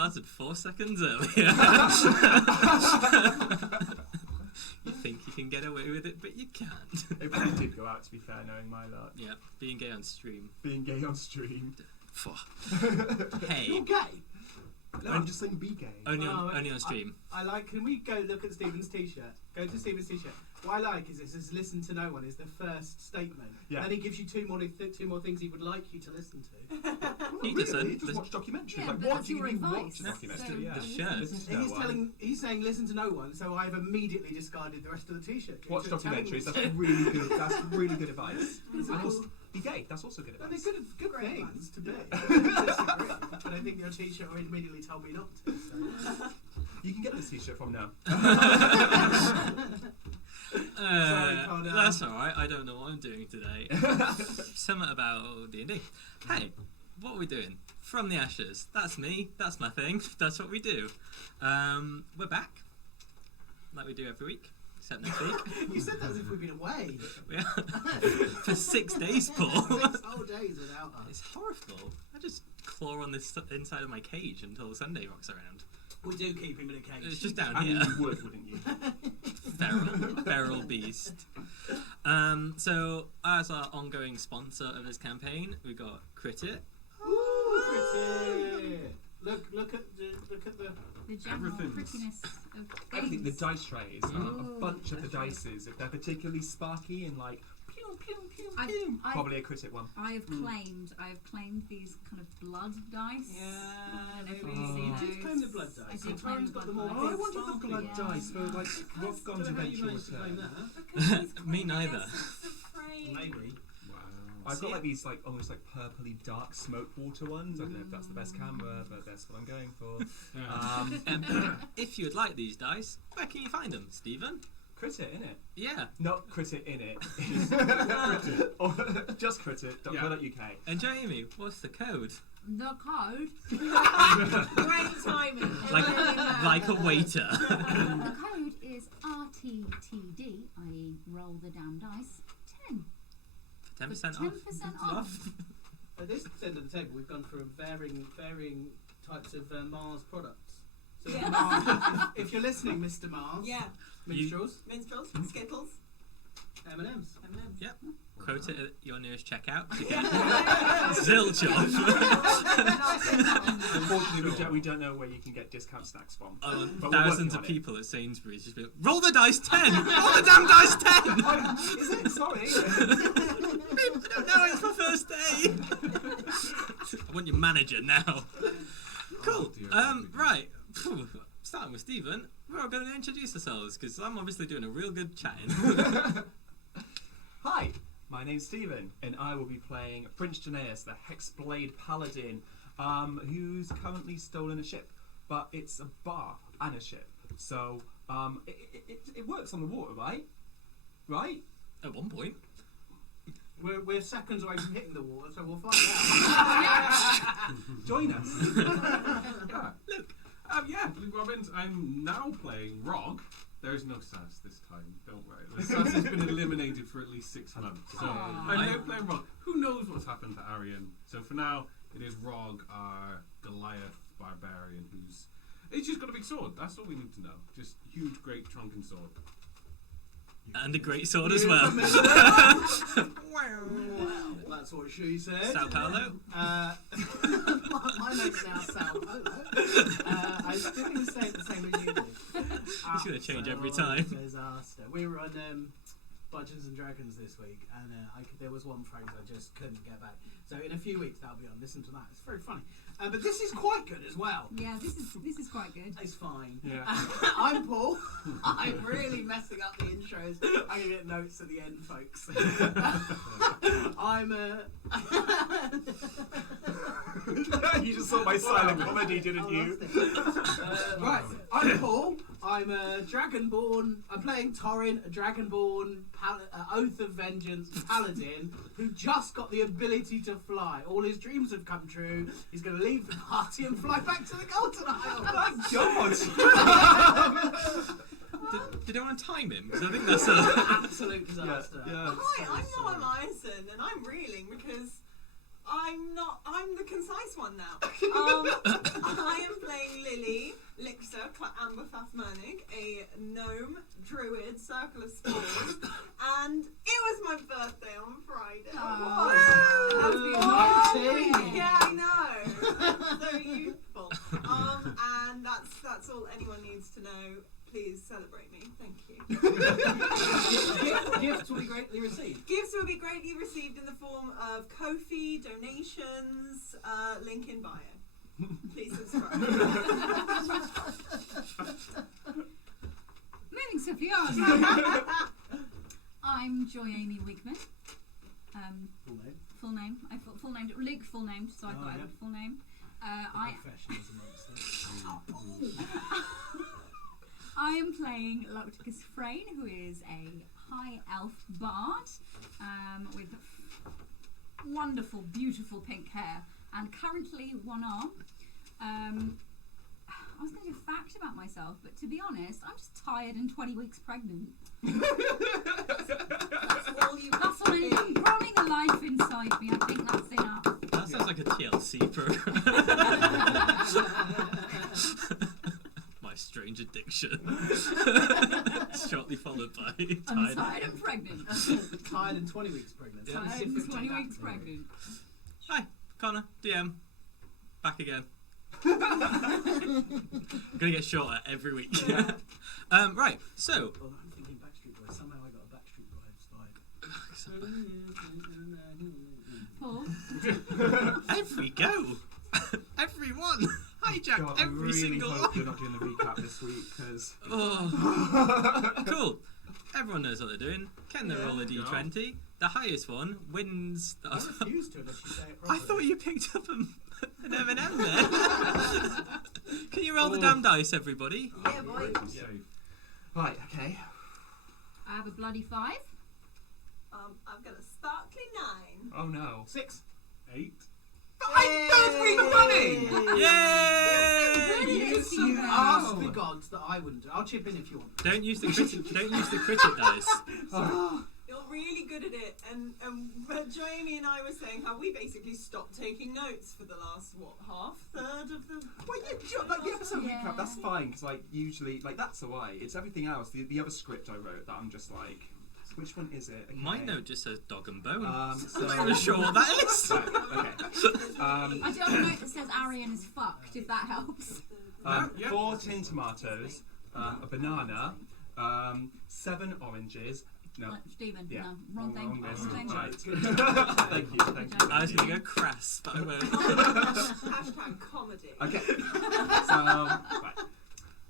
started 4 seconds earlier. You think you can get away with it, but you can't. It really did go out, to be fair, knowing my luck. Yeah, being gay on stream. Being gay on stream. Hey. You're gay? No, I'm just saying be gay. Only on stream. I like, can we go look at Stephen's t-shirt? Go to Stephen's t-shirt. What I like is it says listen to no one is the first statement. Yeah. Then he gives you two more things he would like you to listen to. He Really? doesn't. Just watch documentaries. Yeah, like, but what that's do you your mean advice. watch a documentary? The Yeah. shirt. Listen to no one. He's saying listen to no one, so I've immediately discarded the rest of the t-shirt. Watch You're telling me documentaries. That's to. really good. That's really good advice. It's And cool. also, be gay. That's also good No, they're advice. good Great things to do. I disagree, but I think your t-shirt immediately told me not to. So. You can get this t-shirt from now. That's alright, I don't know what I'm doing today. Something about D&D. Hey, what are we doing? From the Ashes. That's me, that's my thing, that's what we do. We're back, like we do every week, except next week. You said that as if we've been away. We are. For 6 days, Paul. 6 whole days without us. It's horrible. I just claw on this inside of my cage until Sunday rocks around. We do keep him in a cage. It's just down I mean, here. you would, wouldn't you? Feral beast. So, as our ongoing sponsor of this campaign, we got Critit. Ooh, pretty. Look at the general Everything's- prettiness of Everything. The games. dice trays. A Ooh, bunch of the dice dices. If they're particularly sparky and like pew pew pew I've- pew, I've- probably a critic one. I have claimed these kind of blood dice. Yeah, I don't know if really. you've seen You did those. claim the blood dice. I So did claim Torin's the got the blood more Oh, I dice. wanted the blood Yeah. dice for like Rough Gun's Don't know how you eventual managed to claim return. that. Me neither. Maybe. I've got like these like almost like purpley dark smoke water ones. I don't know if that's the best camera, but that's what I'm going for. If you would like these dice, where can you find them, Stephen? Critit, innit? Yeah. Not Critit in it. Or just Critit.co.uk. And Jamie, what's the code? The code. Great timing. Like a waiter. The code is RTTD, i.e. roll the damn dice, 10. 10% off. 10% off. At this end of the table, we've gone through varying types of Mars products. So Yeah. Mars, if you're listening, Mr. Mars, Yeah. minstrels, Minstrels, Skittles, M&M's. M&M's. Yep. Quote it at your nearest checkout to get zilch off. Unfortunately, we don't know where you can get discount snacks from. But we're Thousands working of on it. people at Sainsbury's just be like, roll the dice 10! Roll the damn dice 10! Oh, is it? Sorry. I don't know, it's my first day. I want your manager now. Cool. Right. Phew. Starting with Stephen, we're all going to introduce ourselves because I'm obviously doing a real good chatting. Hi, my name's Stephen, and I will be playing Prince Geneius, the Hexblade Paladin, who's currently stolen a ship, but it's a bar and a ship, so it works on the water, right? Right? At one point. We're seconds away from hitting the water, so we'll find out. Join us. Yeah. Look. Yeah, Luke Robbins. I'm now playing Rogg. There's no sass this time, don't worry. The sass has been eliminated for at least 6 months. So I'm now playing Rogg. Who knows what's happened to Arian? So for now, it is Rogg, our Goliath barbarian, he's just got a big sword. That's all we need to know. Just huge, great trunking sword. And a great sword as well. That's what she said. Sao Paulo. My name's now Sao Paulo. I was going to say it the same as you did. It's going to change every time. Disaster. We were on Dungeons and Dragons this week, and there was one phrase I just couldn't get back. So in a few weeks that'll be on. Listen to that. It's very funny. But this is quite good as well. Yeah, this is quite good. It's fine. Yeah. I'm Paul. I'm really messing up the intros. I'm going to get notes at the end, folks. I'm You just saw my silent comedy, didn't you? Right, I'm Paul. I'm a Dragonborn. I'm playing Torin, a Dragonborn Oath of Vengeance paladin who just got the ability to fly. All his dreams have come true. He's going to leave the party and fly back to the Golden Isle. Thank God. Did I want to time him? Because I think that's a... Absolute disaster. Yeah. Hi, I'm Noah Myerson, and I'm reeling because I'm the concise one now. I am playing Lilli, Lyxa, amberfaff, Murnig, a gnome druid circle of spores, and it was my birthday on Friday. Naughty. Yeah, I know. So youthful. And that's all anyone needs to know. Please celebrate me. Thank you. Gifts will be greatly received. Gifts will be greatly received in the form of Ko-fi, donations, link in bio. Please subscribe. Moving swiftly on. I'm Joy Amy Wigman. Full name. Full name. Full named Luke. Full named. So I thought I would full name. I am playing Locticus Frayne, who is a high elf bard with wonderful, beautiful pink hair and currently one arm. I was going to do a fact about myself, but to be honest, I'm just tired and 20 weeks pregnant. That's all you That's all I need. I'm growing a life inside me. I think that's enough. That sounds like a TLC program. My strange addiction. Shortly followed by I'm tired and pregnant. Tired and 20 weeks pregnant. Yeah. Tired and 20 weeks pregnant. Hi, Connor, DM. Back again. Gonna get shorter every week. Right, so. Well, I'm thinking Backstreet Boys. Somehow I got a Backstreet Boys vibe. Paul? Every go. Everyone. Hijack God, I every really single hope one. you're not doing the recap this week, because... Oh. Cool. Everyone knows what they're doing. Can they roll a Yeah. d20? The highest one wins. I refuse to unless you say it I properly. thought you picked up an M&M there. Can you roll the damn dice, everybody? Yeah, boy. Safe. Right, okay. I have a bloody 5. I've got a sparkly 9. Oh no. 6. 8. Third week running! Yay! You asked the gods that I wouldn't do. I'll chip in if you want. Don't use the critic dice. You're really good at it, and Jamie and I were saying how we basically stopped taking notes for the last third of the. Well, like the episode Yeah. recap, that's fine, because like usually, like that's the way. It's everything else. The other script I wrote that I'm just like, which one is it? Okay. My note just says dog and bone. So, I'm not really sure what that is. Right, okay. I do have a note that says Arian is fucked, if that helps. Yeah. 4 tin tomatoes, a banana, 7 oranges. No. Stephen, Yeah. no, wrong thing. Wrong Wrong thing. Right. Thank you. I was going to go crass, but I won't. Hashtag comedy. Okay. Right.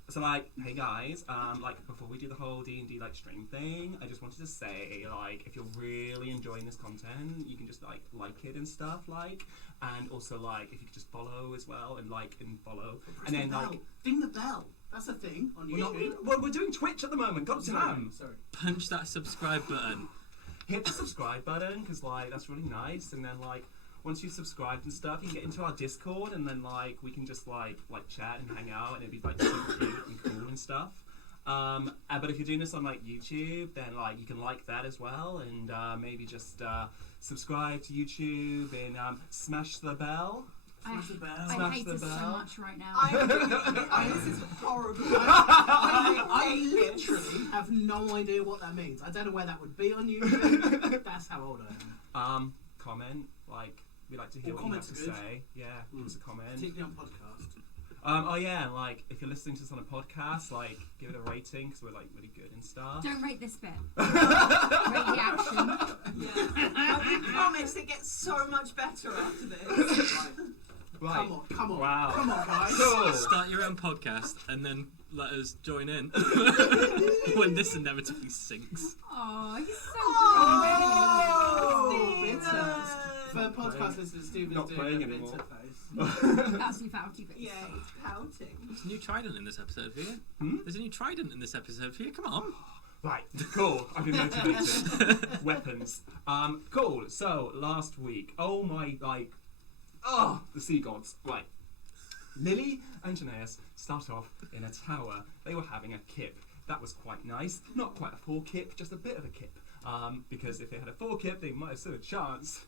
So like, hey guys, like before we do the whole D&D like stream thing, I just wanted to say like, if you're really enjoying this content, you can just like it and stuff like, and also like if you could just follow as well and like and follow, and then like ding the bell. That's a thing on YouTube. we're doing Twitch at the moment. God damn. Sorry. Punch that subscribe button. Hit the subscribe button because like that's really nice, and then like once you've subscribed and stuff, you can get into our Discord, and then like we can just like chat and hang out, and it'd be like super cute and cool and stuff. But if you're doing this on like YouTube, then like you can like that as well, and maybe just subscribe to YouTube and smash the bell. Smash the bell. I Smash hate the this so bell. much right now. This is horrible. I literally have no idea what that means. I don't know where that would be on YouTube. That's how old I am. Comment, like we like to hear All what you have comments to are good. say. Yeah, give us a comment. Particularly on podcast. Oh yeah, and like if you're listening to this on a podcast, like give it a rating because we're like really good and stuff. Don't rate this bit. Rate the action. Yeah. I promise it gets so much better after this. Right. Right. Come on. Wow. Come on, guys. Cool. Start your own podcast and then let us join in when this inevitably sinks. Oh, he's so Oh, bitter. For podcast listeners, Stephen's Not doing playing a bitter anymore. face. That's you pouty face. Yeah, he's pouting. There's a new trident in this episode for you. Hmm? There's a new trident in this episode for you. Come on. Right, cool. I've been motivated. Weapons. Cool. So last week, oh my, like, the sea gods. Right. Lilli and Geneius start off in a tower. They were having a kip. That was quite nice. Not quite a full kip, just a bit of a kip. because if they had a forekip, they might have stood a chance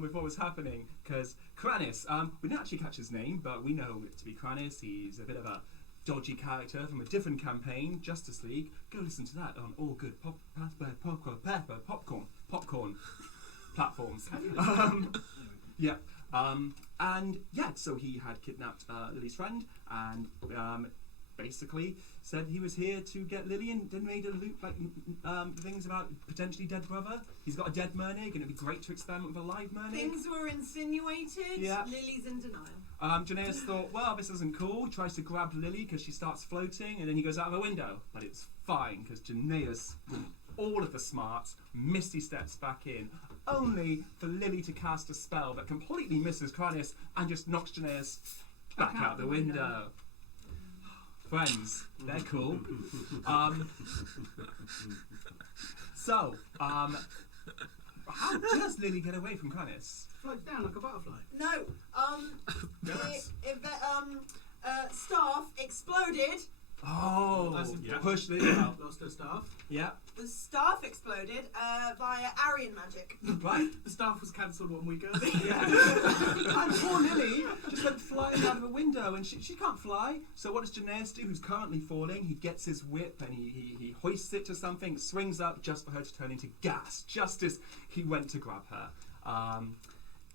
with what was happening. Because Kranis, we didn't actually catch his name, but we know it to be Kranis. He's a bit of a dodgy character from a different campaign, Justice League. Go listen to that on all good popcorn platforms. Yeah. And yeah, so he had kidnapped Lilli's friend and basically said he was here to get Lilli, and then made a loop like things about potentially dead brother. He's got a dead Murnig, and it'd be great to experiment with a live Murnig. Things were insinuated. Yeah. Lilli's in denial. Geneius thought, well, this isn't cool. Tries to grab Lilli because she starts floating, and then he goes out of the window. But it's fine because Geneius, with all of the smarts, misty steps back in, only for Lilli to cast a spell that completely misses Kranis and just knocks Geneius back out the window. Friends, they're cool. So, how does Lilli get away from Kranis? Floats down like a butterfly. No. Yes. Staff exploded. Oh, As in push Lilli out. Lost her staff. Yeah, The staff exploded via Aryan magic. right. The staff was cancelled 1 week early. Yeah. And poor Lilli just went flying out of a window, and she can't fly. So what does Geneius do, who's currently falling? He gets his whip and he hoists it to something, swings up just for her to turn into gas, just as he went to grab her.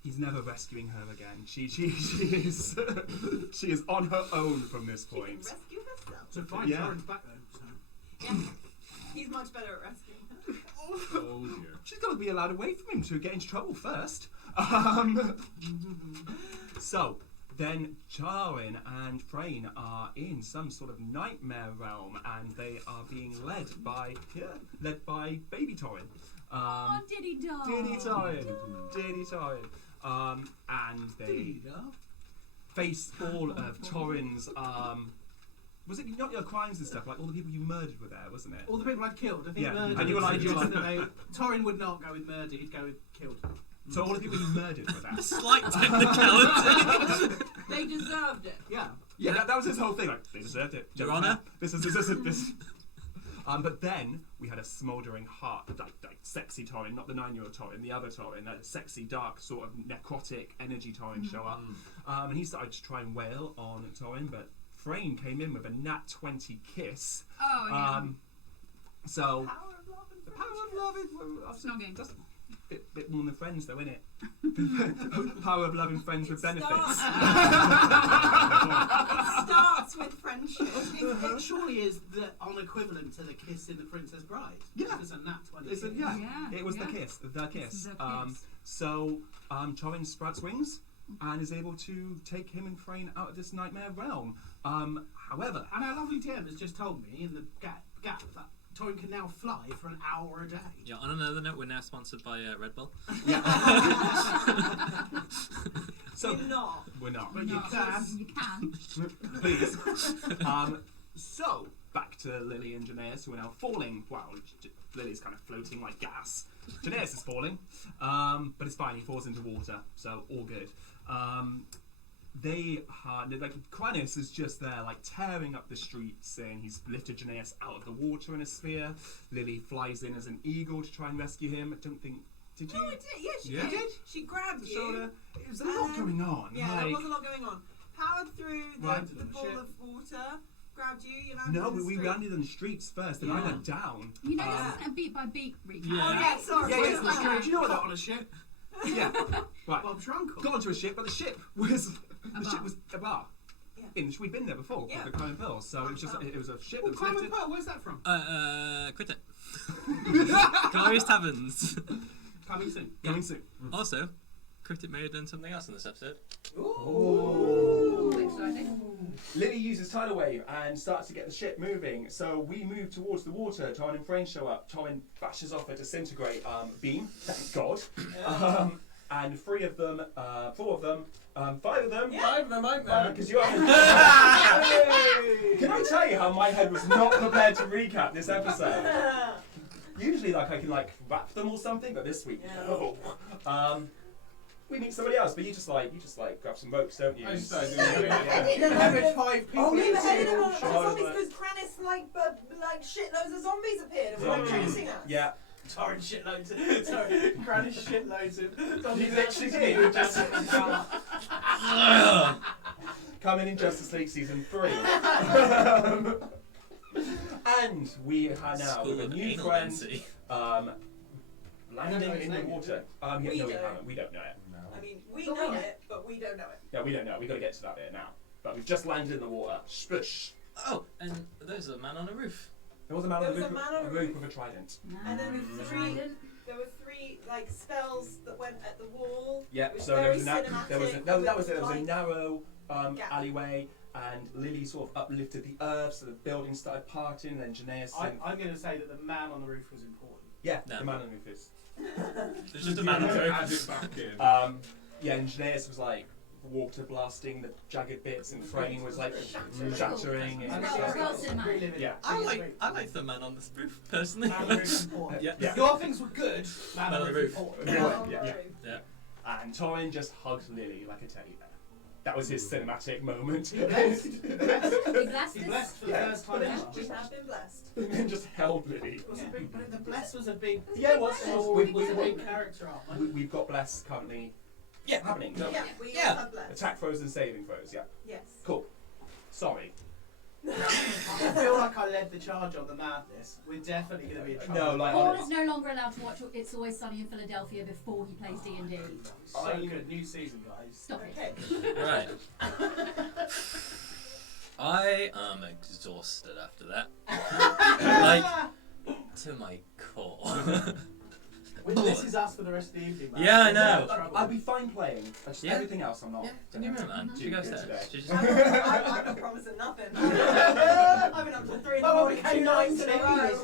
He's never rescuing her again. She is she is on her own from this She can point. rescue herself. So fine, Yeah. Torin's back then. So. Yeah. He's much better at rescuing her. Oh dear. She's got to be allowed away from him to get into trouble first. So then Torin and Frayne are in some sort of nightmare realm, and they are being led by baby Torin. Oh, did he die? Diddy Torin. And they face all of Torin's was it not your crimes and stuff, like all the people you murdered were there, wasn't it? All the people I killed, I think Yeah, murdered. and you were like- Torin would not go with murder, he'd go with killed. So all the people you murdered were there. Slight technicality. They deserved it. Yeah. Yeah, that was his whole thing. Like, they deserved it. Your Honour? This. But then we had a smouldering heart, like sexy Torin, not the 9-year-old Torin, the other Torin, that sexy, dark, sort of necrotic energy Torin show up. And he started to try and wail on Torin, but Frayne came in with a nat 20 kiss. Oh, yeah. So Power of love and the power of love is Snogging. just a bit more than friends, though, isn't it? Power of loving friends with benefits. Starts with friendship. It surely is the equivalent to the kiss in The Princess Bride. Yeah. It's a nat 20. It's a, Yeah, it was yeah. the kiss. The kiss. So Torin sprouts wings and is able to take him and Frayne out of this nightmare realm. However, And our lovely DM has just told me in the gap that Torin can now fly for an hour a day. Yeah, on another note, we're now sponsored by Red Bull. so We're not. we're not. But you can. You can. Please. So back to Lilli and Geneius, who are now falling. Wow, Lilli's kind of floating like gas. Geneius is falling, but it's fine. He falls into water, so all good. Kranis is just there, like tearing up the streets, saying he's lifted Geneius out of the water in a spear. Lilli flies in as an eagle to try and rescue him. I don't think. Did you? No, I did. Yeah, she Yeah. did. She grabbed The you. shoulder. It was a lot going on. Yeah, there like, was a lot going on. Powered through Right. the ball Shit. of water, grabbed you. You landed no, in the we street. landed on the streets first, and I Yeah. went down. You know, Yeah. this isn't a beat by beat recap. Yeah. Oh yeah, sorry. Yeah, yeah, What's that? Do you know what that on a ship? Yeah, right. Bob's your uncle. Got onto a ship, but the ship was A bar. a bar. Yeah. We'd been there before, Yeah. with the Climbing Pearl, so it was just it was a ship Oh, that was Climate lifted. Pearl, where's that from? Quit it. Glorious Taverns. Coming soon. Coming soon. Also, Critic may have done something else in this episode. Ooh. Exciting. Lilli uses tidal wave and starts to get the ship moving. So we move towards the water. Torin and Frayne show up. Torin bashes off a disintegrate beam. Thank God. And 4 of them, 5 of them. Yeah. 5 of them, aren't there? Because you are. Can I tell you how my head was not prepared to recap this episode? Usually, like I can wrap them or something, but this week, Yeah. no. We meet somebody else, but you just grab some ropes, don't you? I just started Yeah. doing it. Yeah. Leverage 5 people. Oh, We were yeah, heading yeah, on sure. zombies because Kranis like shitloads of zombies appeared and we were chasing us. Yeah. Torin shitloads. Sorry, Granny shitloads him. He literally did. Just coming in Justice League season 3. And we are now School with a of new anal friend density. landing in the water. Yeah, We no, we don't. haven't. We don't know it. I mean, we But know we know. it, but we don't know it. Yeah, we don't know. We've got to get to that bit now. But we've just landed in the water. Splish. Oh, and there's a man on a roof. There was a man There on the was a roof, man on a roof roof. with a trident. And then Mm. with there were 3 like spells that went at the wall. Yeah, It was so there very was a cinematic, no, that was it. with There was a light. narrow Gap. alleyway, and Lilli sort of uplifted the earth, so the building started parting, and then Geneius. I'm going to say that the man on the roof was important. Yeah, No. the man on the roof is. There's just a man on the Add roof. it back in. Yeah, and Geneius was like water blasting the jagged bits, and Frayne was like shattering. And Well, it's well, just cinematic. reliving Yeah. I like the man on the roof personally. Man on the roof is important. Yeah. Yeah. Your things were good. Man on the roof is Yeah. important. Yeah. Yeah. And Torin just hugged Lilli like a teddy bear. That was his cinematic moment. He blessed. He blessed He us. blessed for the Yeah. first time We ever. have been blessed. and just held Lilli. It was a big, but the bless was a big. Yeah, it was. It was a big character arc. We've got Bless currently happening. don't we? Yeah, we Yeah. all have blessed. Attack throws and saving throws, yeah. Yes. Cool. Sorry. I feel like I led the charge on the madness. We're definitely going to be in trouble. No, like Paul is no longer allowed to watch It's Always Sunny in Philadelphia before he plays D&D. So good. New season, guys. Stop it. Okay. Right. I am exhausted after that. Like, to my core. This is us for the rest of the evening, man. Yeah, I We're know. in trouble. I'll be fine playing. Just Yeah. everything else I'm not. Yeah, don't you remember, man? Do She goes good there. today. She just... I'm not promising nothing. I've been up till 3 in the Well, we morning, came 2 9 nights in a today row. this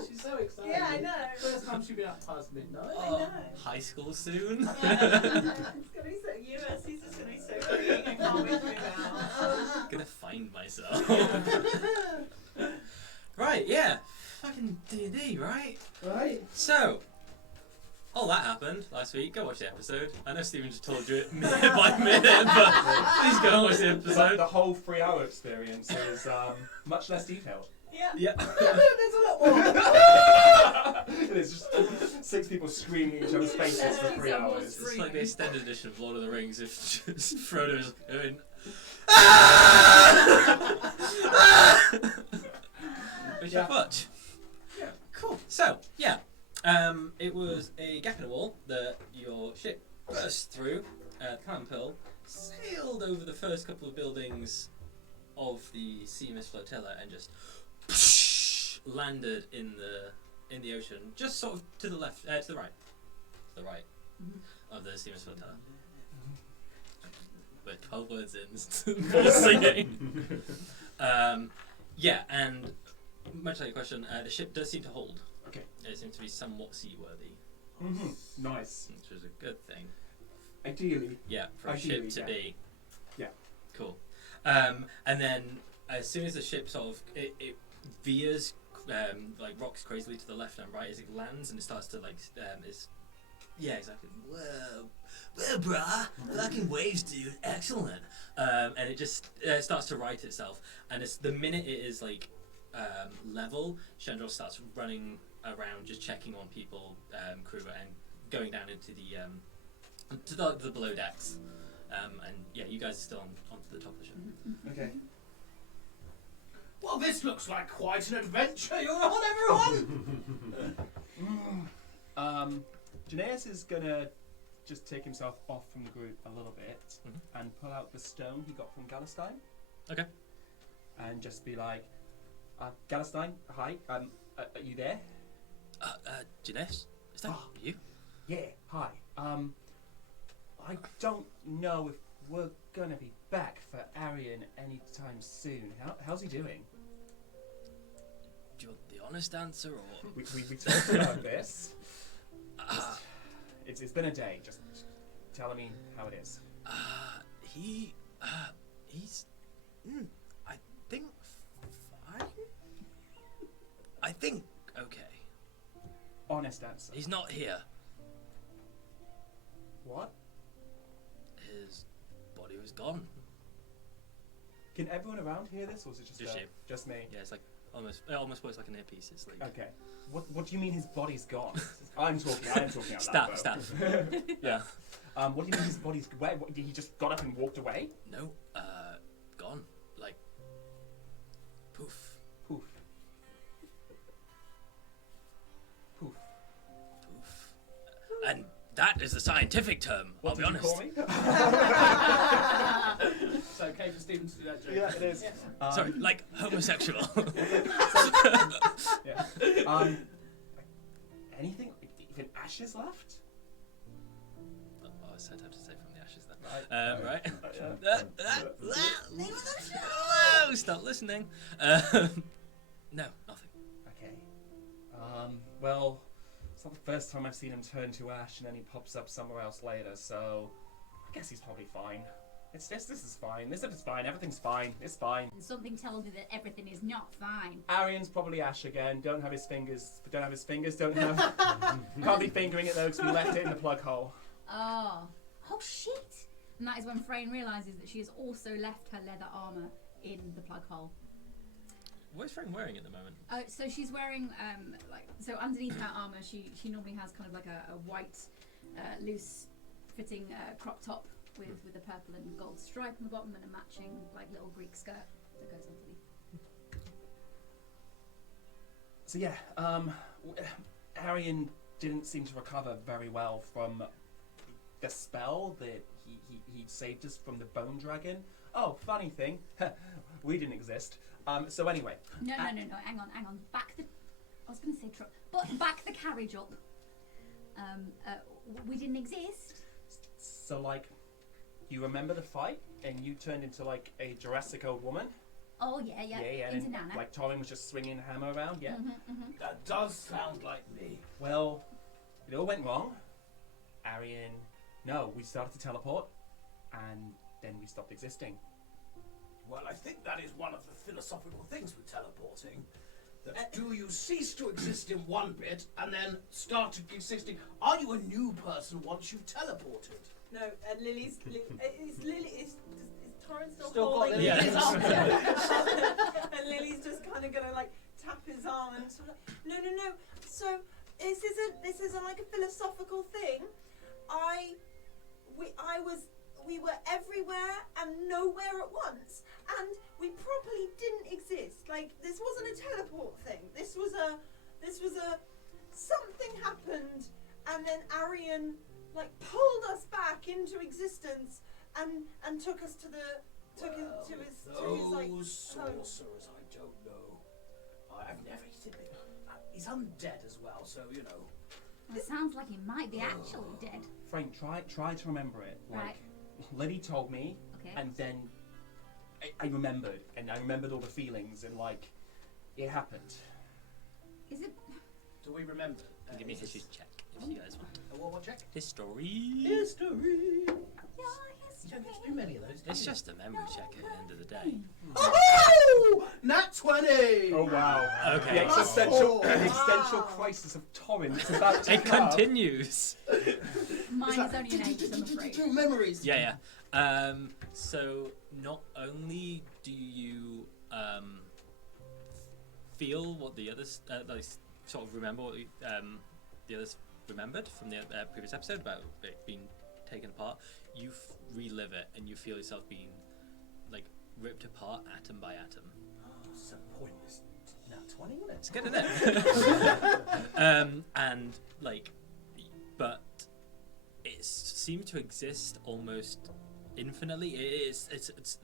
week. She's so excited. Yeah, I know. First time she'll be up past midnight. I know. High school soon. It's gonna be so. USC's just gonna be so freeing. I can't wait to move out. Gonna find myself. Right, yeah. Fucking D&D, right? Right. So, all that happened last week. Go watch the episode. I know Stephen just told you it minute by minute, but please go and watch the But episode. the whole 3-hour experience is much less detailed. Yeah. Yeah. There's a lot more. There's just 6 people screaming in each other's faces for 3 hours. It's like the extended edition of Lord of the Rings if just Frodo's going. Which Yeah. is much. Yeah. Cool. So, yeah. It was a gap in the wall that your ship burst through. The Clan Pearl sailed over the first couple of buildings of the Seamus flotilla and just landed in the ocean, just sort of to the left, to the right, of the Seamus flotilla. We're 12 words in, more singing. Yeah, and much like your question, the ship does seem to hold. Okay. It seems to be somewhat seaworthy, Nice. which is a good thing. Ideally. Yeah, for a Ideally, ship to yeah. be. Yeah. Cool. And then as soon as the ship sort of it veers, like rocks crazily to the left and right as it lands, and it starts to like yeah, exactly. Whoa, brah, fucking waves, dude, excellent. And it just starts to right itself, and it's the minute it is like level, Chandra starts running around, just checking on people, crew, and going down into the below decks. And yeah, you guys are still onto the top of the ship. Okay. Well, this looks like quite an adventure. You're on, everyone. Geneius is gonna just take himself off from the group a little bit and pull out the stone he got from Galestein. Okay. And just be like, Galestein, hi, are you there? Geneius, is that you? Yeah, hi. I don't know if we're gonna be back for Arian anytime soon. How's he doing? Do you want the honest answer, or We talked about this. It's been a day. Just tell me how it is. he's I think fine. I think okay. Honest answer. He's not here. What? His body was gone. Can everyone around hear this, or is it just Just you. just me? Yeah, it's like It almost works like an earpiece. It's like Okay. What do you mean his body's gone? I am talking out loud. staff. Yeah. What do you mean his body's... What, he just got up and walked away? No, gone. Like, poof. Poof. Poof. Poof. And that is the scientific term, What I'll be did you honest. call me? It's okay for Stephen to do that joke. Yeah, it is. Sorry, like homosexual. Yeah. Anything? Even ashes left? Oh, I said how to say from the ashes then. Right. Right? Whoa, stop listening. No, nothing. Okay. Well, it's not the first time I've seen him turn to ash and then he pops up somewhere else later, so I guess he's probably fine. This is fine. This is fine. Everything's fine. It's fine. And something tells me that everything is not fine. Arian's probably ash again. Don't have his fingers. Can't be fingering it though because we left it in the plug hole. Oh shit! And that is when Frayne realises that she has also left her leather armour in the plug hole. What is Frayne wearing at the moment? So she's wearing so underneath her armour, she normally has kind of like a white, loose fitting crop top with a purple and gold stripe on the bottom and a matching like little Greek skirt that goes underneath. So yeah, Arian didn't seem to recover very well from the spell that he saved us from the bone dragon. Oh, funny thing, we didn't exist. So anyway. No, hang on. I was going to say truck, but back the carriage up. We didn't exist. So like, you remember the fight and you turned into like a Jurassic old woman? Oh yeah. Into and Nana. like Torin was just swinging a hammer around, yeah? That does sound like me. Well, it all went wrong. Arian, no, we started to teleport and then we stopped existing. Well, I think that is one of the philosophical things with teleporting. That do you cease to exist in one bit and then start existing? Are you a new person once you've teleported? No, and Lily's. Is Torin still Still got holding Lily. his arm? Yes. And Lily's just kind of gonna like tap his arm and sort of like, no. So this isn't like a philosophical thing. We were everywhere and nowhere at once, and we probably didn't exist. Like this wasn't a teleport thing. This was a something happened, and then Arian like pulled us back into existence and took us to his like home. Sorcerers, I don't know. I've never seen him. He's undead as well, so you know. That sounds like he might be actually dead. Frank, try to remember it. Like, Right. Lilli told me, Okay. and then I remembered, and I remembered all the feelings, and like, it happened. Is it? Do we remember? Give me a history check if you guys want. What check? History. History. Yeah, You don't get to do many of those, do It's you? just a memory check at the end of the day. Oh! Nat 20! Oh wow! Okay. The existential crisis of Torin is about to It come. continues. Mine is only an 8, I'm afraid. Two memories. Yeah. So not only do you feel what the others like sort of remember what the others remembered from the previous episode about it being taken apart, you relive it and you feel yourself being like ripped apart atom by atom. So pointless. Nat 20, isn't it? It's good, isn't it? And like, but it seems to exist almost infinitely. It's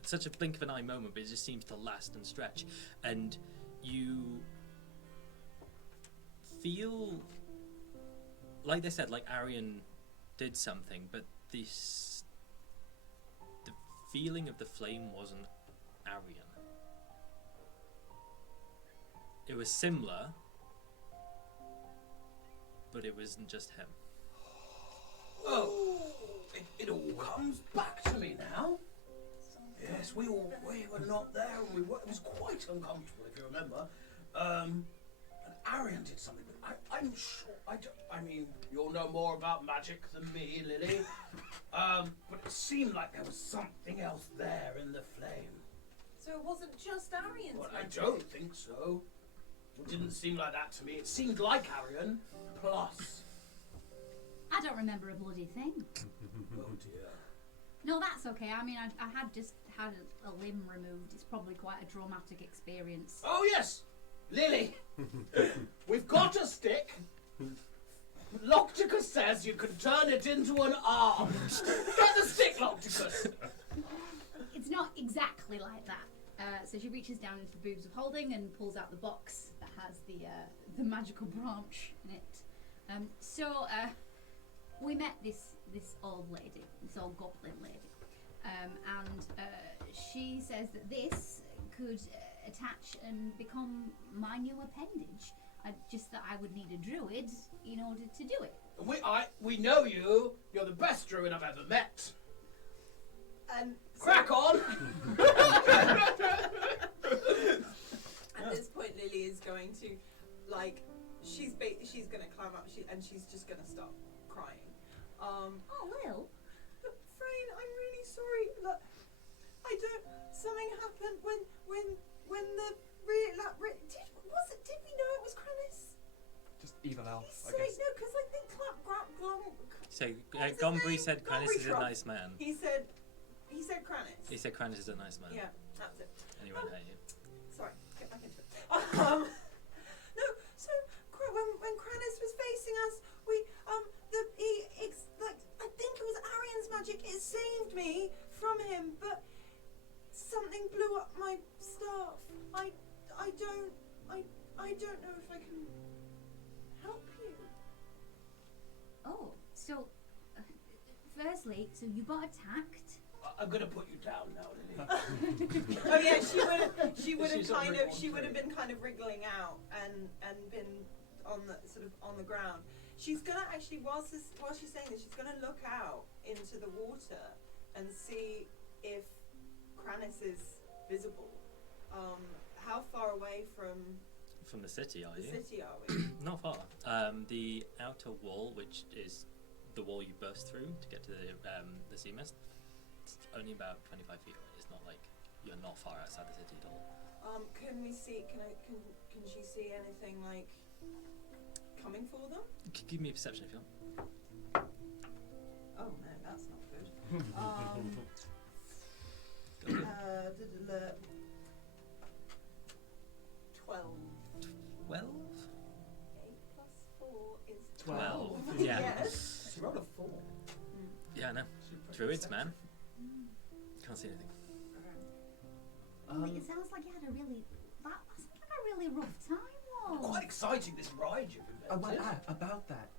such a blink of an eye moment, but it just seems to last and stretch, and you feel like they said, like Arian did something, but the feeling of the flame wasn't Arian. It was similar, but it wasn't just him. Oh, it all comes back to me now. Yes, we were not there, and it was quite uncomfortable, if you remember. And Arian did something, but I'm sure I mean, you'll know more about magic than me, Lilli. But it seemed like there was something else there in the flame. So it wasn't just Arian's Well, I magic. don't think so. It didn't seem like that to me. It seemed like Arian, plus. I don't remember a bloody thing. Oh dear. No, that's okay. I mean, I had just had a limb removed. It's probably quite a traumatic experience. Oh yes, Lilli. We've got a stick. Locticus says you can turn it into an arm. Get the stick, Locticus. It's not exactly like that. So she reaches down into the boobs of holding and pulls out the box that has the magical branch in it. We met this old lady, this old goblin lady, and she says that this could attach and become my new appendage. Just that I would need a druid in order to do it. We know you. You're the best druid I've ever met. Crack on! At this point, Lilli is going to, like, she's going to climb up, and she's just going to start crying. Oh, Lil. Frayne, I'm really sorry. Look, something happened when the did we know it was Crannis? Just evil elf, He I said guess. no, because I think So What was his Gombry name? said Crannis Gombry is a Trump. nice man. He said Crannis. He said Crannis is a nice man. Yeah, that's it. And he won't hate you. Sorry, get back into it. No, so when Crannis was facing us, I think it was Arian's magic. It saved me from him, but something blew up my staff. I don't know if I can help you. Oh, so firstly, so you got attacked. I'm gonna put you down now, Lilli. Oh yeah, she would have She's been kind of wriggling out and been on the ground. She's gonna actually while she's saying this, she's gonna look out into the water and see if Crannis is visible. How far away from the city, are the you? city are we? Not far. The outer wall, which is the wall you burst through to get to the sea mist, it's only about 25 feet away. It's not like you're not far outside the city at all. Can we see? Can she see anything like coming for them? Give me a perception if you want. Oh no, that's not good. Go on. 12. 12. 8 plus 4 is 12. 12. Yeah. Yes. She rolled a 4. Yeah, no. Druids, man. Can't see anything. It sounds like you had a really rough time. Whoa. Quite exciting, this ride you've invented. About that,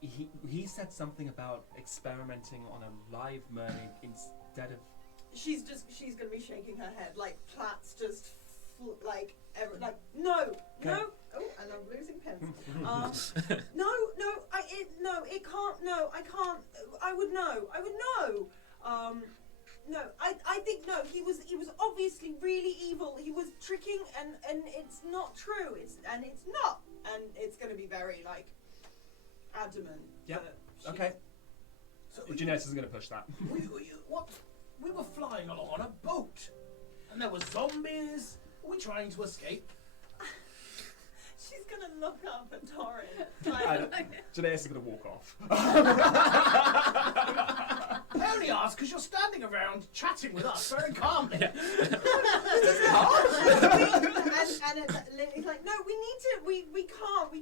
he said something about experimenting on a live Murnig instead of. She's gonna be shaking her head like Platt's just no. Oh, and I'm losing pens. It can't. No, I can't. I would know. No, I think no. He was obviously really evil. He was tricking, and it's not true. It's not, and it's going to be very like adamant. Yeah. that Okay. So Geneius is going to push that. we were flying along on a boat, and there were zombies. Were we trying to escape? She's gonna look up at Torin. Geneius is going to walk off. I only ask because you're standing around chatting with us very calmly. and Lilli's like, no, we need to. We can't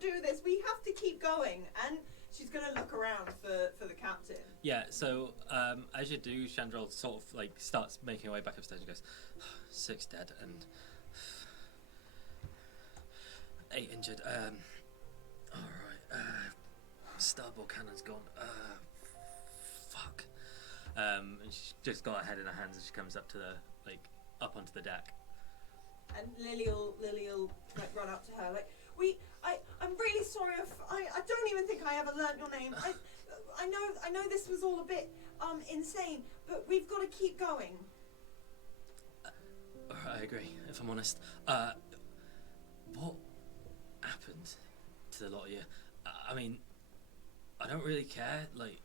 do this. We have to keep going. And she's gonna look around for the captain. Yeah, so as you do, Chandrel sort of like starts making her way back upstairs and goes, 6 dead and 8 injured. Alright, starboard cannon's gone. Fuck. And she's just got her head in her hands as she comes up to up onto the deck. And Lilli will like run up to her like, I'm really sorry. I don't even think I ever learnt your name. I know this was all a bit insane, but we've got to keep going. I agree, if I'm honest. What happened to the lot of you? I mean, I don't really care. Like,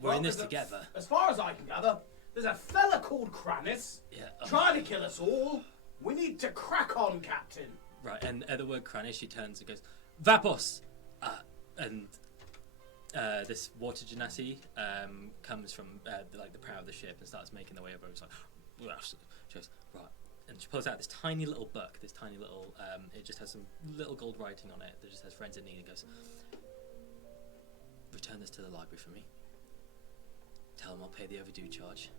we're in this together. As far as I can gather, there's a fella called Crannis Yeah. trying to kill us all. We need to crack on, Captain. Right, and at the word Kranich, she turns and goes, Vapos! And this water genasi comes from the prow of the ship and starts making their way over. It's like, she goes, right. And she pulls out this tiny little book, it just has some little gold writing on it that just has friends in need, and goes, return this to the library for me. Tell them I'll pay the overdue charge.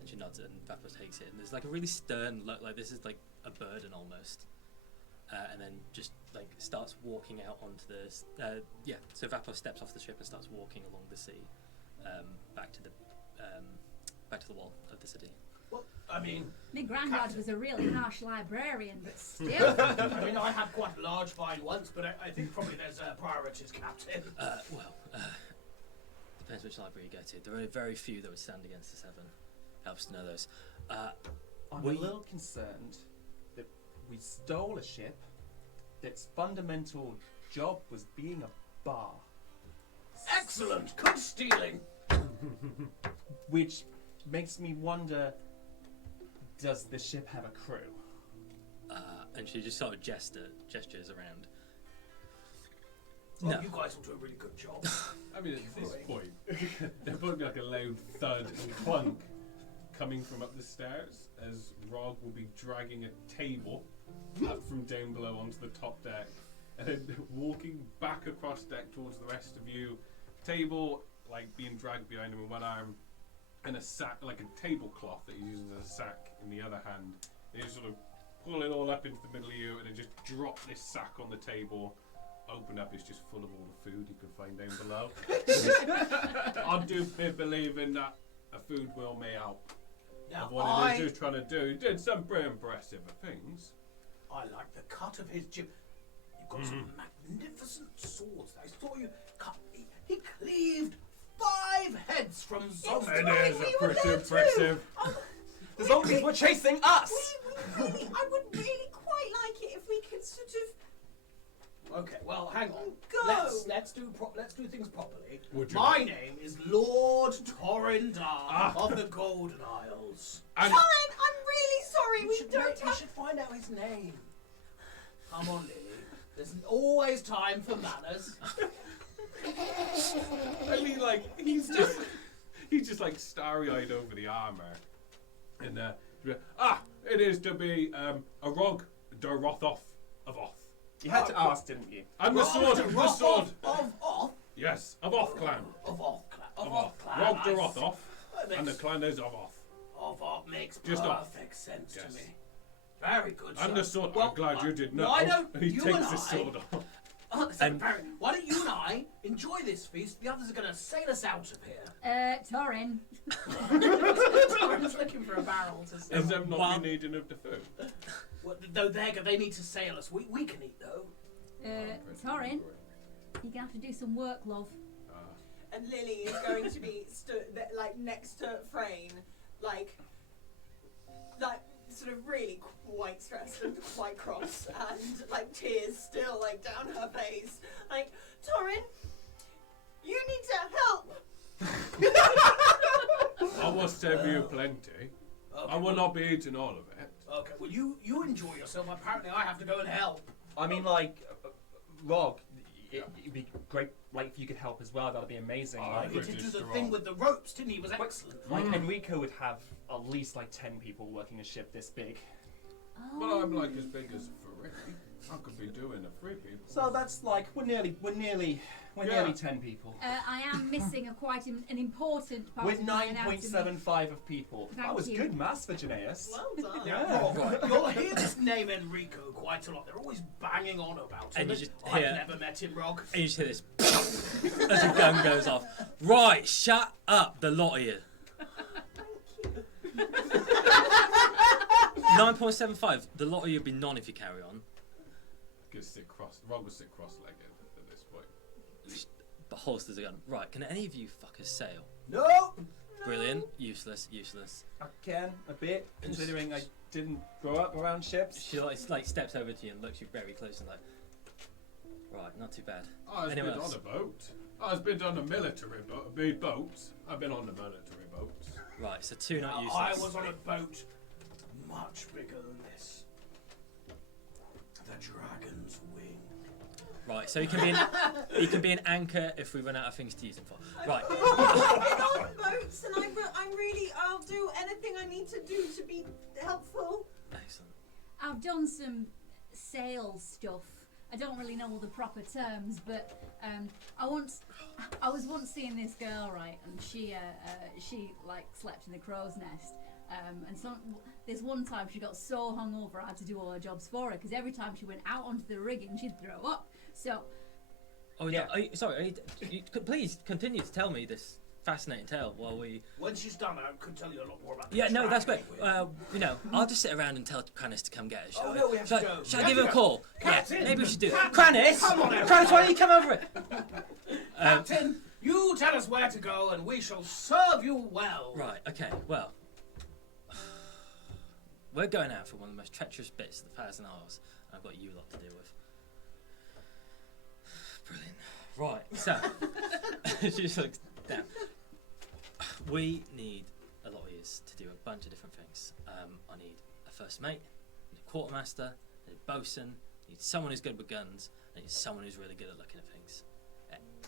And she nods, and Vapos takes it, and there's like a really stern look, like this is like a burden almost. And then just like starts walking out onto the so Vapos steps off the ship and starts walking along the sea, back to the wall of the city. Well, I mean, My granddad was a really harsh librarian, but still. I mean, I had quite a large find once, but I think probably there's priorities, Captain. Depends which library you go to. There are very few that would stand against the seven. Helps to know those. I'm a little concerned that we stole a ship that's fundamental job was being a bar. Excellent! Good stealing! Which makes me wonder, does the ship have a crew? And she just sort of gestures around. Well, No. you guys will do a really good job. I mean, at this point, there would be like a loud thud and clunk coming from up the stairs as Rogg will be dragging a table up from down below onto the top deck and then walking back across deck towards the rest of you. Table like being dragged behind him in one arm and a sack, like a tablecloth that he uses as a sack in the other hand. And you sort of pull it all up into the middle of you and then just drop this sack on the table. Open up, it's just full of all the food you can find down below. I do believe in that a food will may help Now, of what it is he's trying to do. He did some pretty impressive things. I like the cut of his jib. You've got some magnificent swords. I saw you cut. He cleaved 5 heads from zombies. It is pretty impressive. The zombies were chasing us! I would really quite like it if we could sort of Okay, well, hang on. go. Let's do things properly. Would you? My name is Lord Torin Darr of the Golden Isles. And Torin, I'm really sorry. We don't We have. should find out his name. Come on, Lilli. There's always time for manners. I mean, like he's just like starry-eyed over the armor, and it is to be a Rogg Dorothoth of Oth. You had to ask, didn't you? And the sword, the sword. Of Oth? Yes, of Oth clan. Of Oth clan. Of Of Oth. Oth clan. Rogg I see. Dorothoth, That and the makes- clan is of Oth. Of Oth makes Just Oth. perfect sense Yes. to me. Very good, And sir. the sword. Well, I'm glad you did know. Why don't He you takes and his I- sword off. And- Why don't you and I enjoy this feast? The others are going to sail us out of here. Torin. Torin's looking for a barrel to Is sell. them not Well- be needing of the food? Well, though they need to sail us. We can eat though. Torin, you're gonna have to do some work, love. And Lilli is going to be like next to Frayne, like sort of really quite stressed and quite cross, and like tears still like down her face. Like, Torin, you need to help. I will save you plenty. Okay, I will not be eating all of it. Okay, well you enjoy yourself. Apparently I have to go and help. I mean, like, Rogg, it'd be great, like, if you could help as well. That'd be amazing. Oh, Like, He British did do the strong. thing with the ropes, didn't he? It was excellent. like Enrico would have at least like 10 people working a ship this big. Well, I'm like as big as Frayne. I could be doing a 3 people. So that's like we're nearly 10 people. I am missing quite an important part With of my anatomy. 9.75 of people. Thank That was you. good maths for Geneius. Well done. Yeah. Right. You'll hear this name Enrico quite a lot. They're always banging on about him. And you just I've hear- never met him, Rogg. And you just hear this as a gun goes off. Right, shut up, the lot of you. 9.75. The lot of you will be none if you carry on. Rogg will sit cross-legged at this point. But holsters a gun. Right, can any of you fuckers sail? No. Brilliant. Useless. Useless. I can a bit, considering I didn't grow up around ships. She like steps over to you and looks you very close and like, right, not too bad. I've Anyone been else? on a boat. I've been on a military boat. I've been on the military boats. Right, so 2 not useless. I was on a boat much bigger than this. The Dragon's Wing. Right, so he can be an anchor if we run out of things to use him for. Right. I've been on boats, and I'll do anything I need to do to be helpful. Excellent. I've done some sail stuff. I don't really know all the proper terms, but I was once seeing this girl, right, and she like slept in the crow's nest. And so this one time she got so hungover I had to do all her jobs for her because every time she went out onto the rigging she'd throw up. So. Oh yeah. Please continue to tell me this fascinating tale while we. When she's done, I could tell you a lot more about the Yeah, no, that's great. Dragon Wing. I'll just sit around and tell Crannis to come get us. Oh, no, we have to go. Shall We I have give him to a go. call? Captain! Yeah, maybe we should do it. Captain! Crannis! Come on, Crannis, why don't you come over it? Captain, you tell us where to go and we shall serve you well. Right, okay, well. We're going out for one of the most treacherous bits of the Thousand Isles. I've got you lot to deal with. Brilliant. Right, so. She just looks down. We need a lot of years to do a bunch of different things. I need a first mate, I need a quartermaster, I need a bosun, I need someone who's good with guns, I need someone who's really good at looking at things.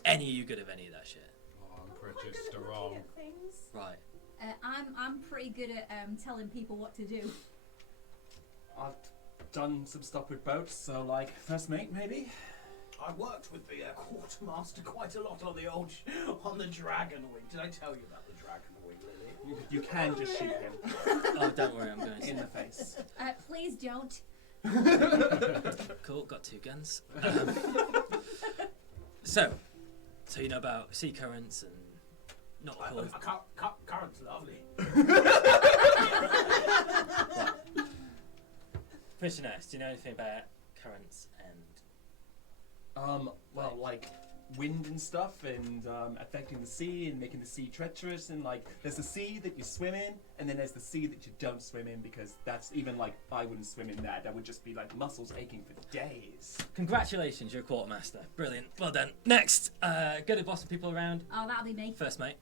Any of you good at any of that shit? Oh, I'm Quite pretty good at strong. looking at things. Right. I'm pretty good at telling people what to do. I've done some stuff with boats, so like first mate maybe. I worked with the quartermaster quite a lot on the on the Dragon Wing. Did I tell you about the Dragon Wing, Lily? You can just shoot him Oh, don't worry, I'm going to. in the face. Please don't. Cool, got 2 guns. So you know about sea currents and not cool. Current's lovely. Right. Prince Geneius, do you know anything about currents and Well, like wind and stuff, and affecting the sea and making the sea treacherous, and like there's the sea that you swim in, and then there's the sea that you don't swim in because that's even like I wouldn't swim in that. That would just be like muscles aching for days. Congratulations, you're a quartermaster. Brilliant. Well done. Next, good at bossing people around. Oh, that'll be me. First mate.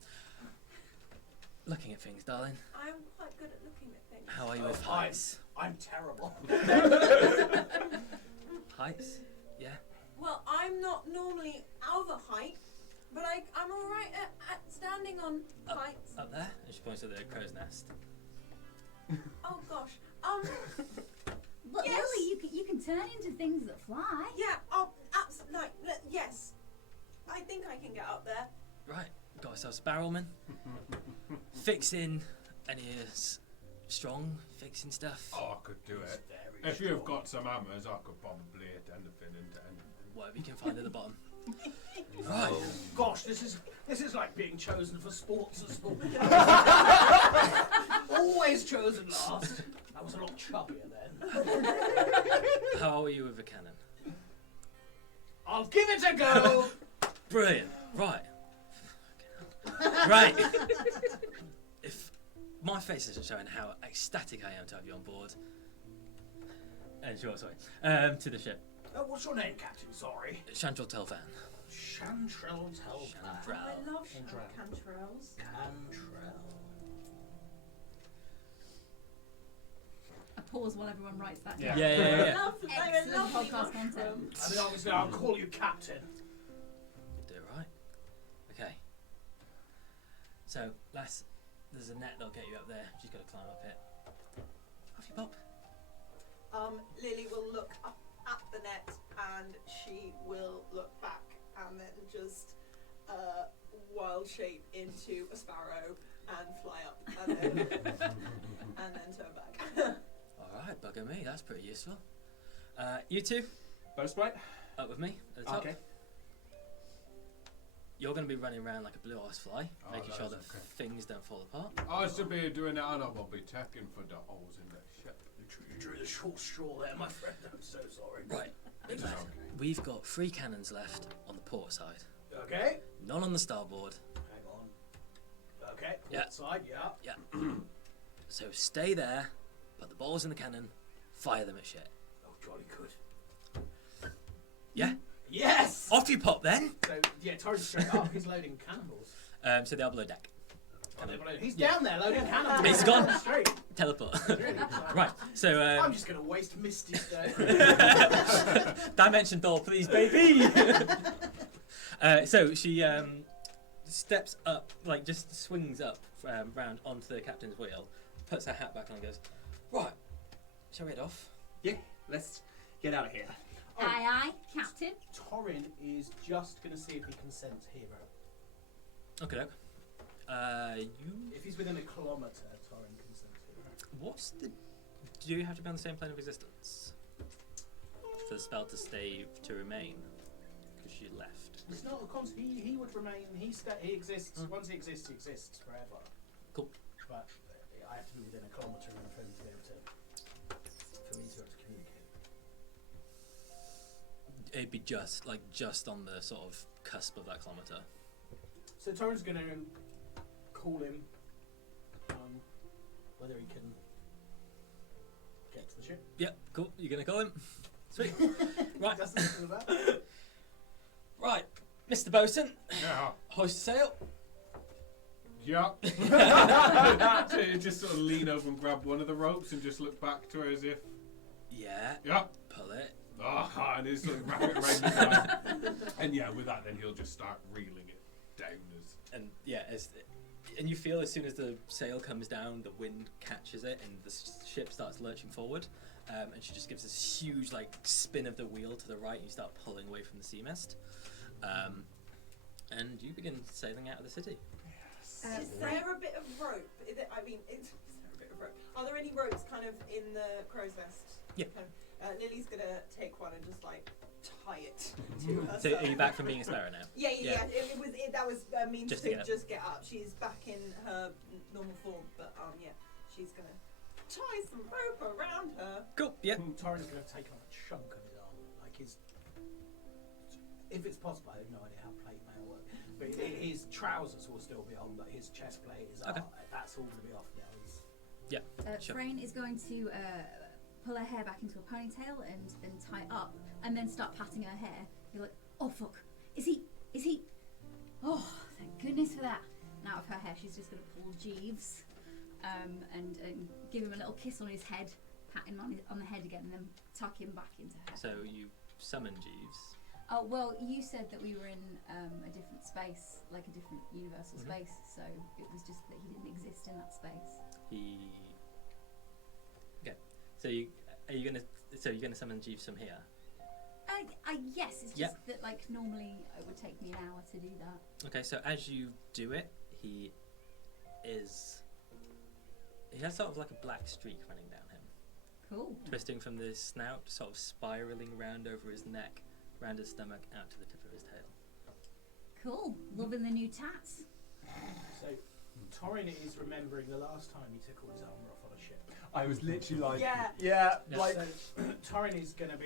Looking at things, darling. I'm quite good at looking at things. How are you with heights? I'm terrible. Heights? Yeah. Well, I'm not normally of a height, but I'm alright at standing on heights. Up there? And she points at the crow's nest. Oh gosh. But Yes. Lily, you can turn into things that fly. Yeah. Yes. I think I can get up there. Right. Got ourselves a barrelman. Fixing any strong fixing stuff. Oh, I could do it. If you've got some hammers, I could probably hit anything into anything. Whatever you can find at the bottom. Right. Oh, gosh, this is like being chosen for sports at school. Always chosen last. I was a lot chubbier then. How are you with a cannon? I'll give it a go. Brilliant. Right. Right. If my face isn't showing how ecstatic I am to have you on board. And sure, sorry. To the ship. What's your name, Captain? Sorry. Chantrel Telvan. Chantrel Telvan. I love cantrels. Cantrell. I pause while everyone writes that Yeah. down. Yeah. They're Excellent lovely podcast content. mushrooms. I mean, obviously, I'll call you Captain. Do it right. Okay. So, lass, there's a net that'll get you up there. She's got to climb up it. Off you pop. Lily will look up at the net and she will look back and then just wild shape into a sparrow and fly up and then and then turn back. Alright, bugger me. That's pretty useful. You two, Bow sprite? up with me at the top. Okay. You're going to be running around like a blue ice fly, Oh, making sure that that's okay. things don't fall apart. I should be doing it and I will be checking for the holes in the ship. You drew the short straw there, my friend. I'm so sorry. Right. It's Lad, okay. we've got 3 cannons left on the port side. Okay. None on the starboard. Hang on. Okay. Yeah. Port side. Yeah. Yeah. So stay there, put the balls in the cannon, fire them at shit. Oh, jolly good. Yeah? Yes. Off you pop then! So yeah, Torin's straight up. He's loading cannonballs. So they'll below deck. kind of He's down there loading cannons. He's gone. Straight. teleport. Really exciting. Right. So I'm just going to waste Misty Stone. Dimension door, please, baby. So she steps up, like just swings up round onto the captain's wheel, puts her hat back on, and goes, "Right, shall we head off?" Yeah, let's get out of here. Aye, aye, Captain. Torin is just going to see if he can sense hero. Okay, doke. You. If he's within a kilometre, Torin can sense hero. What's the? Do you have to be on the same plane of existence for the spell to stay to remain? Because she left. It's not a constant. He would remain. He exists. Once he exists forever. Cool. But I have to be within a kilometre of him to be able to. For me to be able to communicate. It'd be just on the sort of cusp of that kilometre. So Torin's going to call him. Whether he can get to the ship. Yep, cool. You're gonna call him. Sweet. Right. That's what it's all about. Right, Mr. Bosun, Yeah. hoist sail. Yeah. So you just sort of lean over and grab one of the ropes and just look back to her as if, Yeah. yeah. Pull it. And he's sort of wrap it around his arm. And yeah, with that, then he'll just start reeling it down as. And yeah, and you feel as soon as the sail comes down, the wind catches it, and the ship starts lurching forward. And she just gives this huge spin of the wheel to the right, and you start pulling away from the sea mist. And you begin sailing out of the city. Is there a bit of rope? Is there a bit of rope? Are there any ropes kind of in the crow's nest? Yeah. Lily's gonna take one and just tie it to her. So are you back from being a sparrow now? Yeah. Yeah. That was means Just to to get up. just get up. She's back in her normal form, but yeah, she's gonna tie some rope around her. Cool. Yep. Torin's going to take off a chunk of his armour, if it's possible. I have no idea how plate mail works, but his trousers will still be on, but his chest plate is that's all going to be off now. Sure. Frayne is going to pull her hair back into a ponytail and tie it up, and then start patting her hair. You're like, oh fuck, is he? Oh, thank goodness for that. And out of her hair, she's just going to pull Jeeves, and give him a little kiss on his head, pat him on the head again, and then tuck him back into her. So you summon Jeeves. Oh, well, you said that we were in a different space, like a different universal space, so it was just that he didn't exist in that space. Okay. So you're gonna summon Jeeves from here? Yes, it's just that normally it would take me an hour to do that. Okay. So as you do it, he has sort of like a black streak running down him, Cool. twisting from the snout, sort of spiraling round over his neck, round his stomach, out to the tip of his tail. Cool. Loving the new tats. So Torin is remembering the last time he took all his armour off on a ship. I was literally like, Yeah. So Torin's going to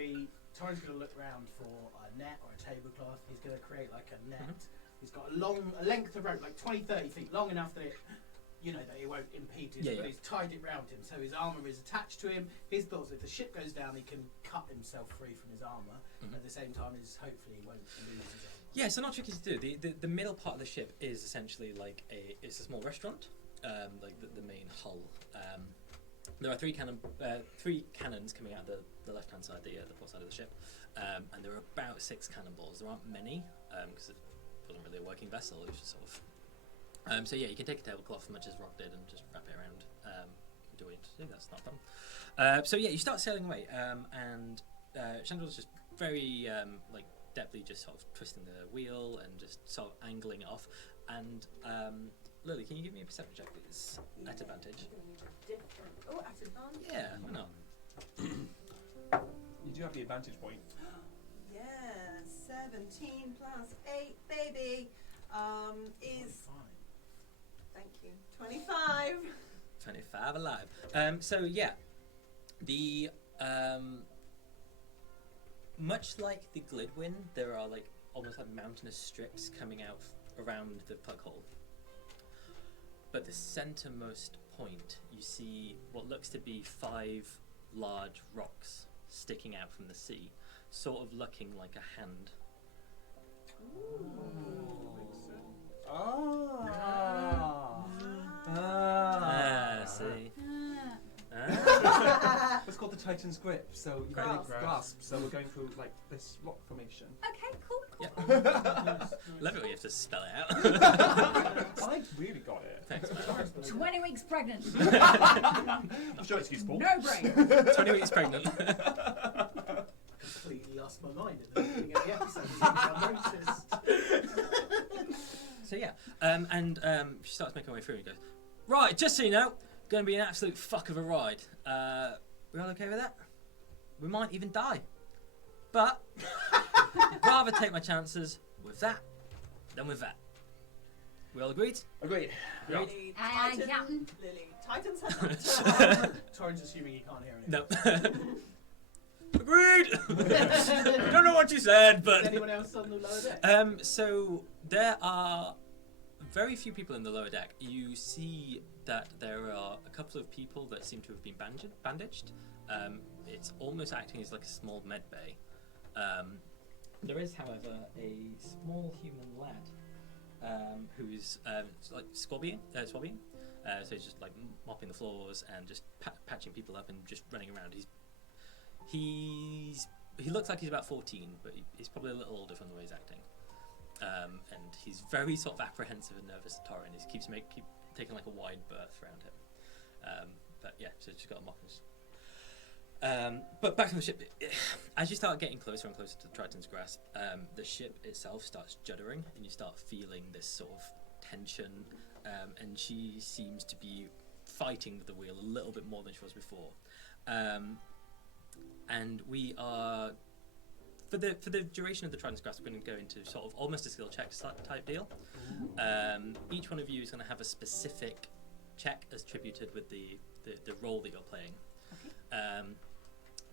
look round for a net or a tablecloth. He's going to create a net. He's got a length of rope, 20-30 feet, long enough that that it won't impede his. But he's tied it round him, so his armour is attached to him. His thoughts: if the ship goes down, he can cut himself free from his armour. At the same time, hopefully he won't lose his armour. Yeah, so not tricky to do. The middle part of the ship is essentially it's a small restaurant, the main hull. There are three cannons coming out the left hand side, the port side of the ship, and there are about 6 cannonballs. There aren't many because it wasn't really a working vessel. It was just sort of. So yeah, you can take a tablecloth, much as Rogg did, and just wrap it around. Do it. That's not fun. So yeah, you start sailing away, and Chandral's just very depthly just sort of twisting the wheel and just sort of angling it off. And Lilli, can you give me a perception check, please? At advantage. Oh, at advantage. Yeah, why not? you do have the advantage point. Yeah, 17 plus 8, baby. Is 25. thank you 25. 25 alive. So yeah, the much like the Glidwin, there are almost mountainous strips coming out around the Plughole. But the centermost point, you see what looks to be 5 large rocks sticking out from the sea, sort of looking like a hand. Ah. Tritons Grip, so you Grasp. grasp. So we're going through like this rock formation. Okay, cool. Love it when you have to spell it out. I really got it. Thanks, man. 20 weeks pregnant. I'm sure it's useful. No brain. 20 weeks pregnant. Completely lost my mind at the beginning of the episode. I noticed. So yeah, she starts making her way through and goes, right, just so you know, going to be an absolute fuck of a ride. We all okay with that? We might even die. But, rather take my chances with that than with that. We all agreed? Agreed. Lilli, Aye, Titan, Captain. Lilli. Titan's head. Torin's assuming he can't hear anything. No. Agreed! I don't know what you said, Is but... anyone else on the lower deck? So, there are very few people in the lower deck. You see that there are a couple of people that seem to have been bandaged. It's almost acting as like a small med bay. There is, however, a small human lad who's like swabbing. So he's just like mopping the floors and just patching people up and just running around. He looks like he's about 14, but he's probably a little older from the way he's acting. And he's very sort of apprehensive and nervous to Torin. He keep taking like a wide berth around him. But yeah, so just got to mock him. But back on the ship, as you start getting closer and closer to the Tritons Grasp, the ship itself starts juddering, and you start feeling this sort of tension. And she seems to be fighting with the wheel a little bit more than she was before. And we are, for the duration of the Tritons Grasp, we're going to go into sort of almost a skill check type deal. Each one of you is going to have a specific check attributed with the role that you're playing.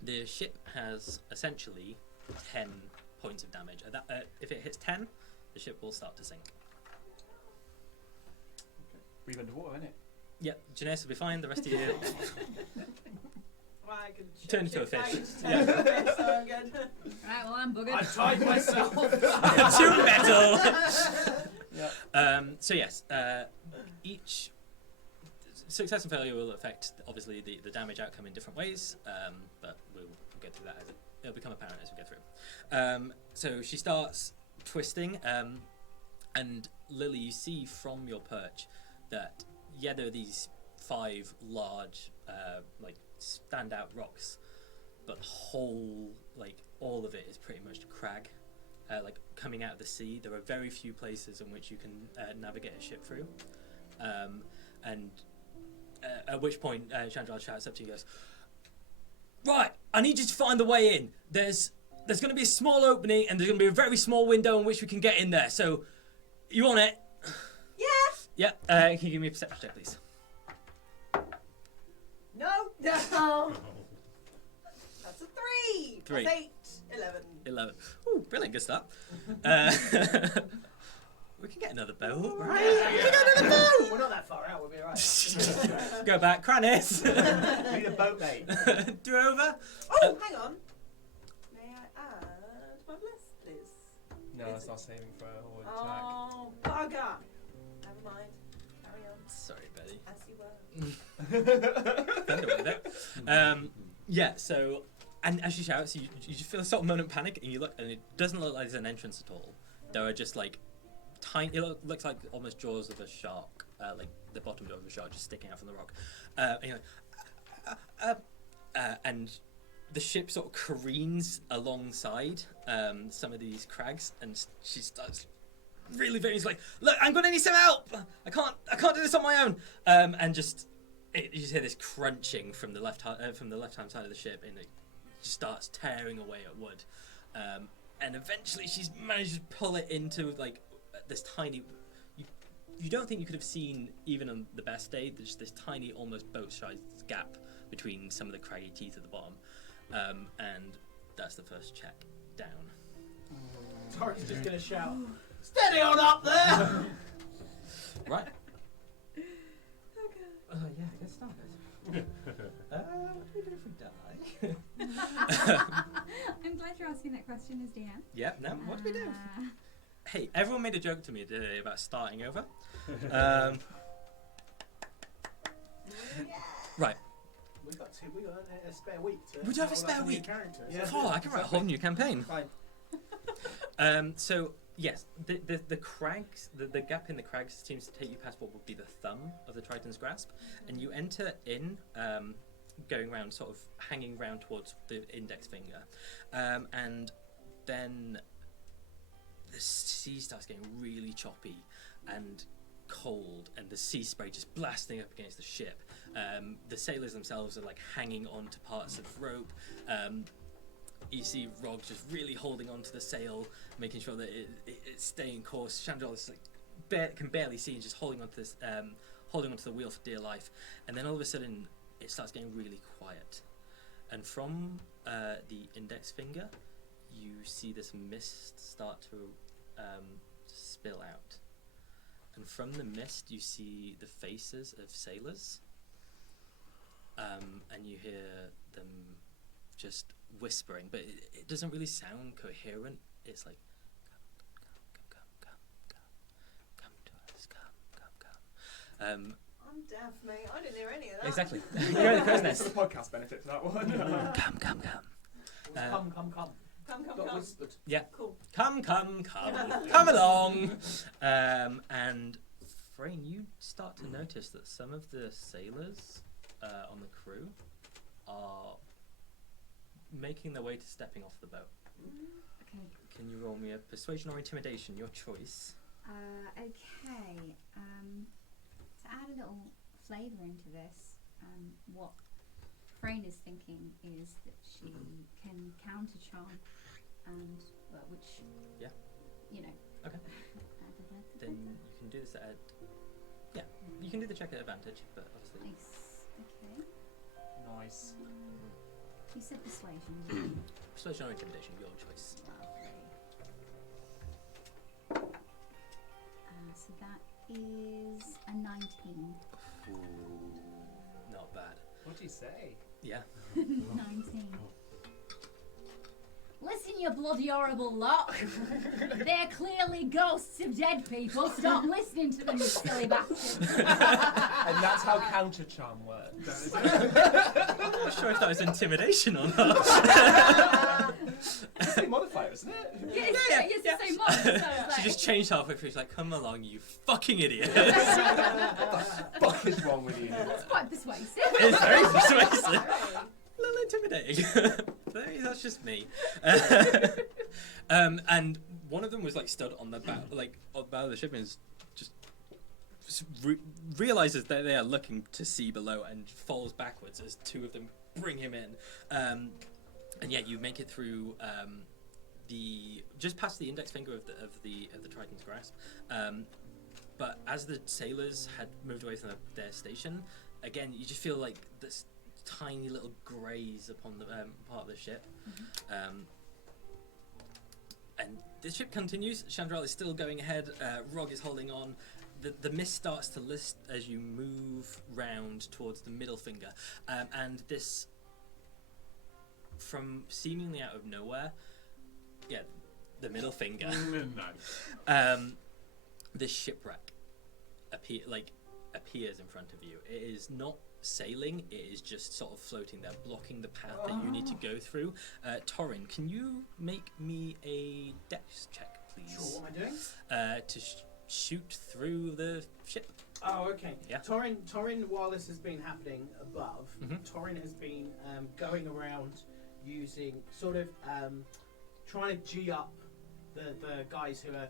The ship has essentially 10 points of damage. If it hits 10, the ship will start to sink. Breathe underwater, innit? Yep, Geneius will be fine. The rest of you Well, I can turn into a fish. So I'm good. Right, well, I'm buggered. I tried myself. Too metal. So yes, each success and failure will affect obviously the damage outcome in different ways, but we'll get through that as it'll become apparent as we go through. So she starts twisting, and Lilli, you see from your perch that there are these 5 large like standout rocks, but all of it is pretty much crag, like coming out of the sea. There are very few places in which you can navigate a ship through, and at which point Chandra shouts up to you, goes, right, I need you to find the way in. There's going to be a small opening, and there's going to be a very small window in which we can get in there, so you on it? Yeah. Can you give me a perception check, please? No. That's a 3. 3. Plus 8. 11. Ooh, brilliant, good start. We can get another boat, right? Yeah. We can get another boat! We're not that far out, we'll be alright. Go back, Cranis. Need a boat, mate. Drover. Oh, hang on. May I add my bliss, please? No, it's not saving for or attack. Oh, bugger. Never mind. Carry on. Sorry, Betty. As you were. So, and as she shouts, you just feel a sort of moment of panic, and you look, and it doesn't look like there's an entrance at all. There are just like tiny, it looks like almost jaws of a shark, like the bottom jaw of a shark just sticking out from the rock. And you're like, and the ship sort of careens alongside some of these crags, and she starts really very, like, look, I'm gonna need some help. I can't do this on my own. And just you just hear this crunching from the left hand side of the ship, and it just starts tearing away at wood. And eventually, she's managed to pull it into like this tiny. You don't think you could have seen even on the best day. There's this tiny, almost boat-sized gap between some of the craggy teeth at the bottom, and that's the first check down. Torin's just gonna shout, steady on up there! Right. Okay. Yeah, get started. What do we do if we die? I'm glad you're asking that question as DM. Yeah, no, what do we do? Hey, everyone made a joke to me today about starting over. Right. We've got a spare week. We do have a spare week? Yeah. Oh, I can write a whole new campaign. Fine. So yes, the crags, the gap in the crags seems to take you past what would be the thumb of the Tritons Grasp, and you enter in, going round, sort of hanging round towards the index finger, and then the sea starts getting really choppy and cold, and the sea spray just blasting up against the ship. The sailors themselves are like hanging on to parts of rope. You see Rogg just really holding on to the sail, making sure that it's staying course. Chandra is like can barely see and just holding onto this, holding onto the wheel for dear life. And then all of a sudden, it starts getting really quiet. And from the index finger, you see this mist start to spill out. And from the mist, you see the faces of sailors, and you hear them just whispering, but it doesn't really sound coherent. It's like, come to us, come. I'm deaf, mate. I didn't hear any of that. Exactly. You're in the crow's That's nest. the podcast benefit for that one. Come. Come. Come. Got whispered. Yeah. Cool. Come along. And Frayne, you start to notice that some of the sailors on the crew are making their way to stepping off the boat. Okay. Can you roll me a persuasion or intimidation, your choice? Okay. To add a little flavour into this, what Frayne is thinking is that she can counter charm, and which, Yeah. you know. Okay. Then you can do this at. Yeah, you can do the check at advantage, but obviously. Nice. Okay. Nice. You said persuasion, didn't you? Persuasion or intimidation, your choice. Lovely. So that is a 19. Ooh, not bad. What'd you say? Yeah. 19. Listen, you bloody horrible lot. They're clearly ghosts of dead people. Stop listening to them, you silly bastards. And that's how counter charm works. I'm not sure if that was intimidation or not. It's the same modifier, isn't it? Yeah, it's the same one. So it's She just changed halfway through. She's like, "Come along, you fucking idiots." What the fuck is wrong with you? It's quite persuasive. It's very persuasive. A little intimidating. But that's just me. And one of them was like stood on the bow, on the bow of the ship, and is just realizes that they are looking to see below, and falls backwards as two of them bring him in. And yeah, you make it through just past the index finger of the Triton's Grasp. But as the sailors had moved away from their station, again you just feel like this tiny little graze upon the part of the ship. And the ship continues. Chandral is still going ahead. Rogg is holding on. The mist starts to lift as you move round towards the middle finger, and this, from seemingly out of nowhere, the middle finger. Nice. This shipwreck appears in front of you. It is not sailing, it is just sort of floating there, blocking the path that you need to go through. Torin, can you make me a dex check, please? Sure, what am I doing? To shoot through the ship. Oh, okay. Yeah. Torin, while this has been happening above, Torin has been going around using sort of trying to G up the guys who are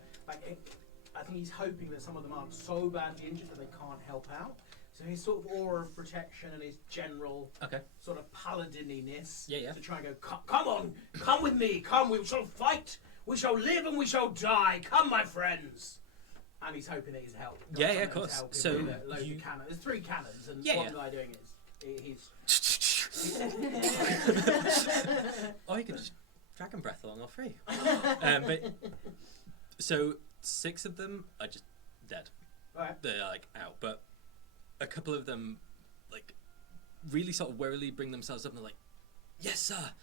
I think he's hoping that some of them aren't so badly injured that they can't help out. So his sort of aura of protection and his general sort of paladininess to try and go, come on, come with me, come, we shall fight, we shall live and we shall die, come my friends. And he's hoping that he's help. Yeah, of course. So loads of cannons. There's 3 cannons and one guy doing it. He's or you could just dragon breath along all 3. But so 6 of them are just dead. Right. They're like out, but a couple of them like really sort of warily bring themselves up and they're like, "Yes, sir.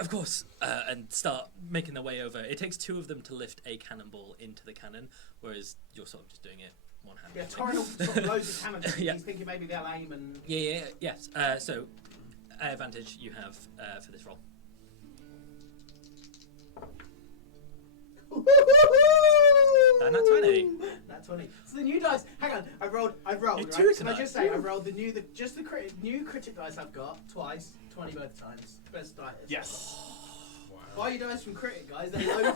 Of course," and start making their way over. It takes 2 of them to lift a cannonball into the cannon, whereas you're sort of just doing it one hand. Yeah, Torin sort of blows his hammer. Yeah. He's thinking maybe they'll aim and. Yes. So, advantage you have for this roll. Not 20. Not 20. So the new dice. Hang on, I've rolled. You Right? two Can I just tonight. say I've rolled the new new critic dice I've got twice, 20 both times. Best dice. Yes. Buy your dice from critic, guys. They're loaded.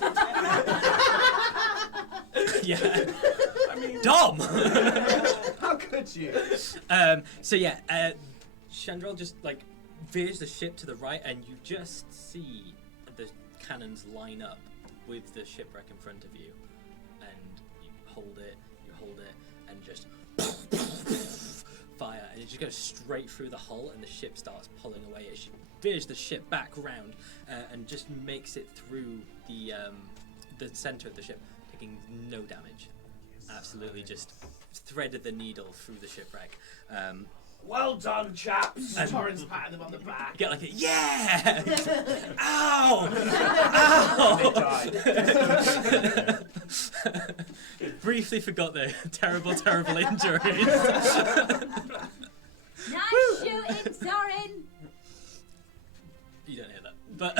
Yeah. I mean, Dom. How could you? So yeah, Chandrel just like veers the ship to the right, and you just see the cannons line up with the shipwreck in front of you, and you hold it, and just fire, and it just goes straight through the hull, and the ship starts pulling away. It veers the ship back round, and just makes it through the center of the ship, taking no damage. Absolutely, just threaded the needle through the shipwreck. Well done, chaps. And- Torin's patting them on the back. Get like a yeah! Ow! Ow! Briefly forgot the terrible injuries. Nice shooting, Torin! You don't hear that, but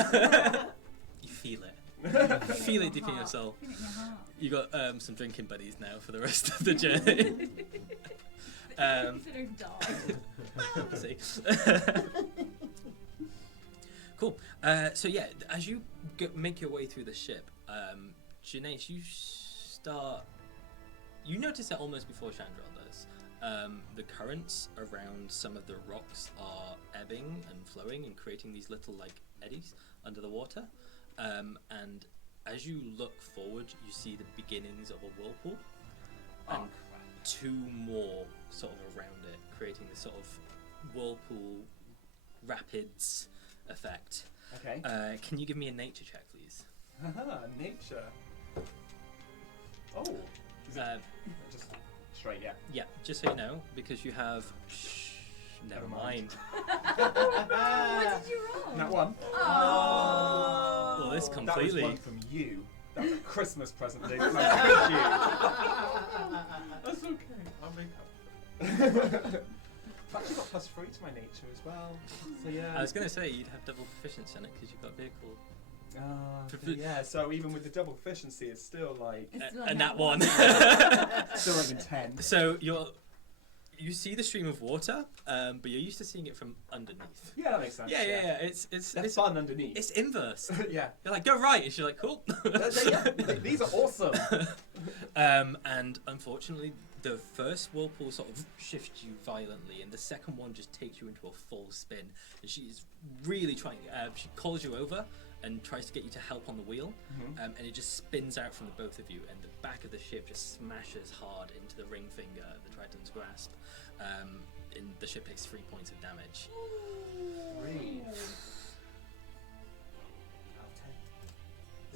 you feel it. You feel it deep in your soul. Feel it in your heart. You got some drinking buddies now for the rest of the journey. Consider Darr. See. Cool. So yeah, as you make your way through the ship, Geneius, you notice it almost before Chandrel does. The currents around some of the rocks are ebbing and flowing and creating these little like eddies under the water. And as you look forward, you see the beginnings of a whirlpool. And two more sort of around it, creating this sort of whirlpool rapids effect. Okay. Can you give me a nature check, please? Nature. Oh. Is it just straight? Yeah. Yeah, just so you know, because you have. Never mind. What did you roll? That one. Oh. Well, this That completely. was one from you. That was a Christmas present, Nick. Thank That's okay. I'll make up. I've actually got +3 to my nature as well. So yeah. I was going to say you'd have double proficiency on it because you've got vehicle. Yeah, so even with the double efficiency, it's still like It's still And not that one. still not even 10. So you see the stream of water, but you're used to seeing it from underneath. Yeah, that makes sense. Yeah. It's It's fun underneath. It's inverse. Yeah. You're like, go right, and she's like, cool. These are awesome. And unfortunately, the first whirlpool sort of shifts you violently, and the second one just takes you into a full spin. And she's really trying. She calls you over and tries to get you to help on the wheel, and it just spins out from the both of you, and the back of the ship just smashes hard into the ring finger, the Tritons Grasp. And the ship takes 3 points of damage. 3.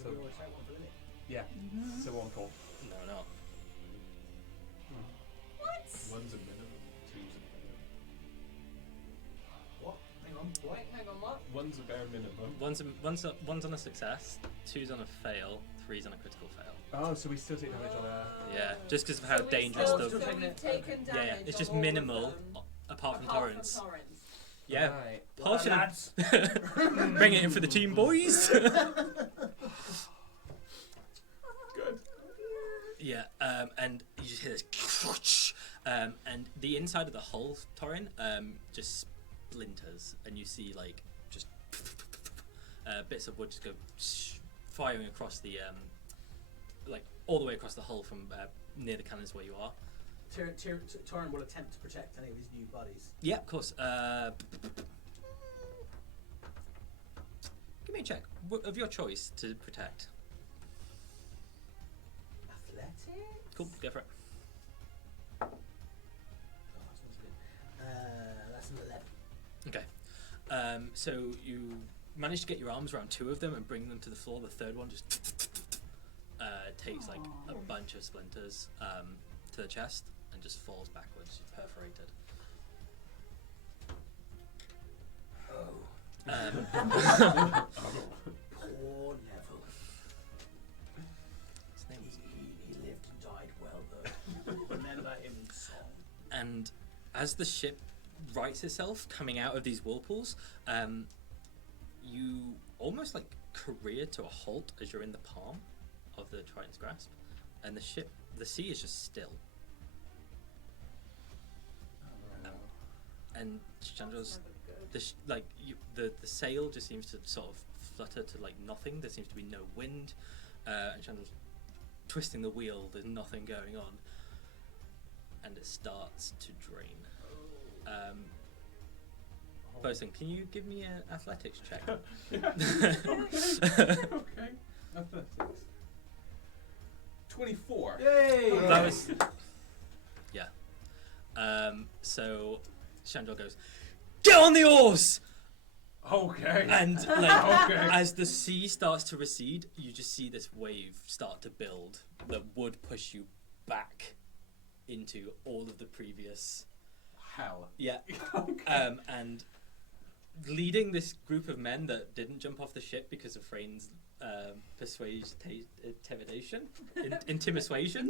So, yeah. So one call. No, not. What? One's a minimum, two's a minimum. What? Hang on. What? Wait, hang on, what? One's a bare minimum. One's on a success, two's on a fail, three's on a critical fail. Oh, so we still take damage on a. Yeah, just because of how So we dangerous still- the. still So taking we've it. taken damage. Yeah, it's on just all of minimal, them, apart from apart Torrens. from Torrens. Yeah, Right. Paul should have lads. bring it in for the team, boys. Good. Yeah, and you just hear this, and the inside of the hull, Torin, just splinters, and you see like just bits of wood just go firing across the, like all the way across the hull from near the cannons where you are. Torin will attempt to protect any of his new buddies. Yeah, of course. Give me a check of your choice to protect. Athletics? Cool, go for it. Oh, that's not good. That's an 11. Okay. So you manage to get your arms around two of them and bring them to the floor. The third one just takes like a bunch of splinters to the chest and just falls backwards, perforated. Poor Neville. His name was He lived and died well, though. Remember, and as the ship rights itself, coming out of these whirlpools, you almost like career to a halt as you're in the palm of the Tritons Grasp, and the sea is just still. And Chandra's the sail just seems to sort of flutter to like nothing. There seems to be no wind, and Chandra's twisting the wheel. There's nothing going on, and it starts to drain. Bosun, can you give me an athletics check? Okay. Athletics. 24. Yay! That was so Chandra goes, "Get on the oars!" Okay. And like Okay. as the sea starts to recede, you just see this wave start to build that would push you back into all of the previous. Hell. Yeah. Okay. And leading this group of men that didn't jump off the ship because of Frayne's intimidation,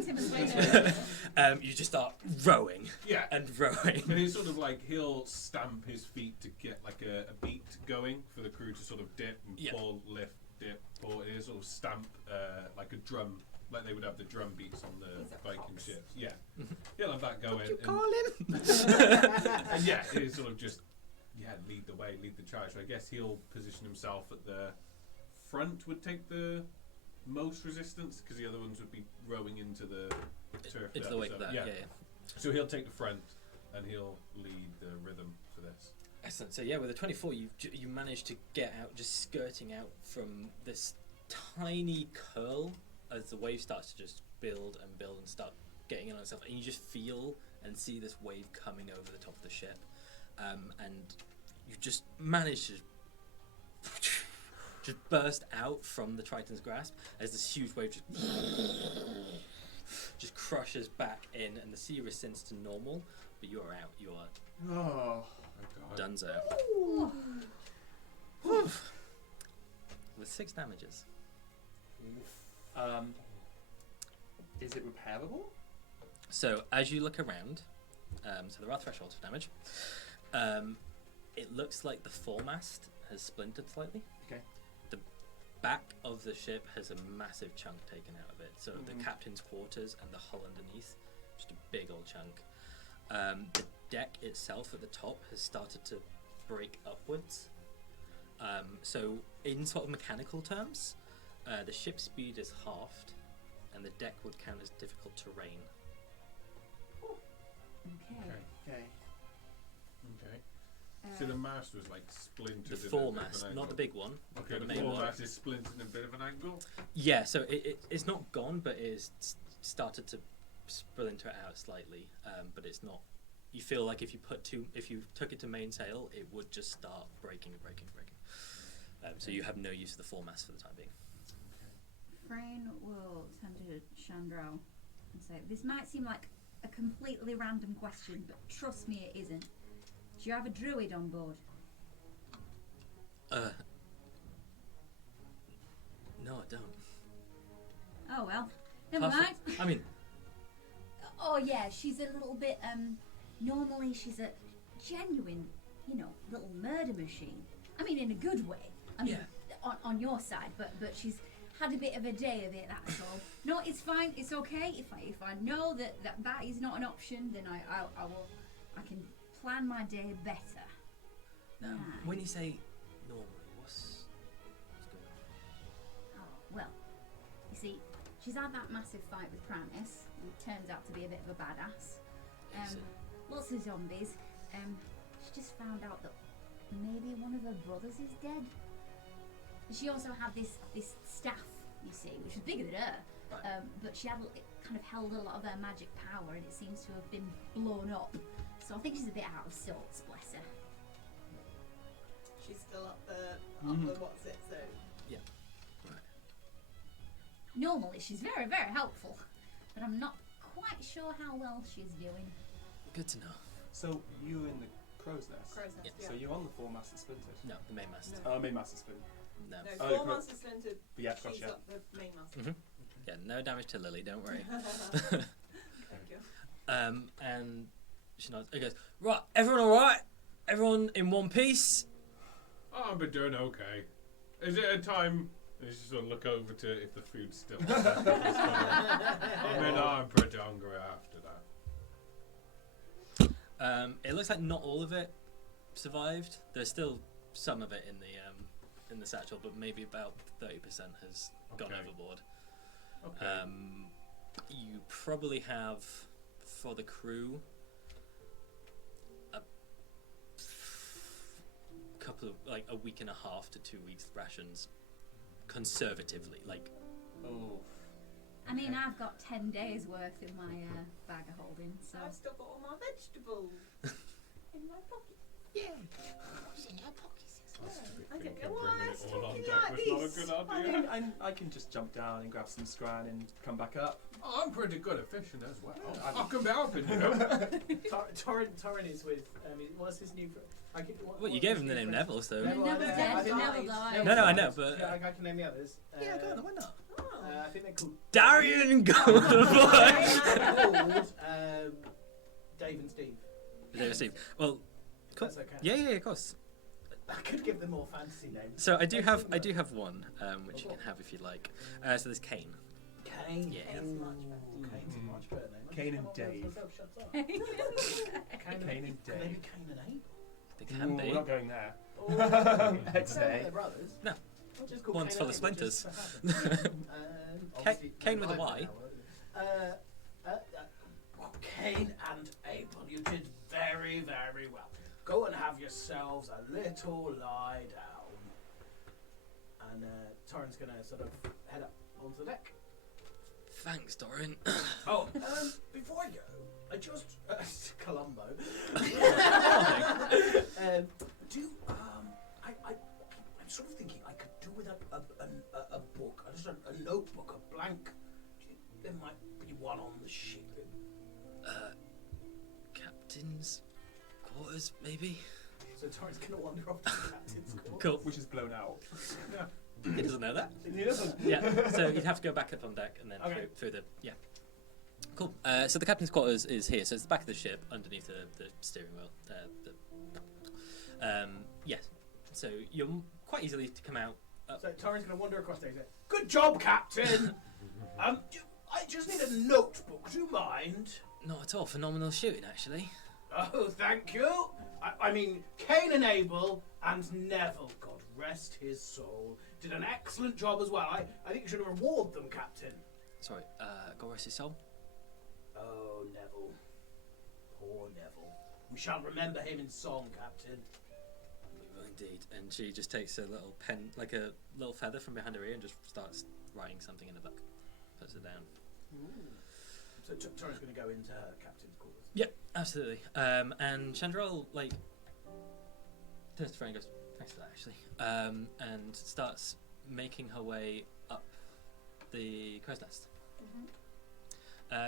you just start rowing Yeah. and rowing. And it's sort of like he'll stamp his feet to get like a beat going for the crew to sort of dip and pull, lift, dip, pull. It is sort of stamp like a drum, like they would have the drum beats on the Viking ships. Yeah, he'll have that going. You call him? And yeah, it is sort of just lead the way, lead the charge. So I guess he'll position himself at the front. Would take the most resistance because the other ones would be rowing into the turf. Into the wake of that. Yeah. So he'll take the front and he'll lead the rhythm for this. Excellent. So yeah, with a 24, you manage to get out, just skirting out from this tiny curl as the wave starts to just build and start getting in on itself, and you just feel and see this wave coming over the top of the ship, and you just manage to just burst out from the Triton's Grasp as this huge wave just crushes back in, and the sea rescinds to normal, but you are out. You are Oh. donezo. With 6 damages. Is it repairable? So as you look around, so there are thresholds for damage. It looks like the foremast has splintered slightly. Okay. The back of the ship has a massive chunk taken out of it. So the captain's quarters and the hull underneath, just a big old chunk. The deck itself at the top has started to break upwards. So in sort of mechanical terms, the ship speed is halved, and the deck would count as difficult terrain. Okay. So the mast was like splintered. The in a bit of foremast, an not the angle. big one. Okay, not the the main one. foremast is splintered in a bit of an angle. Yeah, so it's not gone, but it is started to splinter out slightly. But it's not. You feel like if you took it to mainsail, it would just start breaking. So you have no use of the foremast for the time being. Frayne will turn to Chandra and say, "This might seem like a completely random question, but trust me, it isn't. Do you have a druid on board?" No, I don't. Oh well, never Perfect. mind. I mean, Oh yeah, she's a little bit, normally she's a genuine, little murder machine. I mean, in a good way. I mean, on your side, but she's had a bit of a day of it, that's all. No, it's fine, it's okay. If I know that is not an option, then I can plan my day better. when you say normally, what's going on? Oh, well, you see, she's had that massive fight with Pramis, who turns out to be a bit of a badass. Lots of zombies. She just found out that maybe one of her brothers is dead. She also had this staff, you see, which was bigger than her, but she had it kind of held a lot of her magic power, and it seems to have been blown up. So I think she's a bit out of sorts, bless her. She's still up the what's it, so Yeah. Right. Normally she's very, very helpful, but I'm not quite sure how well she's doing. Good to know. So you in the crow's nest? crow's nest, yeah. So you're on the foremast that's splintered? No, the main mast. No. Main mast is splintered. No. No, Oh, four cro- mast is splintered. Yeah, She's gotcha. up the main mast. Mhm. Yeah, no damage to Lilli. Don't worry. Thank you. And she nods. He goes, right, everyone all right? Everyone in one piece? Oh, I've been doing okay. Is it a time? And she's sort of look over to if the food's still. I mean, I'm pretty hungry after that. It looks like not all of it survived. There's still some of it in the satchel, but maybe about 30% has gone Okay. overboard. Okay. You probably have for the crew a couple of like a week and a half to 2 weeks rations, conservatively. Like, Oh. I mean, I've got 10 days worth in my bag of holding, so. I've still got all my vegetables in my pocket. What's in your pockets as well? I don't know Bringing why I it was all on talking deck like was not a this. good I idea. mean, I can just jump down and grab some scran and come back up. Oh, I'm pretty good at fishing as well. I can be helping, you know. Torin is with. What's his new? well, you gave him the name Neville, so. Neville, Neville's I dead. think- Neville died. No, I know, but Yeah, I can name the others. Yeah, go on, why not? I think they're called. Darian Goldenboy. Called Dave and Steve. There, Steve. Well, cool. That's okay. Yeah, of course. I could give them more fantasy names. So I do have Excellent. one, which you can have if you'd like. So there's Kane. Kane. Yeah. Kane's a much better name. Kane and Dave. Kane Kane and Can they be Dave. Kane and Abel? They can Ooh, be. we're not going there. Let's say. They're brothers. No. I'll just call One's Kane full and of Abel, just splinters. so happens. Obviously, Kane with a I'm Y. now. Kane and Abel, you did very, very well. Go and have yourselves a little lie down. And Torin's going to sort of head up onto the deck. Thanks, Torin. Oh, before I go, I just Columbo. I'm sort of thinking I could do with a book, just a notebook, a blank. There might be one on the ship. Captain's quarters, maybe? So Torin's going to wander off to the captain's quarters. Cool. Which is blown out. He doesn't know that. He doesn't. Yeah, so you'd have to go back up on deck and then Okay. through the... Yeah. Cool. So the captain's quarters is here. So it's the back of the ship, underneath the steering wheel. Yeah. So you're quite easily to come out. So Torin's going to wander across there and say, "Good job, Captain! I just need a notebook, do you mind?" Not at all. Phenomenal shooting, actually. Oh, thank you. I mean, Cain and Abel and Neville, God rest his soul, did an excellent job as well. I think you should reward them, Captain. Sorry, God rest his soul. Oh, Neville. Poor Neville. We shall remember him in song, Captain. We will indeed. And she just takes a little pen, like a little feather from behind her ear and just starts writing something in a book. Puts it down. So Torin's going to go into her captain's quarters. Yep, absolutely. And Chandral, like, turns to Frayne and goes, thanks for that, actually. And starts making her way up the crow's nest.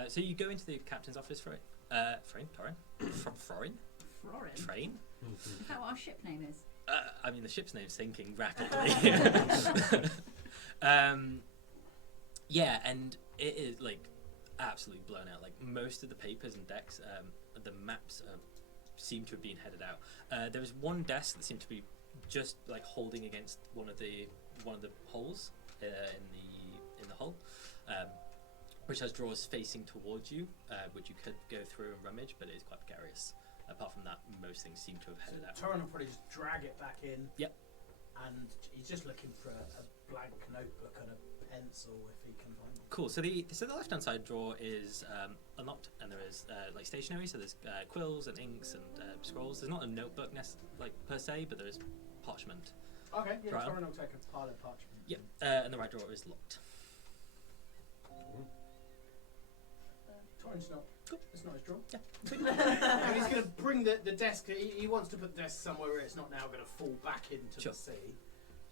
So you go into the captain's office, Frayne? Torin? Frayne? Florin. Is that what our ship name is? I mean, the ship's name's sinking rapidly. Yeah, and it is, like, absolutely blown out. Like, most of the papers and decks, the maps seem to have been headed out. There was one desk that seemed to be just, like, holding against one of the holes in the hull, which has drawers facing towards you, which you could go through and rummage, but it is quite precarious. Apart from that, most things seem to have headed out. Torin will probably just drag it back in. Yep. And he's just looking for a blank notebook and a pencil if he can find one. Cool. So the left hand side drawer is unlocked, and there is like stationery. So there's quills and inks and scrolls. There's not a notebook per se, but there is parchment. Okay, yeah, Trial. Torin will take a pile of parchment. Yep. And the right drawer is locked. Torin's not. It's not his drawer. Yeah. And he's going to bring the desk. He wants to put the desk somewhere where it's not now going to fall back into Sure. the sea.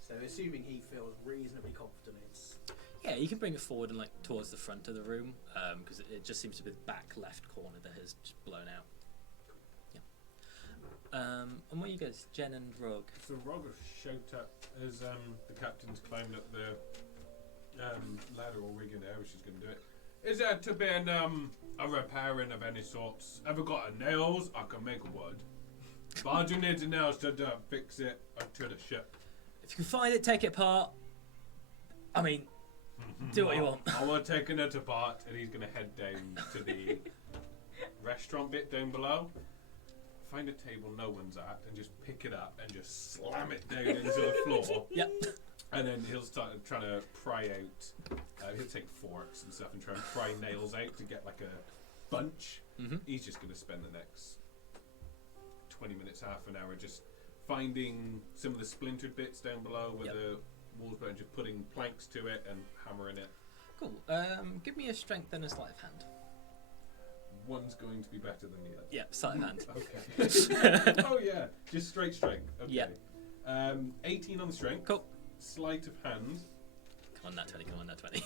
So assuming he feels reasonably confident, it's. Yeah, you can bring it forward and like towards the front of the room because it just seems to be the back left corner that has just blown out. Yeah. And what are you guys, Jen and Rogg? So Rogg will shout up as the captain's climbed up the ladder or rigging there, which is going to do it. Is there to be a repairing of any sorts? Ever got a nails? I can make wood. But I do need the nails to fix it to the ship. If you can find it, take it apart. I mean, do what you want. I want taking it apart, and he's going to head down to the restaurant bit down below. Find a table no one's at, and just pick it up and just slam it down into the floor. Yep. And then he'll start trying to pry out. He'll take forks and stuff and try and pry nails out to get like a bunch. Mm-hmm. He's just going to spend the next 20 minutes, half an hour just finding some of the splintered bits down below where the walls were, and just putting planks to it and hammering it. Cool. Give me a strength and a sleight of hand. One's going to be better than the other. Yep, sleight of hand. Okay. Oh yeah, just straight strength. Okay. Yeah. 18 on the strength. Cool. Sleight of hand. Come on, that 20. Come on, that 20.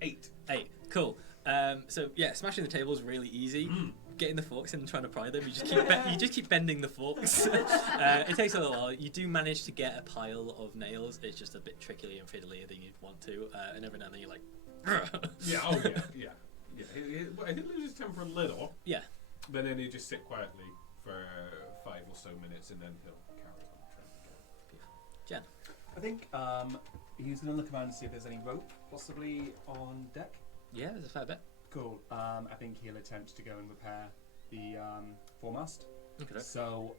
8. 8. Cool. So yeah, smashing the table is really easy. Getting the forks in and trying to pry them, you just keep bending the forks. It takes a little while. You do manage to get a pile of nails. It's just a bit trickier and fiddlier than you'd want to. And every now and then you're like, Yeah. Oh yeah. Yeah. Yeah. He'll lose his temper a little. Yeah. But then he'll just sit quietly for 5 or so minutes, and then he'll carry on trying again. Jen. I think he's going to look around and see if there's any rope possibly on deck. Yeah, there's a fair bit. Cool. I think he'll attempt to go and repair the foremast. Okay. So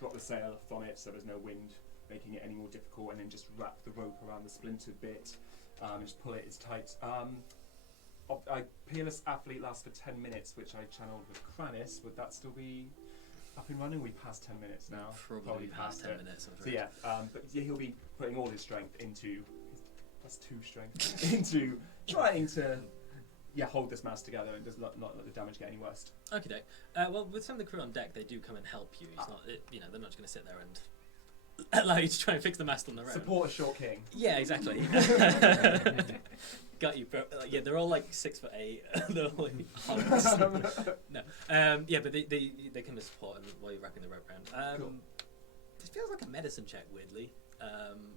drop the sail from it so there's no wind making it any more difficult, and then just wrap the rope around the splintered bit and just pull it as tight. Peerless Athlete lasts for 10 minutes, which I channeled with Kranis. Would that still be up and running? We passed 10 minutes now. Probably past 10 minutes. So yeah, but yeah, he'll be putting all his strength into plus 2 strength into trying to hold this mast together and just not let the damage get any worse. Okay, doke. Well, with some of the crew on deck, they do come and help you. It's not, they're not just going to sit there and allow you to try and fix the mast on their own. Support a short king. Yeah, exactly. Got you, bro. Yeah, they're all like 6'8". They're all like hunks. No. Yeah, but they come to support while you're wrapping the rope around. Cool. This feels like a medicine check, weirdly.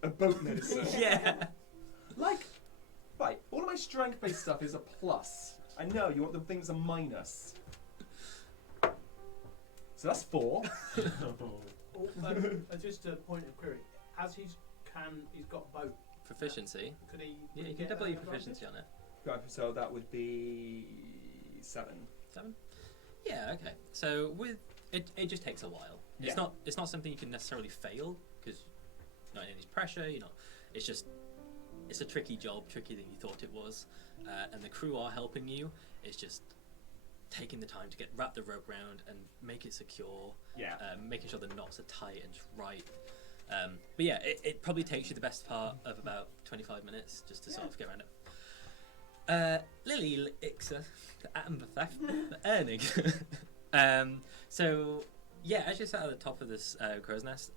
A boat medicine. Yeah. Right, all of my strength-based stuff is a plus. I know, you want the things a minus. So that's 4. Just a point of query. As he's got boat Proficiency. Could he? Yeah, you can get double your advantage? proficiency on it. Right, so that would be 7. 7? Yeah, okay. So with it just takes a while. It's Yeah. It's not something you can necessarily fail because not any pressure. It's just it's a tricky job, trickier than you thought it was, and the crew are helping you. It's just taking the time to wrap the rope around and make it secure. Yeah. Making sure the knots are tight and just right. But yeah, it probably takes you the best part of about 25 minutes just to sort of get around it. Lilli, Lyxa, amberfaff, Murnig. So yeah, as you sat at the top of this crow's nest,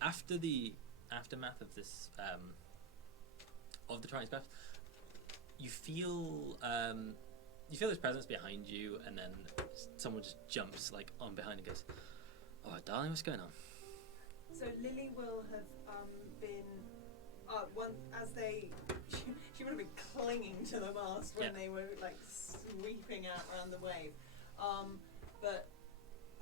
after the aftermath of this of the Tritons Grasp, you feel this presence behind you, and then someone just jumps like on behind and goes, "Oh, darling, what's going on?" So Lilli will have been she would have been clinging to the mast when they were like sweeping out around the wave. But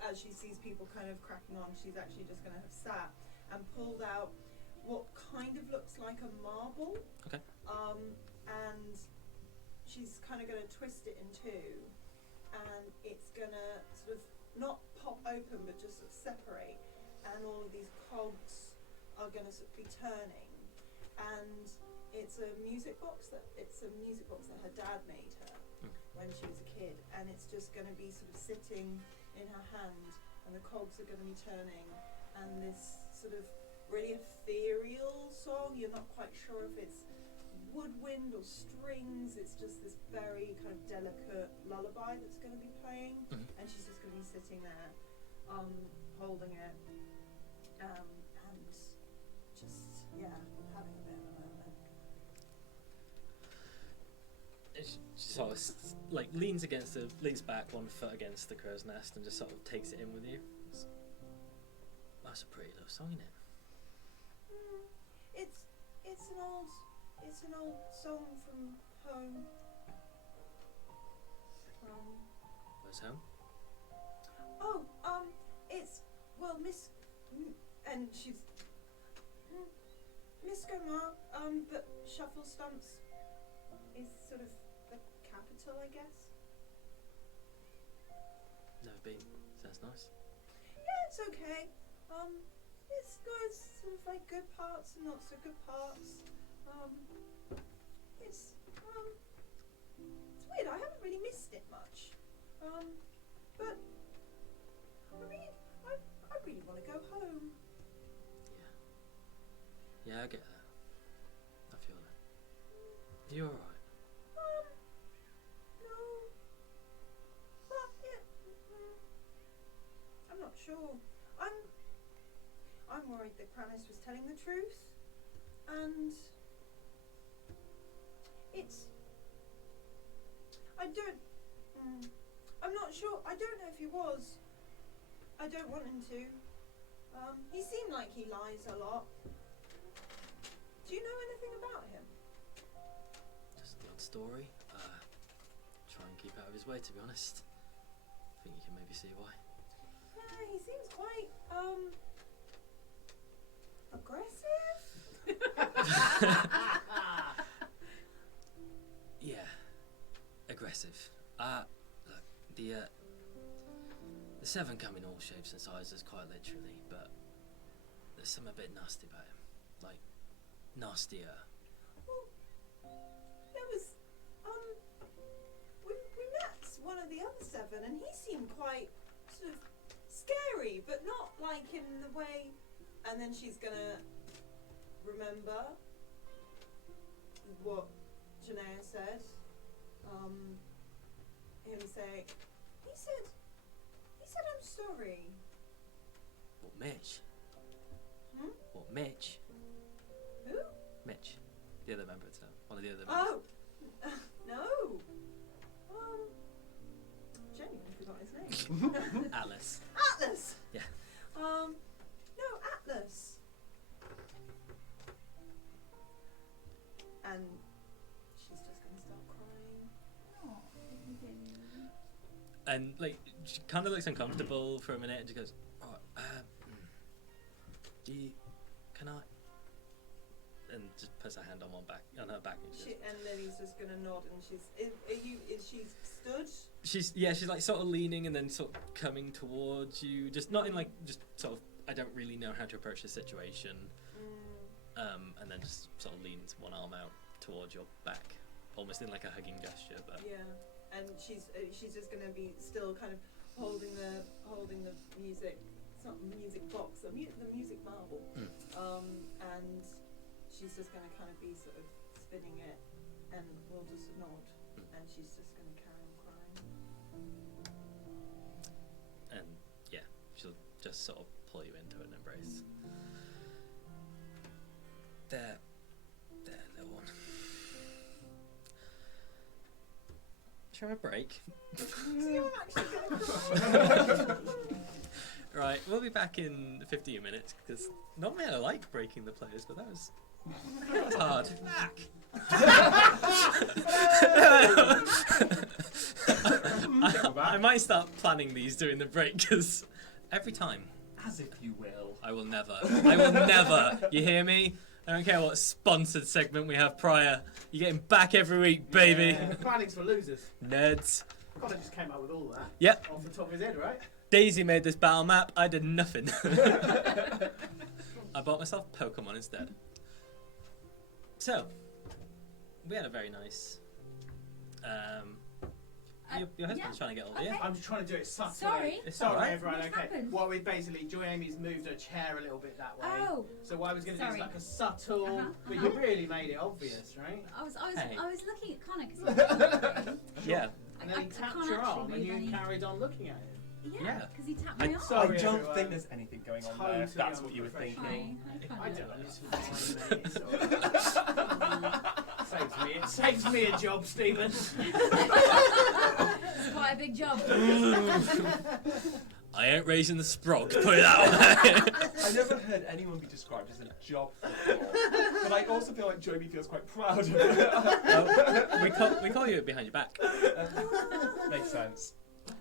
as she sees people kind of cracking on, she's actually just going to have sat and pulled out what kind of looks like a marble. Okay. And she's kind of going to twist it in two, and it's going to sort of not pop open but just sort of separate, and all of these cogs are going to sort of be turning, and it's a music box that her dad made her when she was a kid, and it's just going to be sort of sitting in her hand, and the cogs are going to be turning, and this sort of really ethereal song, you're not quite sure if it's woodwind or strings, it's just this very kind of delicate lullaby that's going to be playing, and she's just going to be sitting there holding it and just having a bit of a moment. She sort of like leans back, one foot against the crow's nest, and just sort of takes it in with you. That's a pretty little song, isn't it? It's an old It's an old song from home. Where's home? Oh, it's, well, and she's, Miss Gomar, but Shuffle Stumps is sort of the capital, I guess. Never been. Sounds nice. Yeah, it's okay. It's got sort of like good parts and not so good parts. It's weird. I haven't really missed it much. But I really want to go home. Yeah, I get that. I feel that. You alright? No. Well, yeah. I'm not sure. I'm worried that Kranis was telling the truth, and I'm not sure. I don't know if he was. I don't want him to. He seemed like he lies a lot. Do you know anything about him? Just the odd story. Try and keep out of his way, to be honest. I think you can maybe see why. Yeah, he seems quite, aggressive? Yeah. Aggressive. Look, the seven come in all shapes and sizes, quite literally, but there's something a bit nasty about him. Like, nastier. Well, there was, we met one of the other seven, and he seemed quite sort of scary, but not like in the way. And then she's gonna remember what Geneius said. Him say, he said I'm sorry. What, Mitch? Hmm? What, Mitch? Who? Mitch. The other member of the one of the other Oh, no. Genuinely forgot his name. members. Atlas. Atlas. Yeah. No, Atlas. And she's just gonna start crying. And like, she kind of looks uncomfortable for a minute, and she goes, "Oh, can I?" And just puts her hand on her back, and she goes, And Lily's just gonna nod, and she's. Is she stood? she's like sort of leaning and then sort of coming towards you, just not in like just sort of, I don't really know how to approach the situation, and then just sort of leans one arm out towards your back, almost in like a hugging gesture, but Yeah. And she's just gonna be still kind of holding the music. It's not the music box, the music marble. And she's just gonna kind of be sort of spinning it, and we'll just nod, and she's just gonna carry on crying. and yeah, she'll just sort of pull you into an embrace. There, little one. Shall we have a break? Right, we'll be back in 15 minutes, because normally I like breaking the players, but that was hard. I might start planning these during the break, because every time. As if you will. I will never, you hear me? I don't care what sponsored segment we have prior. You're getting back every week, baby. Yeah, planning's for losers. Nerds. Connor just came up with all that. Yep. Off the top of his head, right? Daisy made this battle map. I did nothing. I bought myself Pokemon instead. So, we had a very nice. Your husband's trying to get over here. I'm just trying to do it subtly. Sorry. It's Sorry, alright. everyone. What's Okay. happened? What we basically, Joy Amy's moved her chair a little bit that way. Oh. So what I was going to do is Sorry. like a subtle, but uh-huh. you really made it obvious, right? I was Hey. looking at Connor because he was looking. Yeah. And then I he tapped can't your actually arm, and move you any- carried on looking at him. Yeah. Because he tapped my arm. Sorry, I don't everyone. think there's anything going on there. If that's what you were thinking. Hi, I Connor. don't. It's fine, mate. It's all right. It saves me a job, Stephen. It's quite a big job. I ain't raising the sprog, put it that way. I never heard anyone be described as a job before. but I also feel like Joby feels quite proud of it. We call you behind your back. Makes sense.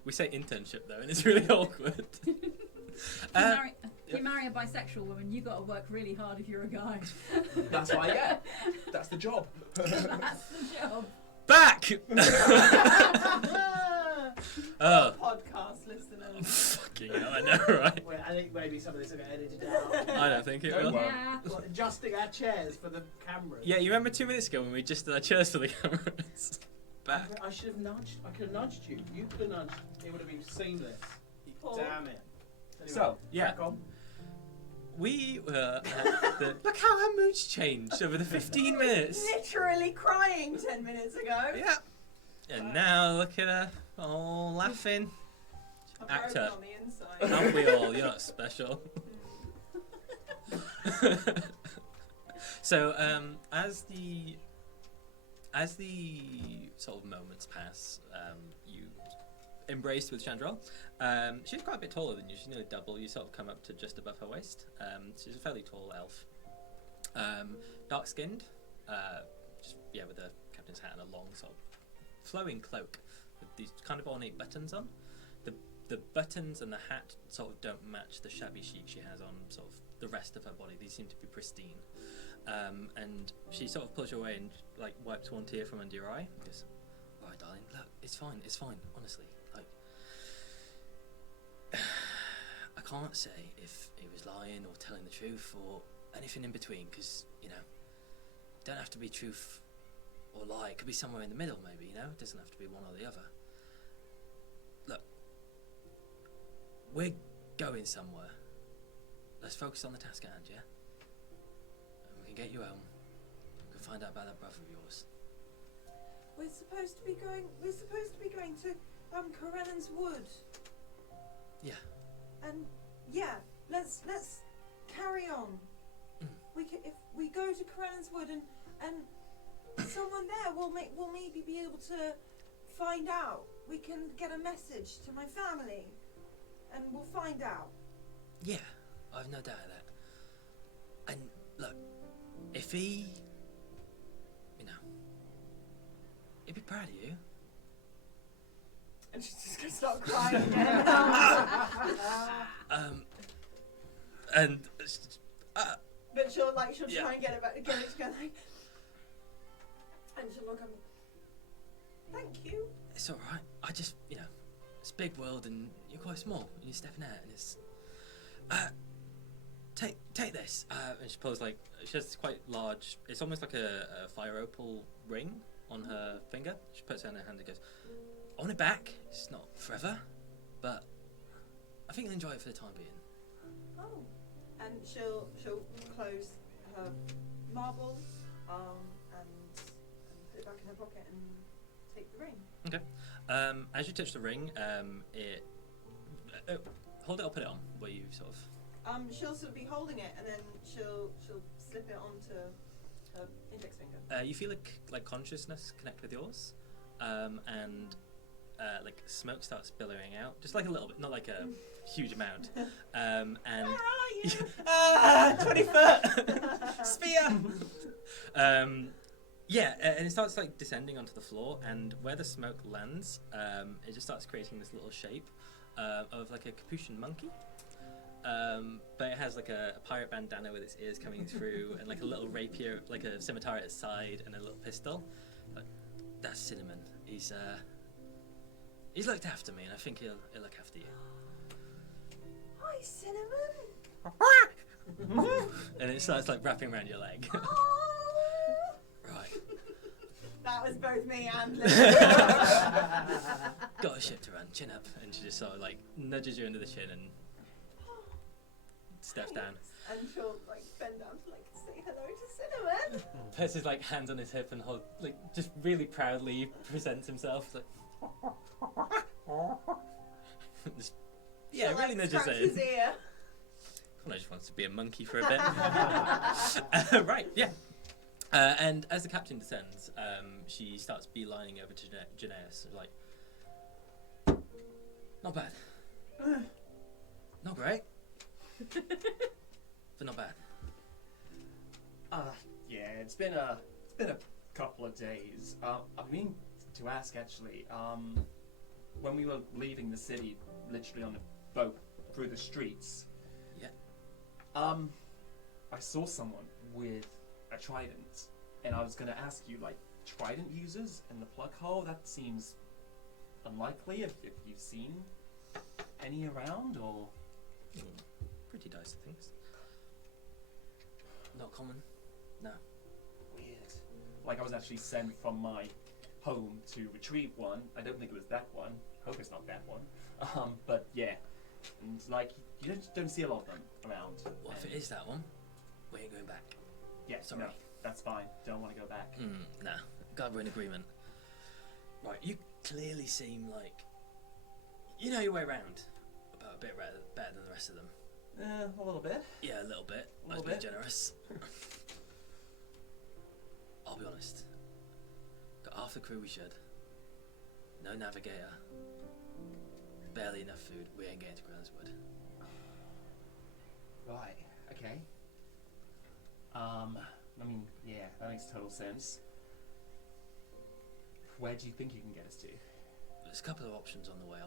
We say internship though, and it's really awkward. If you marry a bisexual woman, you got to work really hard if you're a guy. That's what I get. That's the job. That's the job. Back! Oh. Podcast listeners. Fucking hell, I know, right? Well, I think maybe some of this will get edited out. I don't think it Don't will. worry. Yeah. Well, adjusting our chairs for the cameras. Yeah, you remember 2 minutes ago when we adjusted our chairs for the cameras? Back. I should have nudged. I could have nudged you. You could have nudged. It would have been seamless. Paul. Damn it. Anyway, So, Yeah. crack on. We were at the... Look how our mood's changed over the 15 minutes. Literally crying 10 minutes ago. Yeah. And now look at her, all laughing. I'm Actor. broken on the inside. Aren't we all? You're not special. So, as the sort of moments pass, you embraced with Chandrel. She's quite a bit taller than you. She's nearly double. You sort of come up to just above her waist. She's a fairly tall elf. Dark-skinned, with a captain's hat and a long sort of flowing cloak with these kind of ornate buttons on. The buttons and the hat sort of don't match the shabby chic she has on sort of the rest of her body. These seem to be pristine. And she sort of pulls you away and like wipes one tear from under your eye. And goes, "All right, darling, look, it's fine, honestly. Like, I can't say if he was lying or telling the truth or anything in between, because, you know, it don't have to be truth or lie. It could be somewhere in the middle, maybe, you know? It doesn't have to be one or the other. Look, we're going somewhere. Let's focus on the task at hand, yeah? And we can get you home. We can find out about that brother of yours. We're supposed to be going to Corellan's Wood. Yeah. And yeah, let's carry on. If we go to Corellan's Wood and someone there will maybe be able to find out. We can get a message to my family, and we'll find out. Yeah, I've no doubt of that. And look, if he, you know, he'd be proud of you. And she's just gonna start crying again. And But she'll Yeah. try and get it together. And she'll look at me. Thank you. it's all right. I just, you know, it's a big world and you're quite small and you're stepping out and it's. Take this. And she pulls she has this quite large. It's almost like a fire opal ring on her finger. She puts it in her hand and goes, "I want it back. It's not forever, but I think you'll enjoy it for the time being." Oh. And she'll close her marble and put it back in her pocket and take the ring. Okay. As you touch the ring, it hold it or put it on. Where you sort of. She'll sort of be holding it, and then she'll slip it onto her index finger. You feel like consciousness connect with yours, and like smoke starts billowing out, just like a little bit, not like a huge amount. And Where are you? 20 foot spear. Yeah, and it starts like descending onto the floor, and where the smoke lands, it just starts creating this little shape of like a capuchin monkey. But it has like a pirate bandana with its ears coming through, and like a little rapier, like a scimitar at its side, and a little pistol. But that's Cinnamon. He's looked after me, and I think he'll look after you. Hi, Cinnamon. And it starts like wrapping around your leg. Oh. Right. That was both me and Lilli. Got a ship to run. Chin up, and she just sort of like nudges you under the chin and steps down. And she'll bend down to say hello to Cinnamon. Puts his hands on his hip and just really proudly presents himself. Just, yeah, She'll, really nudges scratch his it. ear. I just wants to be a monkey for a bit. Right, yeah. And as the captain descends, she starts beelining over to Geneius. Not bad. Not great. But not bad. Yeah, it's been a couple of days. I mean to ask actually. When we were leaving the city, literally on a boat through the streets. Yeah. I saw someone with a trident, and I was gonna ask you, like, trident users in the Plughole. That seems unlikely. If you've seen any around, or Pretty dicey things. Not common. No. weird. Like I was actually sent from my home to retrieve one. I don't think it was that one. Hope it's not that one. But yeah, and like you don't see a lot of them around. Well, if it is that one, we ain't going back. Yeah, Sorry. no, that's fine. Don't want to go back. Nah. Glad we're in agreement. Right, you clearly seem like you know your way around, but a bit better than the rest of them. A little bit. Yeah, a little bit. A I was little being bit. generous. I'll be honest. Got half the crew we should. No navigator. Barely enough food. We ain't getting to Groundswood. Right. Okay. I mean, yeah, that makes total sense. Where do you think you can get us to? There's a couple of options on the way.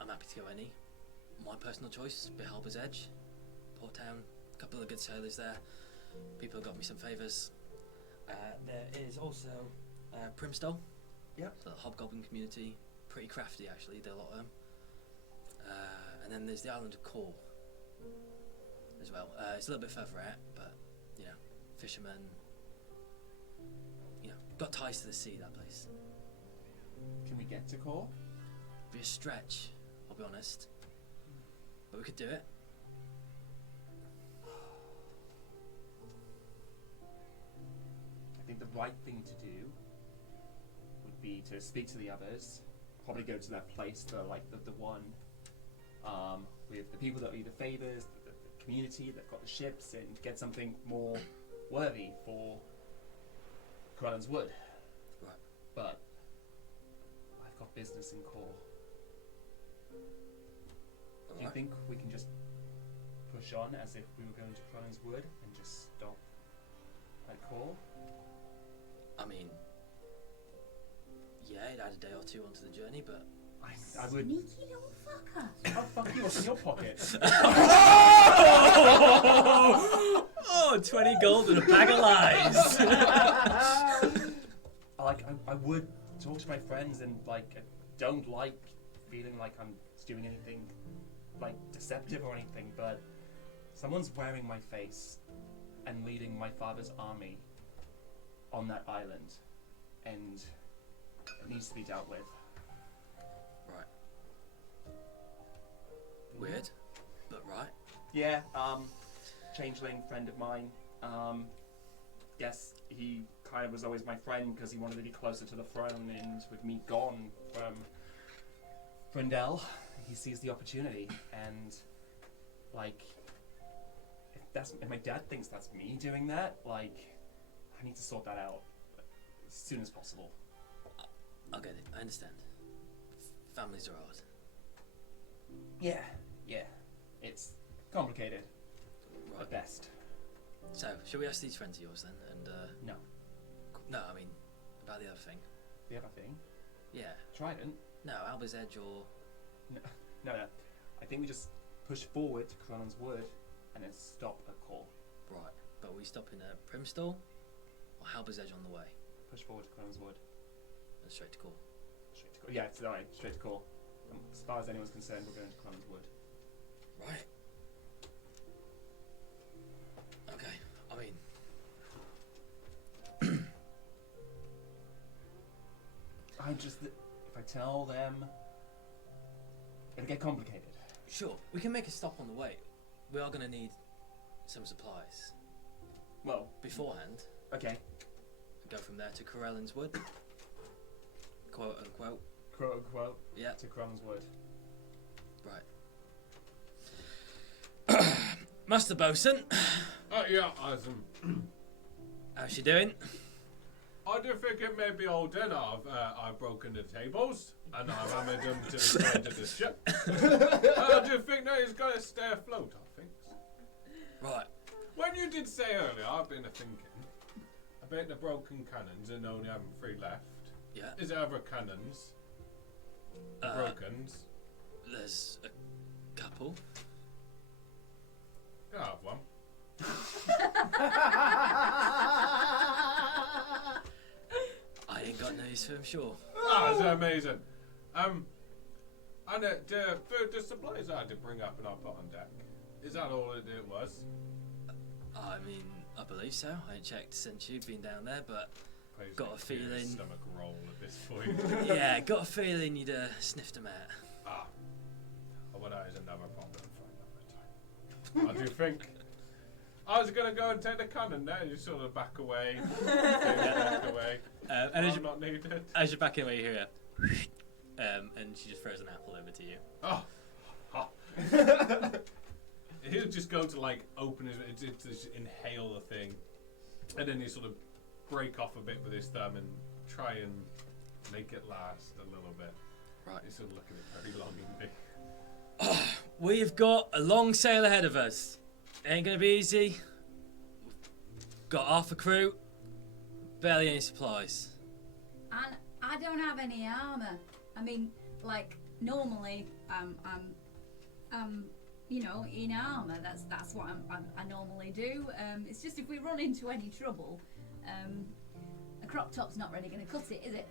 I'm happy to go any. My personal choice: bit Harbour's Edge, Port Town. A couple of good sailors there. People have got me some favours. There is also Primstall. Yep. The hobgoblin community. Pretty crafty actually. There are a lot of them. And then there's the island of Cork as well. It's a little bit further out, but you know, fishermen. You know, got ties to the sea. That place. Can we get to Core? Be a stretch, I'll be honest. But we could do it. I think the right thing to do would be to speak to the others. Probably go to that place, the one with the people that are either favours, the community that got the ships, and get something more worthy for Crellin's Wood. Right. But I've got business in Core. Do you think we can just push on as if we were going to Crellin's Wood and just stop at Core? I mean, yeah, it add a day or two onto the journey, but I would. Sneaky little fucker. I'll fuck you up in your pocket. Oh, 20 gold and a bag of lies. I would talk to my friends, and like I don't like feeling like I'm doing anything like deceptive or anything, but someone's wearing my face and leading my father's army on that island, and it needs to be dealt with. Right. Weird, but right. Yeah, changeling friend of mine. Guess he kind of was always my friend because he wanted to be closer to the throne, and with me gone from Brindell, he sees the opportunity, and like, if my dad thinks that's me doing that, like, I need to sort that out as soon as possible. I'll get it. I understand. Families are hard. Yeah, it's complicated Right. at best. So, shall we ask these friends of yours then? And No, no, I mean about the other thing. the other thing, Yeah. Trident. No, Alba's Edge or No. I think we just push forward to Crellin's Wood and then stop at Core. right. But we stop in a Primstall or Halber's Edge on the way Push forward to Crellin's Wood. and straight to Core. Straight to Core. Yeah, it's alright. Straight to Core. As far as anyone's concerned, we're going to Crellin's Wood. Right. Okay. I mean, if I tell them, it'll get complicated. sure. We can make a stop on the way. We are going to need some supplies Well, beforehand. okay. Go from there to Corellin's Wood. Quote unquote. Quote unquote. Yeah. To Crellin's Wood. Right. Master Bosun, Yeah, how's she doing? I do think it may be all dinner. I've broken the tables and I've hammered them to the side of the ship. I do think that he's got to stay afloat, I think. Right. When you did say earlier, I've been thinking about the broken cannons and only having 3 left. Yeah. Is there other cannons? Brokens? There's a couple. Can I have one? I ain't got no use for him, sure. Ah, that's amazing. And the supplies I had to bring up and I put on deck. Is that all it was? I mean, I believe so. I ain't checked since you've been down there, but Suppose got a it's your feeling. Stomach roll at this point. Yeah, got a feeling you'd sniffed them out. Ah. Well, that is another problem for another time. I do think. I was going to go and take the cannon there, you sort of back away. Back away. And I'm not needed. as you're backing away, you hear and she just throws an apple over to you. Oh. He'll just go to like open his, to just inhale the thing, and then he sort of break off a bit with his thumb and try and make it last a little bit. Right. He's sort of looking at it very longingly. We've got a long sail ahead of us. Ain't gonna be easy. Got half a crew, barely any supplies. And I don't have any armour. I mean, like normally, you know, in armour. That's what I normally do. It's just if we run into any trouble, a crop top's not really going to cut it, is it?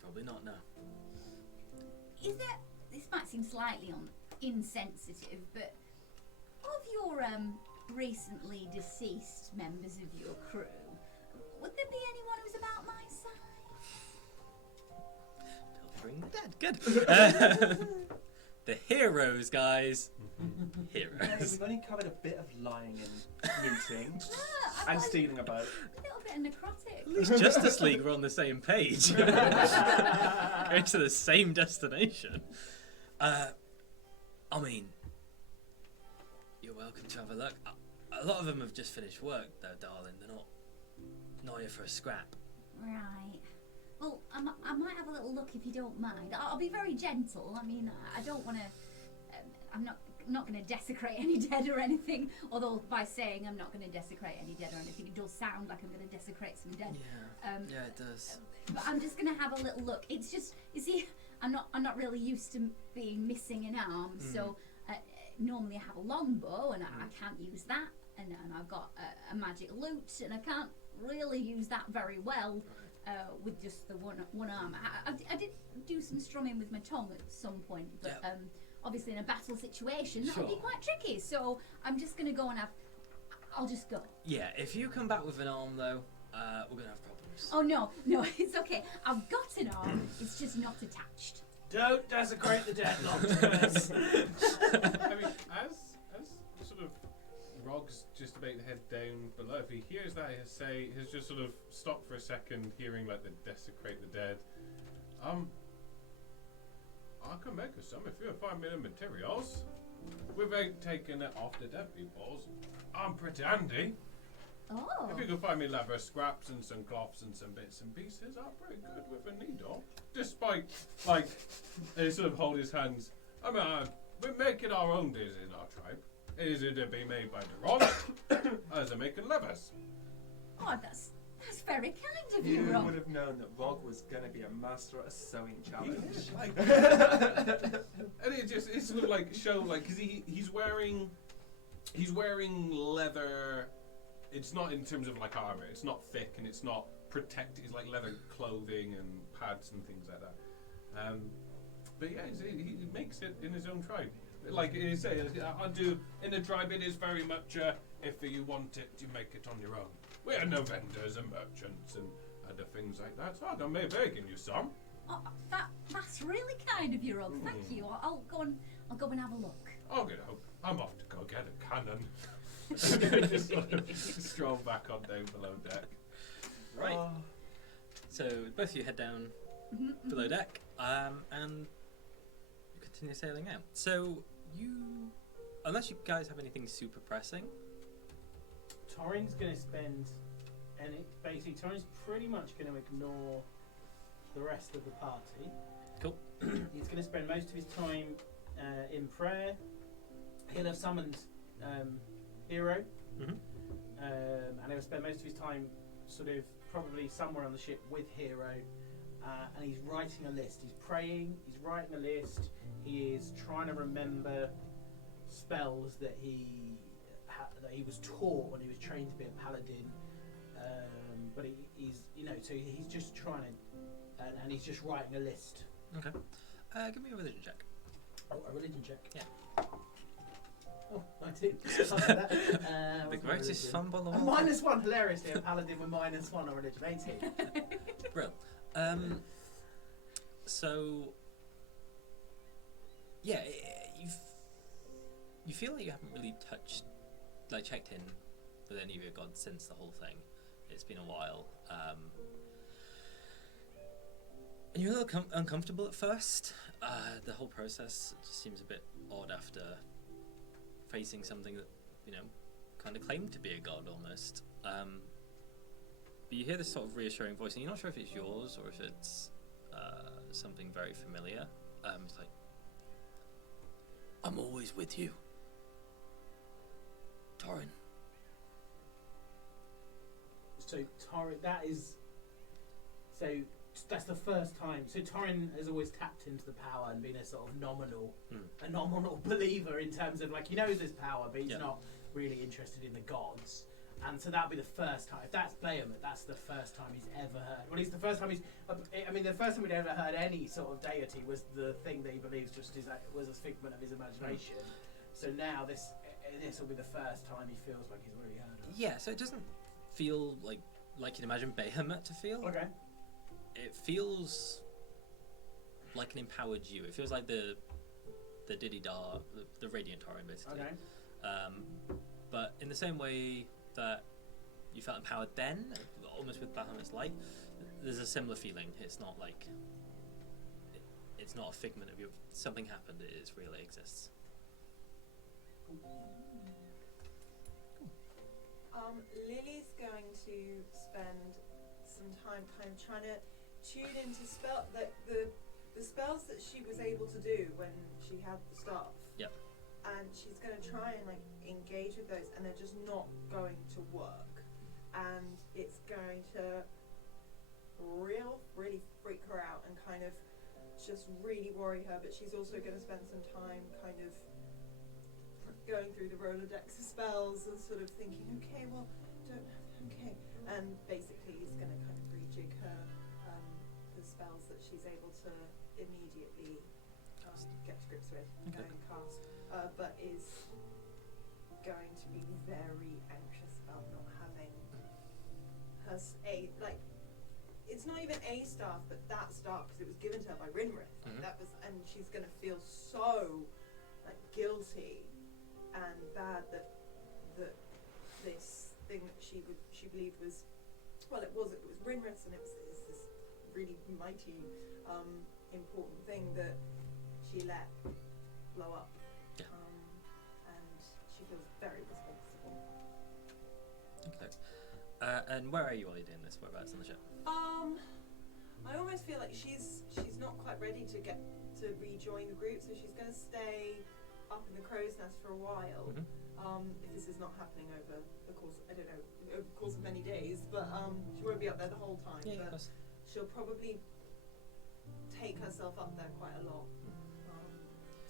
Probably not, no. Is there? This might seem slightly insensitive, but of your recently deceased members of your crew, would there be anyone who's about my size? Bring the dead. Good. The heroes, guys. Heroes. We've only covered a bit of lying and looting I and thought stealing about. a little bit of necrotic. At least Justice League were on the same page. Going to the same destination. I mean, you're welcome to have a look. A lot of them have just finished work, though, darling. They're not here for a scrap. Right. Well, I might have a little look if you don't mind. I'll be very gentle. I mean, I don't want to. I'm not going to desecrate any dead or anything. Although by saying I'm not going to desecrate any dead or anything, it does sound like I'm going to desecrate some dead. Yeah. Yeah, it does. But I'm just going to have a little look. It's just, you see, I'm not really used to being missing an arm. So normally I have a longbow and I can't use that. And I've got a magic lute and I can't really use that very well. With just the one arm. I did do some strumming with my tongue at some point, but obviously in a battle situation that would be quite tricky. So I'm just going to go and I'll just go. Yeah, if you come back with an arm though, we're going to have problems. Oh no, it's okay. I've got an arm, it's just not attached. Don't desecrate the dead, Locticus. I mean, as sort of Rogg's just about to head down below, if he hears that, he'll just sort of stop for a second, hearing like the desecrate the dead. I can make us some if you find me the materials. Without taking it off the dead people's. I'm pretty handy. Oh. If you can find me leather scraps and some cloths and some bits and pieces, I'm pretty good with a needle. Despite, like, he sort of hold his hands. I mean, we're making our own dishes in our tribe. Is it to be made by the Rogg as they're making levers? Oh, that's very kind of you, You Rob. would have known that Rogg was going to be a master at a sewing challenge. And it's sort of like show, like, because he's wearing leather. It's not in terms of like armor. It's not thick and it's not protected. It's like leather clothing and pads and things like that. But yeah, he makes it in his own tribe. Like you say, I do in the tribe. It is very much if you want it, you make it on your own. We are no vendors and merchants and other things like that. So I'm begging you some. Oh, that's really kind of you, Rob. Thank you. I'll go and have a look. I'll get out. I'm off to go get a cannon. Just sort of stroll back on down below deck. Right. So both of you head down below deck, and you continue sailing out. So unless you guys have anything super pressing. Torin's going to spend, and basically Torin's pretty much going to ignore the rest of the party. Cool. He's going to spend most of his time in prayer. He'll have summoned Hero Mhm. And he'll spend most of his time sort of probably somewhere on the ship with Hero, and he's writing a list. He's praying. He's writing a list. He is trying to remember spells that he was taught when he was trained to be a paladin. But he's so he's just trying to, and he's just writing a list. Okay. Give me a religion check. Oh, a religion check. Yeah. Oh, 19. Something like that. The greatest fumble of And all time. -1, hilariously, a paladin with -1 on religion. 18. Brill. So, yeah, you feel like you haven't really checked in with any of your gods since the whole thing. It's been a while. And you're a little uncomfortable at first. The whole process just seems a bit odd after facing something that, kind of claimed to be a god almost. But you hear this sort of reassuring voice, and you're not sure if it's yours or if it's something very familiar. It's like, I'm always with you, Torin. So Torin, that's the first time. So Torin has always tapped into the power and been a sort of nominal believer in terms of, like, he knows there's power, but he's not really interested in the gods. And so that'll be the first time. If that's Behemoth, that's the first time he's ever heard. Well, it's the first time the first time we'd ever heard any sort of deity was the thing that he believes was a figment of his imagination. So now this will be the first time he feels like he's really heard of. Yeah, so it doesn't feel like you'd imagine Behemoth to feel. Okay. It feels like an empowered you. It feels like the Diddy Darr, the Radiant Torin, basically. Okay. But in the same way that you felt empowered then, almost with Behemoth's light, there's a similar feeling. It's not like it's not a figment of your. Something happened. It really exists. Lilli's going to spend some time kind of trying to tune into the spells that she was able to do when she had the staff. Yep. And she's going to try and engage with those, and they're just not going to work. And it's going to really freak her out and kind of just really worry her. But she's also going to spend some time kind of going through the Rolodex of spells and sort of thinking, okay, and basically it's going to kind of rejig her the spells that she's able to immediately get to grips with and cast, but is going to be very anxious about not having her it's not even a staff, but that staff, because it was given to her by Rinrith. And she's going to feel so guilty and bad that this thing that she believed was, it was Rinrith's, and it's this really mighty important thing that she let blow up. And she feels very responsible. Okay. And where are you while you're doing this? Whereabouts on the ship? I almost feel like she's not quite ready to rejoin the group, so she's going to stay up in the crow's nest for a while. If this is not happening over the course, over the course of many days, but she won't be up there the whole time. Yeah, but she'll probably take herself up there quite a lot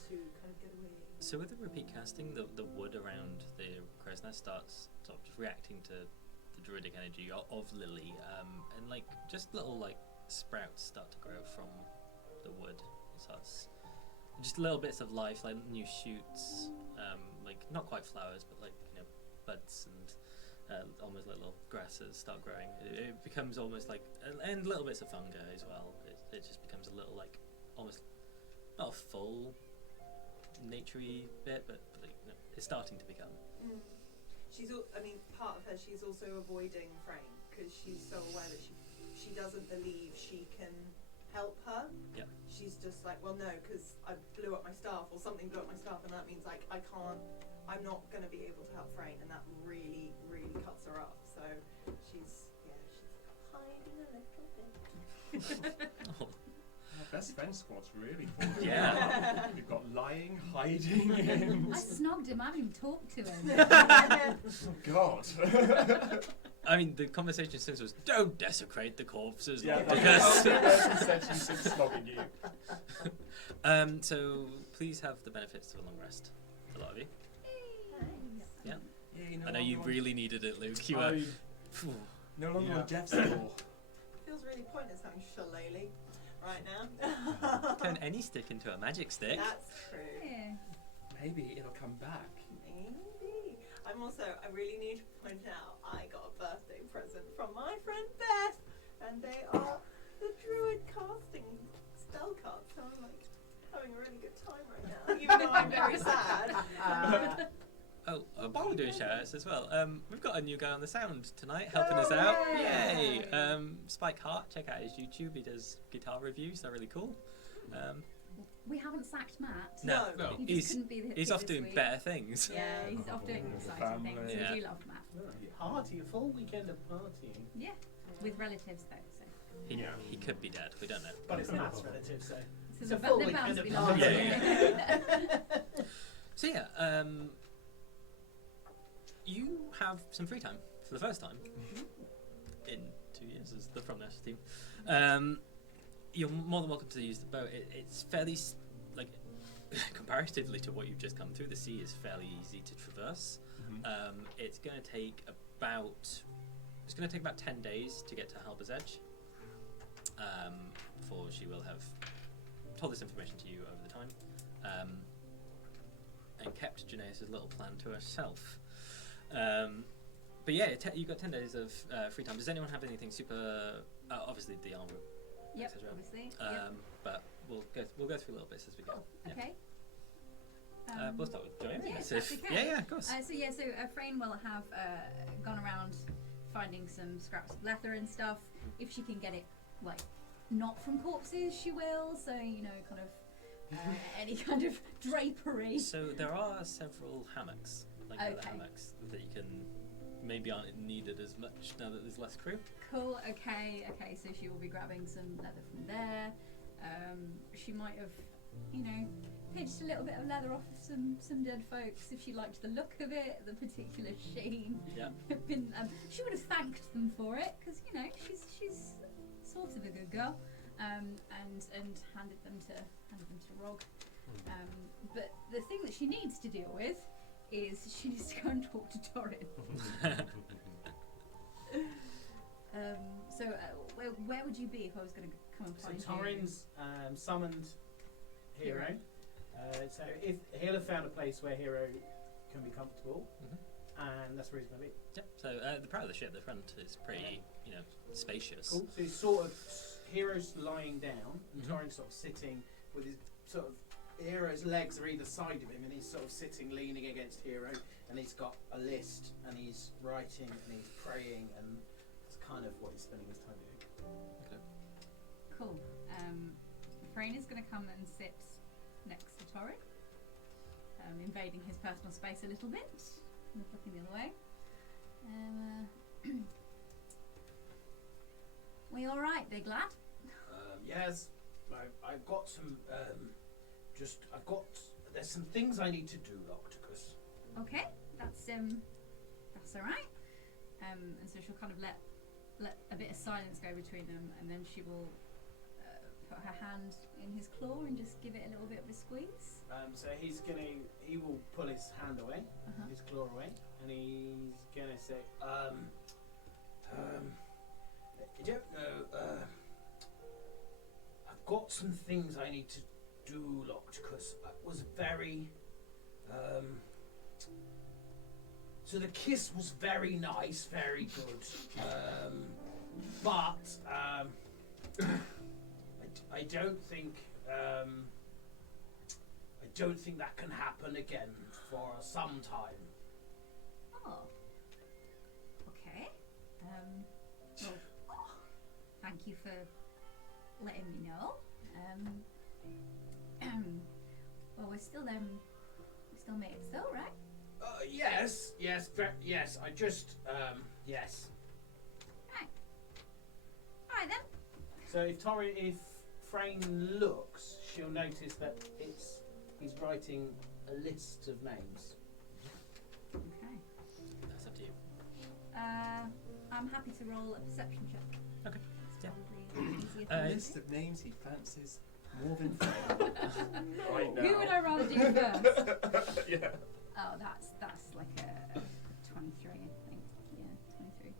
to kind of get away. So with the repeat casting, the wood around the crow's nest starts sort of just reacting to the druidic energy of Lilli, and just little sprouts start to grow from the wood. It starts just little bits of life, like new shoots, not quite flowers, but buds and almost like little grasses start growing. It becomes almost and little bits of fungi as well. It just becomes a little almost not a full naturey bit, but it's starting to become. Part of her, she's also avoiding Frayne because she's so aware that she doesn't believe she can help her. Yeah. She's just like, well, no, because I blew up my staff, or something blew up my staff, and that means I'm not going to be able to help Frayne, and that really, really cuts her up. So she's hiding a little bit. Oh. best friend squad's really formed. Yeah. We've got lying, hiding, and... I snogged him. I haven't even talked to him. Oh, God. I mean, the conversation since was, don't desecrate the corpses, Yeah, Locticus. the person said she's been slogging you. So please have the benefits of a long rest, a lot of you. Yeah. Yeah, I know you really needed it, Luke. You were. I- Phew. No longer Yeah. on Jeff's score. Feels really pointless having shillelagh right now. Turn any stick into a magic stick. That's true. Yeah. Maybe it'll come back. Maybe. I really need to point out I got a birthday present from my friend Beth, and they are the druid casting spell cards. So I'm like having a really good time right now, even though I'm very sad. While we're doing shout-outs as well, we've got a new guy on the sound tonight helping us out. Yay! Spike Hart, check out his YouTube. He does guitar reviews. They're really cool. We haven't sacked Matt. No, No. He just couldn't be he's here off this doing week. better things. Yeah, he's off doing exciting things. Yeah. We do love Matt. Party, a full weekend of partying. Yeah, with relatives though. So He could be dead. We don't know. But it's Matt's relative, so. So a full they're bound weekend to of be lovely. partying. So yeah, you have some free time for the first time in 2 years as the From Nash's team. You're more than welcome to use the boat. It's fairly comparatively to what you've just come through. The sea is fairly easy to traverse. It's going to take about 10 days to get to Halber's Edge. Before she will have told this information to you over the time, and kept Geneius' little plan to herself. But yeah, you've got 10 days of free time. Does anyone have anything super? Obviously the armor. Yep, etc. obviously. But we'll go through little bits as we go. Cool. Yeah. Okay. We'll start with Joanne. Yeah, Yes, that's if- okay. yeah, of course. So Frayne will have gone around finding some scraps of leather and stuff. If she can get it, not from corpses, she will. So kind of any kind of drapery. So there are several hammocks, leather Okay. hammocks, that you can maybe aren't needed as much now that there's less crew. Cool. Okay. So she will be grabbing some leather from there. She might have, pinched a little bit of leather off of some dead folks if she liked the look of it, the particular sheen. Yeah. She would have thanked them for it because she's sort of a good girl, and handed them to Rogg. But the thing that she needs to deal with is she needs to go and talk to Torin. So where would you be if I was going to come and So find you? Torin's summoned Hero. So if he'll have found a place where Hero can be comfortable, and that's where he's going to be. Yep. So the prow of the ship, the front is pretty, spacious. Cool. So he's sort of Hero's lying down, and Mhm. Torin's sort of sitting with his sort of Hero's legs are either side of him, and he's sort of sitting, leaning against Hero, and he's got a list, and he's writing, and he's praying, and it's kind of what he's spending his time doing. Okay. Cool. Frayne is going to come and sit next to Torin, invading his personal space a little bit, and looking the other way. We all right, big lad? Yes, I've got some. There's some things I need to do, Locticus. Okay, that's all right. And so she'll kind of let a bit of silence go between them, and then she will put her hand in his claw and just give it a little bit of a squeeze. So he will pull his hand away, Uh-huh. his claw away, and he's gonna say, I don't know, I've got some things I need to do, Locticus. It was very, so the kiss was very nice, very good, but, I don't think that can happen again for some time. Oh. Okay. Well, thank you for letting me know. Well, we're still mates though, right? Yes. I just, yes. Right. All right then. So if Frayne looks, she'll notice that he's writing a list of names. Okay. That's up to you. I'm happy to roll a perception check. Okay. It's Yeah. probably easier for A me. list of names he fancies more than Frayne. Right now. Who would I rather do first? Yeah. Oh, that's like a 23, I think. Yeah, 23.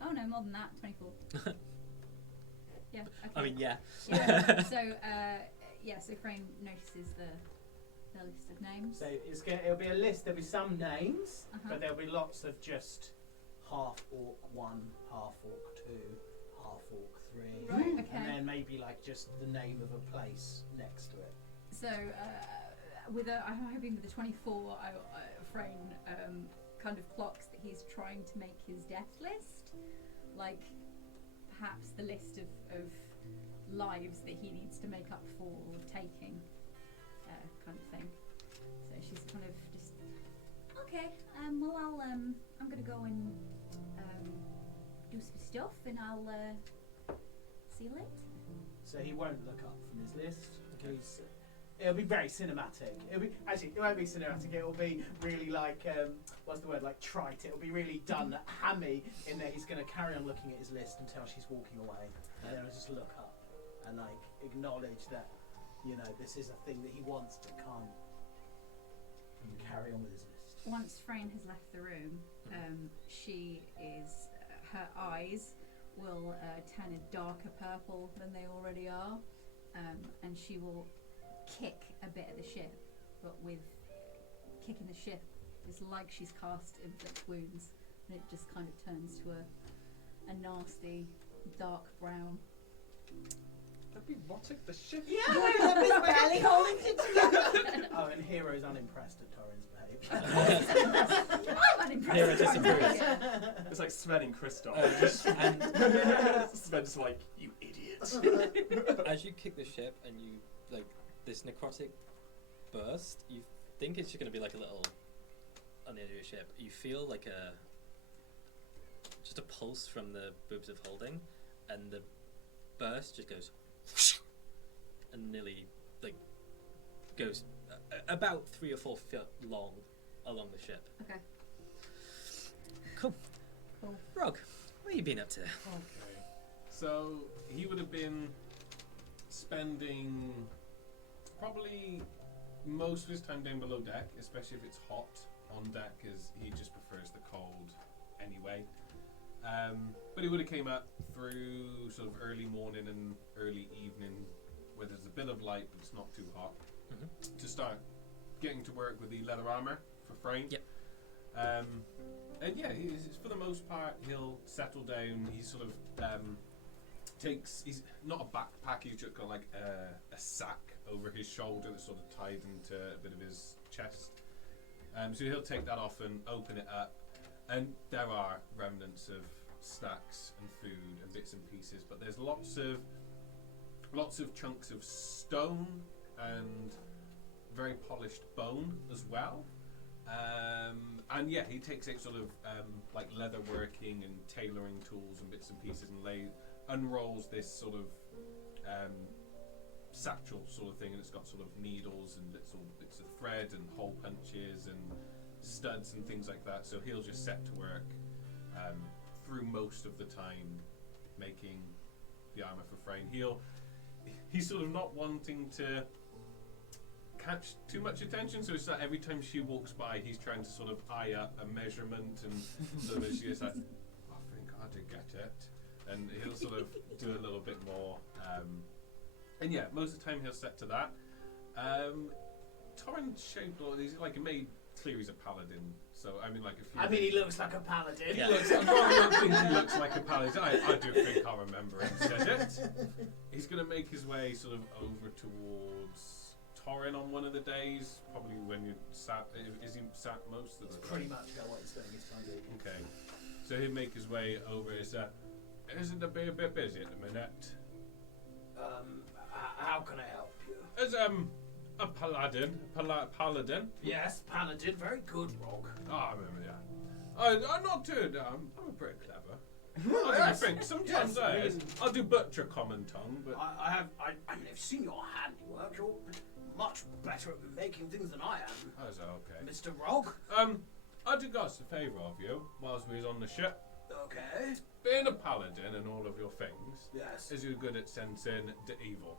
Oh no, more than that, 24. Yeah. Okay. I mean, yeah. Yeah. So Frayne notices the list of names. So it'll be a list. There'll be some names, Uh-huh. but there'll be lots of just half orc 1, half orc 2, half orc 3, Right. Okay. and then maybe like just the name of a place next to it. So I'm hoping with the 24, Frayne kind of clocks that he's trying to make his death list, like perhaps the list of lives that he needs to make up for taking, kind of thing. So she's kind of just okay. Well, I'm gonna go and do some stuff, and I'll see you later. So he won't look up from his list. It'll be very cinematic. It won't be cinematic. It'll be really like what's the word? Like trite. It'll be really done hammy in that he's going to carry on looking at his list until she's walking away, and then he'll just look up and like acknowledge that this is a thing that he wants but can't, and carry on with his list. Once Frayne has left the room, her eyes will turn a darker purple than they already are, and she will kick a bit of the ship, but with kicking the ship, it's like she's cast inflict wounds, and it just kind of turns to a nasty dark brown. Don't be rotting the ship. Yeah, we're barely holding it together. Oh, and Hero's unimpressed at Torin's behaviour. I'm unimpressed. Hero disapproves. It's like Sven and Kristoff. And Sven's like, you idiot. as you kick the ship and you like this necrotic burst, you think it's just going to be like a little on the edge of your ship. You feel like just a pulse from the boobs of holding, and the burst just goes and nearly like goes about 3 or 4 feet long along the ship. Okay. Cool. Rogg, what have you been up to? Okay. So he would have been spending probably most of his time down below deck, especially if it's hot on deck, as he just prefers the cold anyway. But he would have came up through sort of early morning and early evening, where there's a bit of light but it's not too hot, to start getting to work with the leather armour for Frayne. Yep. And yeah, for the most part he'll settle down. He sort of he's not a backpack, he's just got like a sack over his shoulder that's sort of tied into a bit of his chest. So he'll take that off and open it up, and there are remnants of snacks and food and bits and pieces, but there's lots of chunks of stone and very polished bone as well. And yeah, he takes out sort of like leather working and tailoring tools and bits and pieces, and unrolls this sort of satchel sort of thing, and it's got sort of needles and bits of thread and hole punches and studs and things like that. So he'll just set to work through most of the time making the armour for Frayne. He's sort of not wanting to catch too much attention, so it's that every time she walks by he's trying to sort of eye up a measurement, and sort of she's like, I think I did get it, and he'll sort of do a little bit more, and yeah, most of the time he'll set to that. Torin shaped, he's like made clear he's a paladin, so I mean, like if you he looks like a paladin. Yeah. I don't think he looks like a paladin. I do think I remember him said it. He's going to make his way sort of over towards Torin on one of the days, probably when you're sat. Is he sat most of the time? Pretty much what he's doing. He's trying to. Okay, so he'll make his way over. Isn't the bit a bit busy at the minute? How can I help you? As a paladin. Yes, paladin. Very good, Rogg. Oh, I remember that. I'm not too. I'm pretty clever. I think sometimes Yes, I'll do butcher common tongue, but I mean, I've seen your handiwork. You're much better at making things than I am, oh, is that okay? Mr. Rogg. I did ask a favour of you whilst we was on the ship. Okay. Being a paladin and all of your things, Yes. is you good at sensing the evil?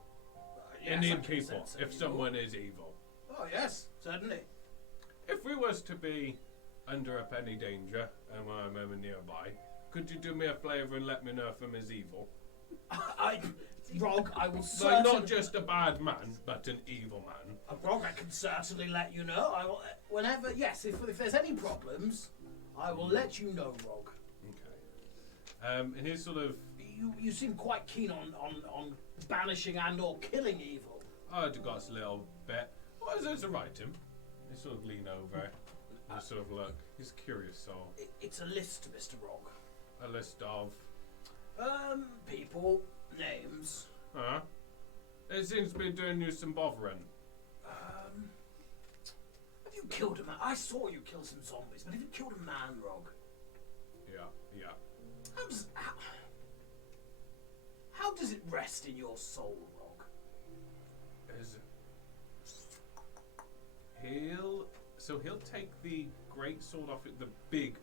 Yes, Indian I can people, sense if evil. someone is evil. Oh yes, certainly. If we was to be under up any danger and I'm over nearby, could you do me a favour and let me know if I'm is evil? Rogg, I will So certainly. not just a bad man, but an evil man. Rogg, I can certainly let you know. I will, whenever, yes, if there's any problems, I will let you know, Rogg. Okay. And he's sort of, You seem quite keen on banishing and/or killing evil. I'd got a little bit. What is it to write him? He sort of lean over and sort of look. He's a curious soul. It's a list, Mr. Rogg. A list of. People, names. Huh? It seems to be doing you some bothering. Have you killed a man? I saw you kill some zombies, but have you killed a man, Rogg? Yeah. How does it rest in your soul, Rogg? Is he'll take the great sword off it, the big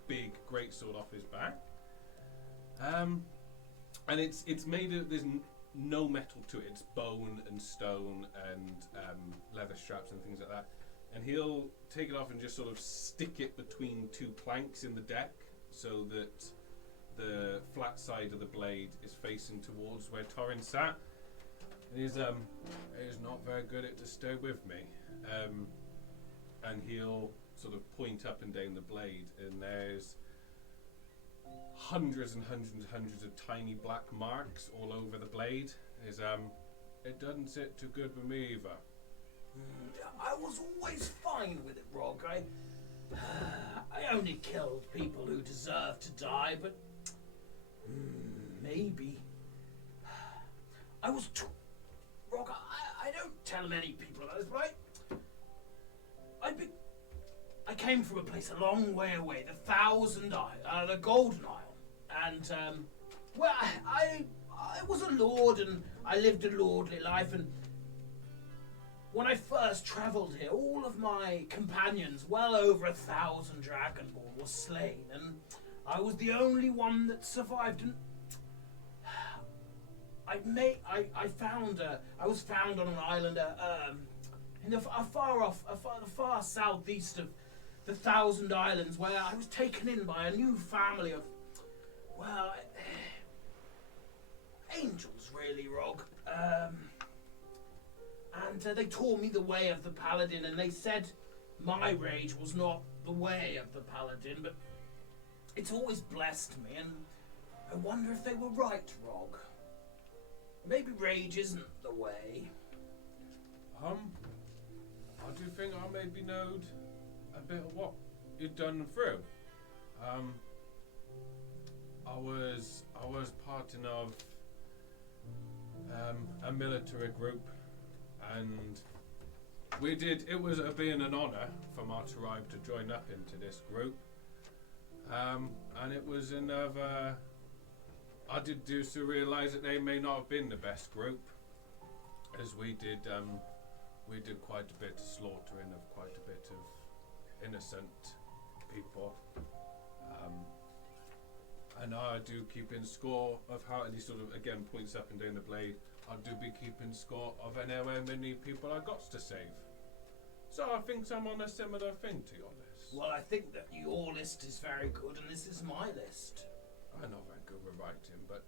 great sword off his back. And it's made of, there's no metal to it. It's bone and stone and leather straps and things like that. And he'll take it off and just sort of stick it between two planks in the deck so that the flat side of the blade is facing towards where Torin sat. And he's not very good at to stay with me. And he'll sort of point up and down the blade, and there's hundreds and hundreds and hundreds of tiny black marks all over the blade. It doesn't sit too good with me either. I was always fine with it, Rogg. I only killed people who deserve to die, but maybe I was Rogg. I don't tell many people this, but I came from a place a long way away, the Golden Isle, and well, I was a lord and I lived a lordly life, and when I first travelled here, all of my companions, well over 1,000 Dragonborn, were slain, and I was the only one that survived. And I was found on an island in the far southeast of the Thousand Islands, where I was taken in by a new family of, well, angels, really, Rogg. And they taught me the way of the paladin, and they said my rage was not the way of the paladin, but it's always blessed me, and I wonder if they were right, Rogg. Maybe rage isn't the way. I do think I maybe knowed a bit of what you'd done through. I was parting of a military group, and it was being an honour for my tribe to join up into this group. And it was another. I did do to realise that they may not have been the best group, as we did quite a bit of slaughtering of quite a bit of innocent people. And I do keep in score of how, and he sort of again points up and down the blade, I do be keeping score of how many people I got to save. So I think I'm on a similar thing to your list. Well, I think that your list is very good, and this is my list. I'm not very good with writing, but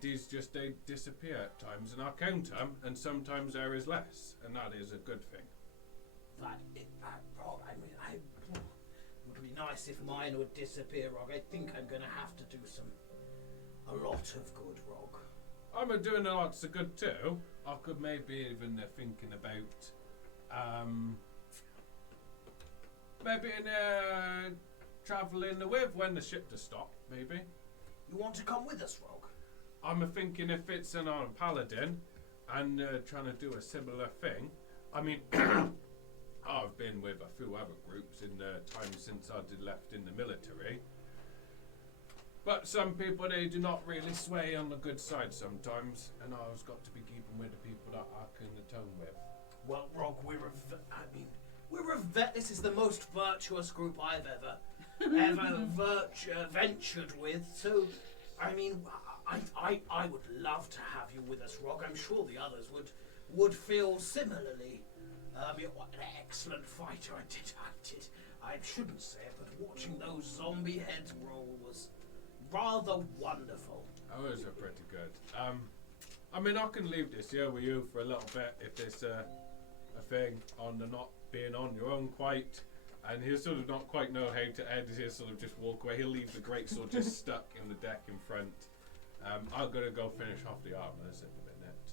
these just they disappear at times, and I count them, and sometimes there is less, and that is a good thing. Rogg, I mean, it would be nice if mine would disappear, Rogg. I think I'm going to have to do a lot of good, Rogg. I'm doing lots of good too. I could maybe even thinking about maybe travelling with when the ship to stop, maybe. You want to come with us, Rogg? I'm thinking if it's an on paladin and trying to do a similar thing. I mean, I've been with a few other groups in the time since I did left in the military. But some people, they do not really sway on the good side sometimes, and I've got to be keeping with the people that I can atone with. Well, Rogg, this is the most virtuous group I've ever ventured with. So, I mean, I would love to have you with us, Rogg. I'm sure the others would feel similarly. What an excellent fighter I shouldn't say it, but watching those zombie heads roll was rather wonderful. Those are pretty good. I mean, I can leave this here with you for a little bit if there's a thing on the not being on your own quite. And he'll sort of not quite know how to end. He'll sort of just walk away. He'll leave the greatsword just stuck in the deck in front. I'm gonna go finish off the armors in a minute.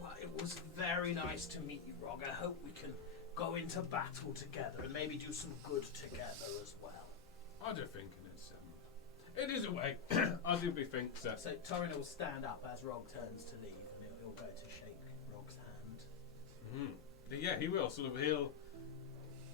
Well, it was very nice to meet you, Rogg. I hope we can go into battle together and maybe do some good together as well. I'm just thinking it is a way. I do be think so. So Torin will stand up as Rogg turns to leave, and he'll go to shake Rogg's hand. Yeah, he will. He'll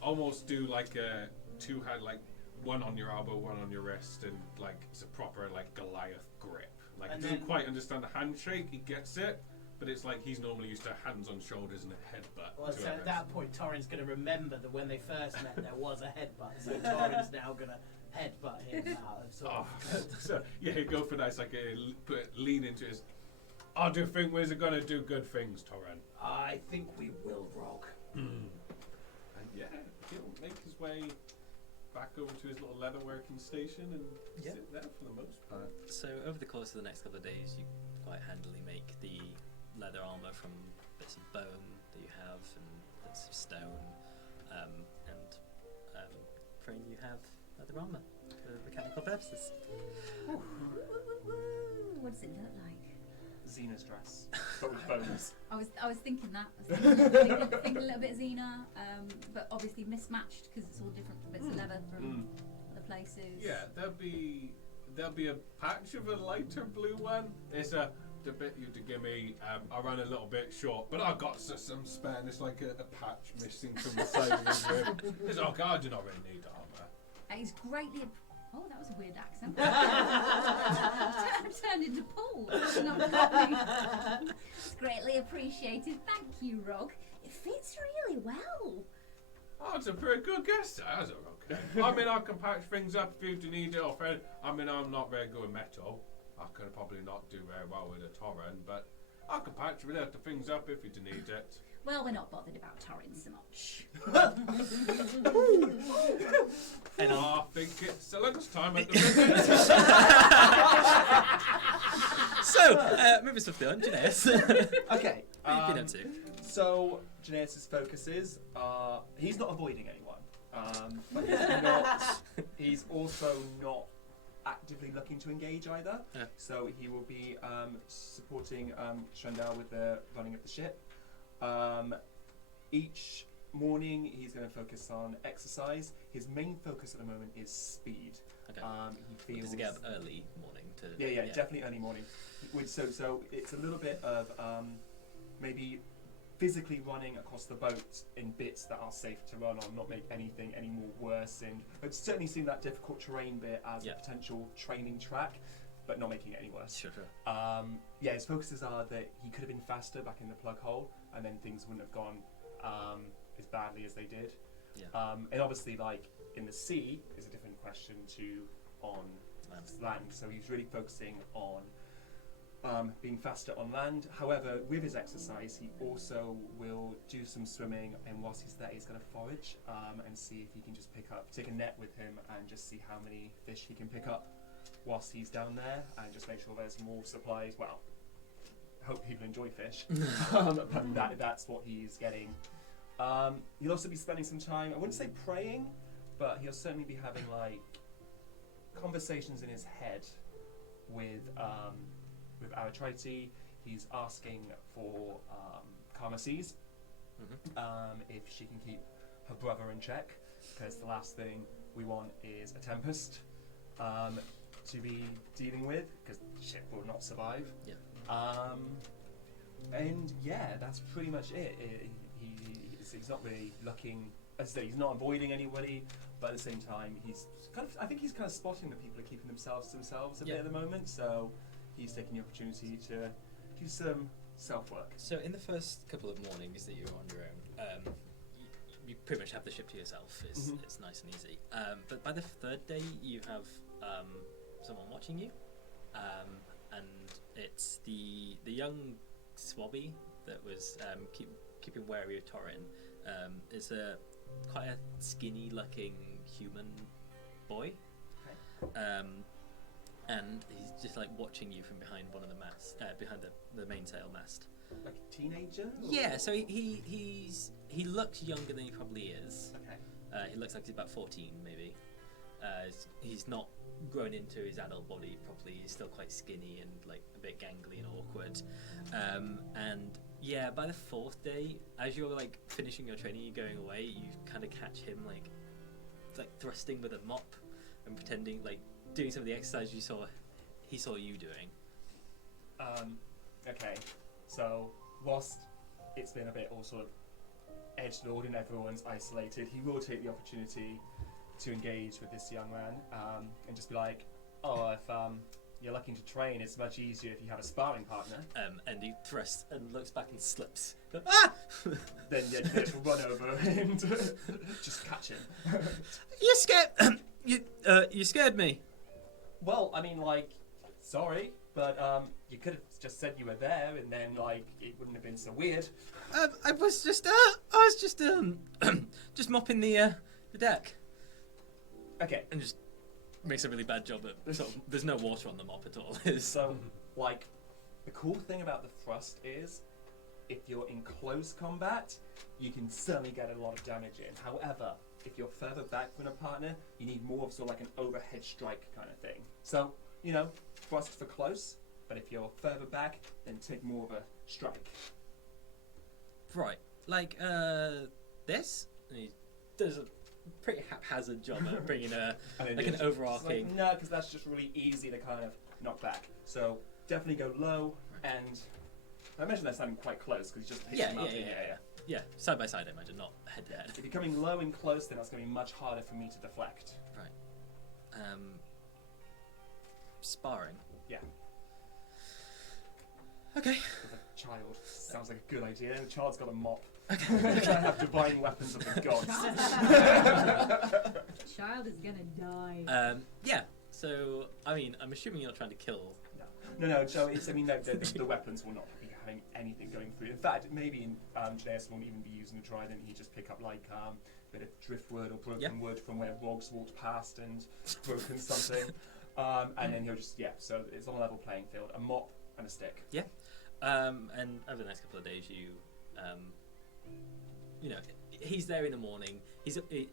almost do like a two-hand, like one on your elbow, one on your wrist, and like it's a proper like Goliath grip. Like he doesn't quite understand the handshake. He gets it, but it's like he's normally used to hands on shoulders and a headbutt. Well, so at that point, Torin's going to remember that when they first met, there was a headbutt. So Torin's now going to headbutt him out of sort of. So yeah, he'd go for that. It's like lean into his. I do think we're going to do good things, Torin. I think we will, Rogg. And yeah, he'll make his way back over to his little leatherworking station and sit there for the most part. So over the course of the next couple of days, you quite handily make the leather armour from bits of bone that you have and bits of stone, and Frayne, you have leather armour for mechanical purposes. What does it look like? Xena's dress, but with bones. I was thinking that. I was thinking a little bit Xena, but obviously mismatched because it's all different bits of leather from other places. Yeah, there'll be a patch of a lighter blue one. It's the bit you to give me. I ran a little bit short, but I got some spare. And it's like a patch missing from the side of his rib. It's okay. I do not really need armour. It's greatly. Oh, that was a weird accent. I turned into Paul. Not coming. It's greatly appreciated. Thank you, Rogg. It fits really well. Oh, it's a pretty good guess. That's okay. I mean, I can patch things up if you do need it. I mean, I'm not very good with metal. I could probably not do very well with a Torin, but I can patch the things up if you do need it. Well, we're not bothered about Torin so much. And I think it's lunchtime at the minute. So, moving swiftly on, Geneius. Okay. What have you been up to? So, Geneius' focuses are... He's not avoiding anyone. But he's also not actively looking to engage either. Yeah. So he will be supporting Shandal with the running of the ship. Each morning he's going to focus on exercise. His main focus at the moment is speed. Okay. He feels... Does it get up early morning to... Yeah, definitely early morning. So it's a little bit of maybe physically running across the boat in bits that are safe to run on, not make anything any more worse. And it's certainly seen that difficult terrain bit as a potential training track, but not making it any worse. Sure. His focuses are that he could have been faster back in the Plughole, and then things wouldn't have gone as badly as they did. Yeah. And obviously, like in the sea, is a different question to on land. So he's really focusing on being faster on land. However, with his exercise, he also will do some swimming, and whilst he's there, he's going to forage and see if he can just take a net with him and just see how many fish he can pick up whilst he's down there, and just make sure there's more supplies. Well, hope people enjoy fish, but that's what he's getting. He'll also be spending some time, I wouldn't say praying, but he'll certainly be having like conversations in his head with Aratrite. He's asking for Karmases, if she can keep her brother in check, because the last thing we want is a tempest to be dealing with, because the ship will not survive. Yeah. And yeah, that's pretty much it. He's not really looking, as I say, he's not avoiding anybody, but at the same time, I think he's kind of spotting that people are keeping themselves to themselves a bit Yeah. at the moment, so he's taking the opportunity to do some self-work. So in the first couple of mornings that you're on your own, you pretty much have the ship to yourself. It's nice and easy. But by the third day, you have someone watching you, and it's the young swabby that was keeping wary of Torin. It's quite a skinny-looking human boy, and he's just like watching you from behind one of the masts, behind the mainsail mast. Like a teenager? Or? Yeah, so he looks younger than he probably is. Okay. He looks like he's about 14, maybe. He's not grown into his adult body properly. He's still quite skinny and like a bit gangly and awkward. And yeah, by the fourth day, as you're like finishing your training, you're going away, you kind of catch him like thrusting with a mop and pretending like doing some of the exercises he saw you doing. Okay. So whilst it's been a bit all sort of edgelord and everyone's isolated, he will take the opportunity to engage with this young man and just be like, oh, if you're looking to train, it's much easier if you have a sparring partner. And he thrusts and looks back and slips. Then you just run over and just catch him. You scared you scared me. Well, I mean, like, sorry, but you could have just said you were there, and then like it wouldn't have been so weird. I was just just mopping the deck. Okay. And just makes a really bad job at there's no water on the mop at all. So, like, the cool thing about the thrust is, if you're in close combat, you can certainly get a lot of damage in. However, if you're further back from a partner, you need more of sort of like an overhead strike kind of thing. So, you know, thrust for close, but if you're further back, then take more of a strike. Right, like this. And he does a pretty haphazard job at bringing like an overarching. Like, no, because that's just really easy to kind of knock back. So definitely go low, and I imagine they're standing quite close because you just picked them up. Yeah, side by side, I imagine, not head to head. If you're coming low and close, then that's going to be much harder for me to deflect. Right. Sparring. Yeah. Okay. With a child. Sounds like a good idea. The child's got a mop. Okay. I have divine weapons of the gods. Child is gonna die. Yeah. So, I mean, I'm assuming you're trying to kill. No. So it's, I mean, the weapons will not be having anything going through. In fact, maybe Geneius won't even be using a trident. He just pick up like a bit of driftwood or broken wood from where Rogg's walked past and broken something, and then he'll just So it's on a level playing field. A mop and a stick. Yeah. And over the next couple of days, you know, he's there in the morning. He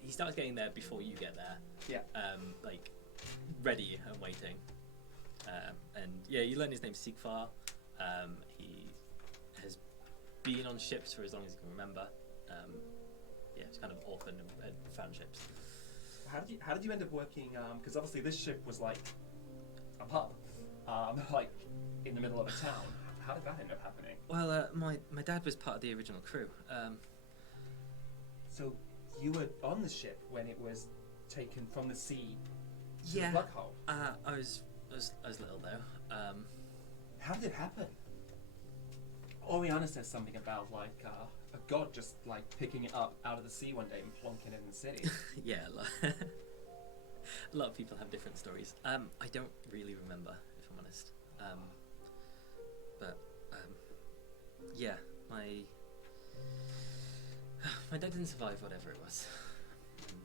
starts getting there before you get there. Yeah. Like ready and waiting. And yeah, you learn his name's Sigfar. He has been on ships for as long as he can remember. Yeah, he's kind of orphaned and found ships. How did you end up working? Because obviously this ship was like a pub, like in the middle of a town. How did that end up happening? Well, my dad was part of the original crew. So you were on the ship when it was taken from the sea to Yeah. the Plughole? I was little though. How did it happen? Oriana says something about like a god just like picking it up out of the sea one day and plonking it in the city. Yeah, a lot of people have different stories. I don't really remember, if I'm honest. But yeah, my dad didn't survive whatever it was, and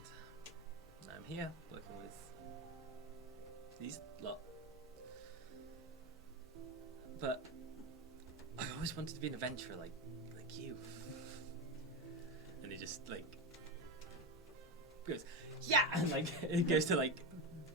now I'm here working with these lot. But I always wanted to be an adventurer like you. And he just like goes, yeah, and like he goes to like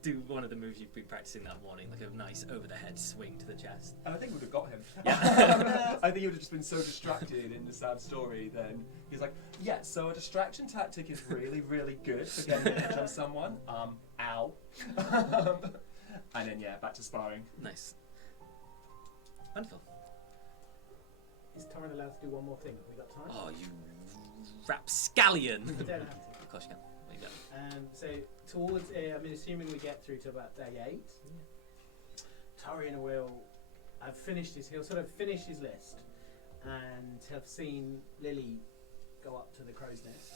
do one of the moves you've been practicing that morning, like a nice over the head swing to the chest. And I think we'd have got him. Yeah. I think he would have just been so distracted in the sad story. Then he's like, yeah. So a distraction tactic is really, really good for getting an edge on someone. Ow. And then back to sparring. Nice. Wonderful. Is Torin allowed to do one more thing? Have we got time? Oh, you rapscallion! You don't have to. Of course you can. There you go. So towards, assuming we get through to about day 8, Torin will have finished he'll sort of finish his list and have seen Lilli go up to the crow's nest.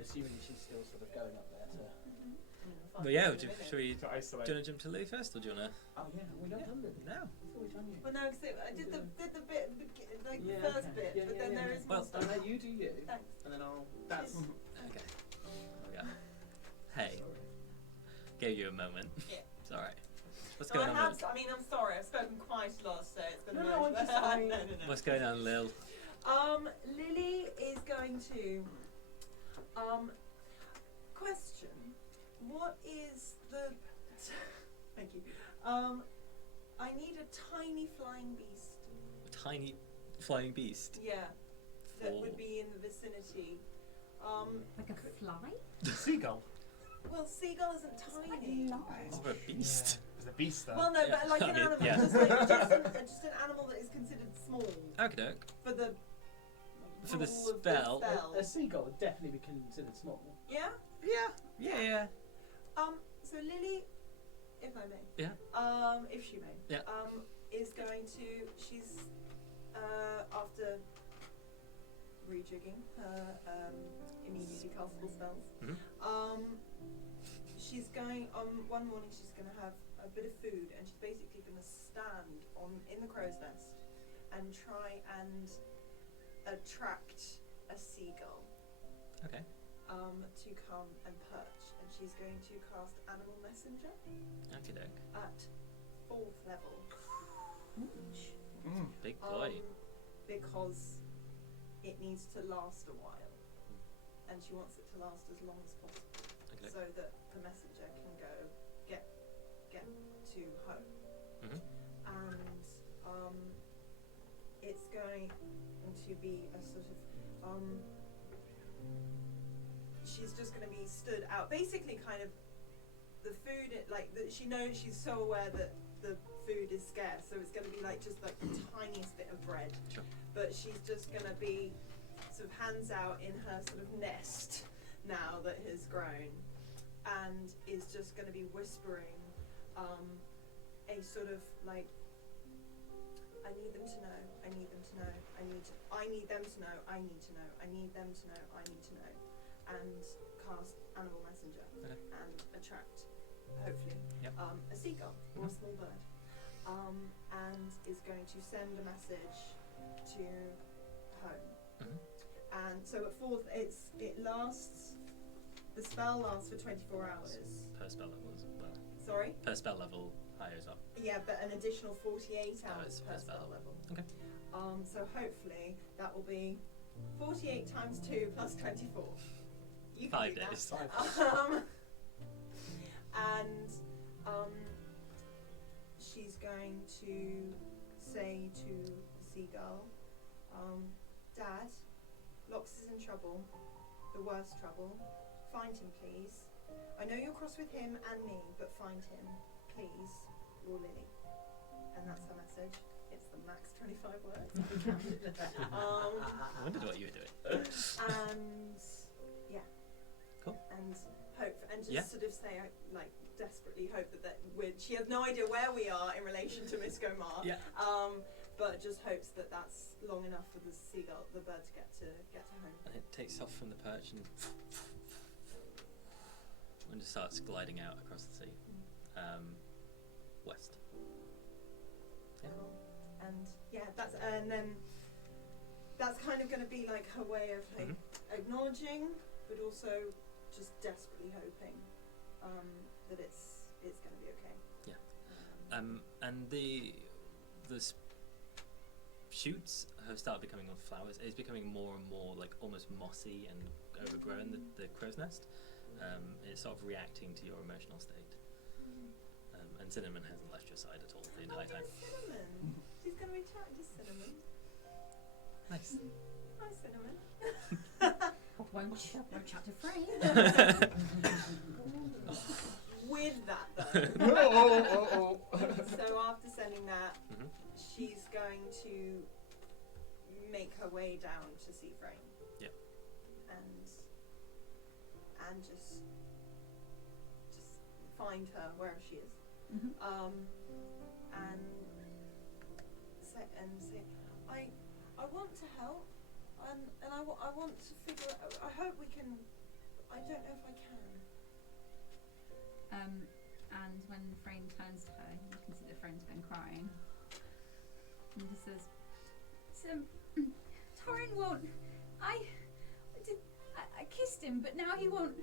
Assuming she's still sort of going up there to. But yeah, should we? To isolate. Do you want to jump to Lilli first, or do you want to? Oh yeah, we not done Lilli. No. I thought we'd done you. Well, no, because I did the bit, like Yeah, the first okay. bit, Yeah, but yeah, then yeah. there is Well, more stuff. No, you do you. Thanks. And then I'll. That's. Okay. There we go. Hey, gave you a moment. Yeah. It's all right. What's No, going on? Lil? I'm sorry. I've spoken quite a lot, so it's going to No, merge. I'm just- I mean- no. What's going on, Lil? Lilli is going to. Question. What is the? Thank you. I need a tiny flying beast. A tiny flying beast. Yeah. That For- would be in the vicinity. Like a fly? Seagull. Well, seagull isn't tiny. Or a beast. There's a beast there. Well, no, Yeah. but like an I mean, animal, yeah. just an animal that is considered small Okie doke. for the For the rule of spell. A seagull would definitely be considered small. Yeah. Yeah. So Lilli, if I may. Yeah. If she may. Yeah. Is going to. She's after rejigging her immediately castable spells. Mhm. She's going one morning. She's going to have a bit of food, and she's basically going to stand in the crow's nest and try and attract a seagull. Okay. To come and perch, and she's going to cast Animal Messenger Okie doke. at 4th level. Big boy. Because it needs to last a while, and she wants it to last as long as possible, Okay. so that the messenger can go get to home. Mhm. And it's going to be a sort of she's just going to be stood out, basically kind of the food she knows, she's so aware that the food is scarce, so it's going to be like just like the tiniest bit of bread. Sure. But she's just going to be sort of hands out in her sort of nest now that has grown, and is just going to be whispering a sort of like, I need them to know, I need them to know, I need them to know, I need to know, I need them to know, I need to know, and cast Animal Messenger. Okay. And attract, hopefully, Yep. a seagull or a small bird, and is going to send a message to home. Mhm. And so at 4th, the spell lasts for 24 hours. Per spell level as well. Sorry? Per spell level, higher as well. Yeah, but an additional 48 Oh, hours it's per per spell spell. level. Okay. So hopefully that will be 48 times 2 plus 24. You can 5 do that. days. And she's going to say to the seagull, Dad, Lox is in trouble, the worst trouble. Find him, please. I know you're cross with him and me, but find him, please. Your Lilli. And that's her message. It's the max 25 words. I wondered what you were doing. And yeah. Cool. And hope, and just Yeah. sort of say, like, desperately hope that she has no idea where we are in relation to Miss Gomar. Yeah. But just hopes that that's long enough for the seagull, the bird, to get to home. And it takes off from the perch and just starts gliding out across the sea. West. Yeah. Cool. And yeah, and then that's kind of going to be like her way of like acknowledging, but also just desperately hoping that it's going to be okay. Yeah. And the shoots have started becoming of flowers. It's becoming more and more like almost mossy and overgrown. The crow's nest. It's sort of reacting to your emotional state. And Cinnamon hasn't left your side at all the entire time. Cinnamon. She's going to be chatting to Cinnamon. Nice. Hi, Cinnamon. Won't chat to Frayne. With that though, so after sending that, she's going to make her way down to see Frayne. Yep. And and just find her wherever she is. Mhm. And say, I want to help, and I want to figure out, I hope we can, I don't know if I can. And when Frayne turns to her, you can see that Frayne's been crying. And he says, Torin won't. I kissed him, but now he won't.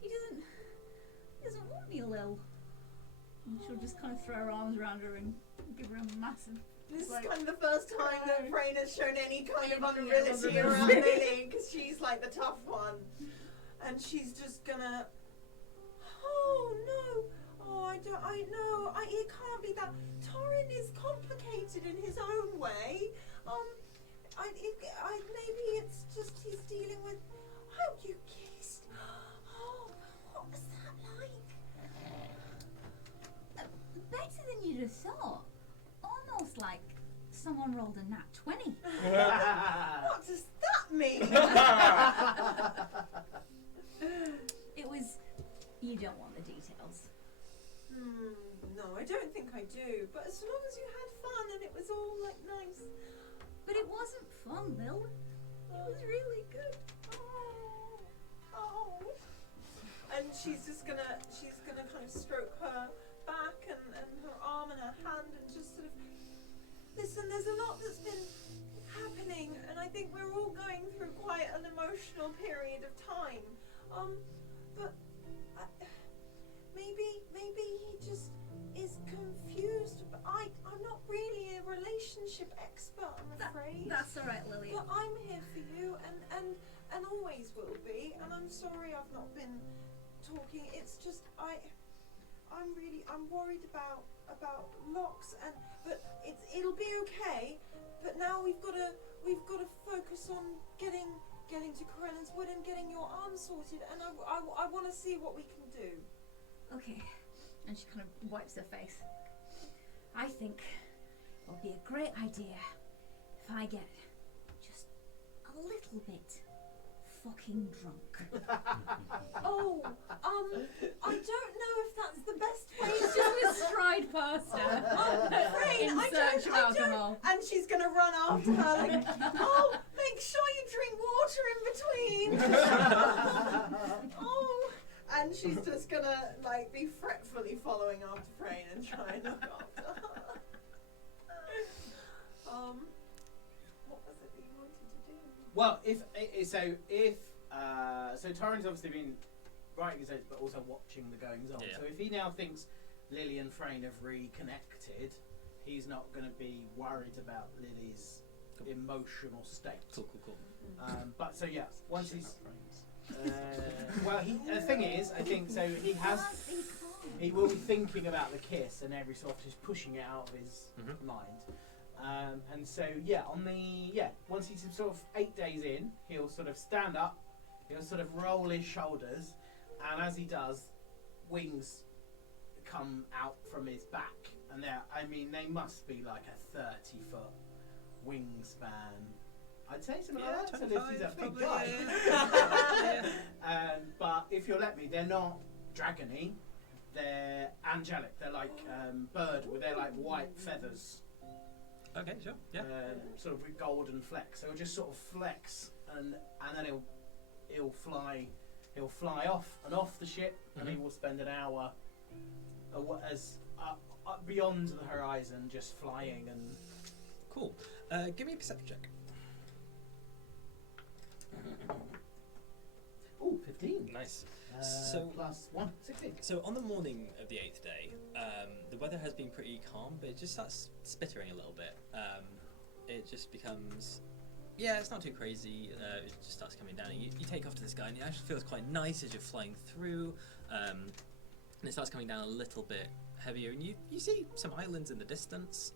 He doesn't want me, Lil. And she'll just kind of throw her arms around her and give her a massive. This is like, kind of the first time that cry. Frayne has shown any kind of Yeah, vulnerability yeah, around Lilli, because she's like the tough one. And she's just gonna, oh no, it can't be that. Torin is complicated in his own way. Maybe it's just he's dealing with, oh, you kissed. Oh, what was that like? Better than you'd have thought. Almost like someone rolled a nat 20. What does that mean? It was. You don't want the details. No, I don't think I do. But as long as you had fun and it was all like nice. But it wasn't fun, Lil. It was really good. Oh. And she's gonna kind of stroke her back and her arm and her hand and just sort of listen. There's a lot that's been happening, and I think we're all going through quite an emotional period of time. But maybe he just is confused. But I'm not really a relationship expert, I'm afraid. That's all right, Lilli. But I'm here for you, and always will be. And I'm sorry I've not been talking. It's just I'm worried about Locks, but it'll be okay. But now we've got to focus on getting to Corellan's Wood and getting your arm sorted. And I want to see what we can do. Okay. And she kind of wipes her face. I think it'll be a great idea if I get just a little bit fucking drunk. Oh, I don't know if that's the best way. He's just gonna stride past her Frayne, in search of alcohol. And she's gonna run after her like, oh, make sure you drink water in between. Oh, and she's just gonna like be fretfully following after Frayne and try and look after her. What was it that you wanted to do? Well, so Torin's obviously been writing his notes, but also watching the goings on. Yeah. So if he now thinks Lilli and Frayne have reconnected, he's not going to be worried about Lilli's emotional state. Cool. But so yeah, once he's the thing is, I think so. He will be thinking about the kiss, and every so often he's pushing it out of his mind. And so once he's sort of 8 days in, he'll sort of stand up, he'll sort of roll his shoulders, and as he does, wings come out from his back, and they must be like a 30-foot wingspan. I'd say something like that. So he's a big guy. But if you'll let me, they're not dragony. They're angelic. They're like they're like white feathers. Okay, sure. Yeah. Sort of with golden flecks. So he'll just sort of flex, and then he'll fly off the ship, and he will spend an hour beyond the horizon, just flying and. Cool. Give me a perception check. Ooh, 15. Nice. Plus 1, 16. So on the morning of the 8th day, the weather has been pretty calm, but it just starts spittering a little bit. It just becomes, it's not too crazy. It just starts coming down. And you take off to the sky, and it actually feels quite nice as you're flying through. And it starts coming down a little bit heavier, and you see some islands in the distance.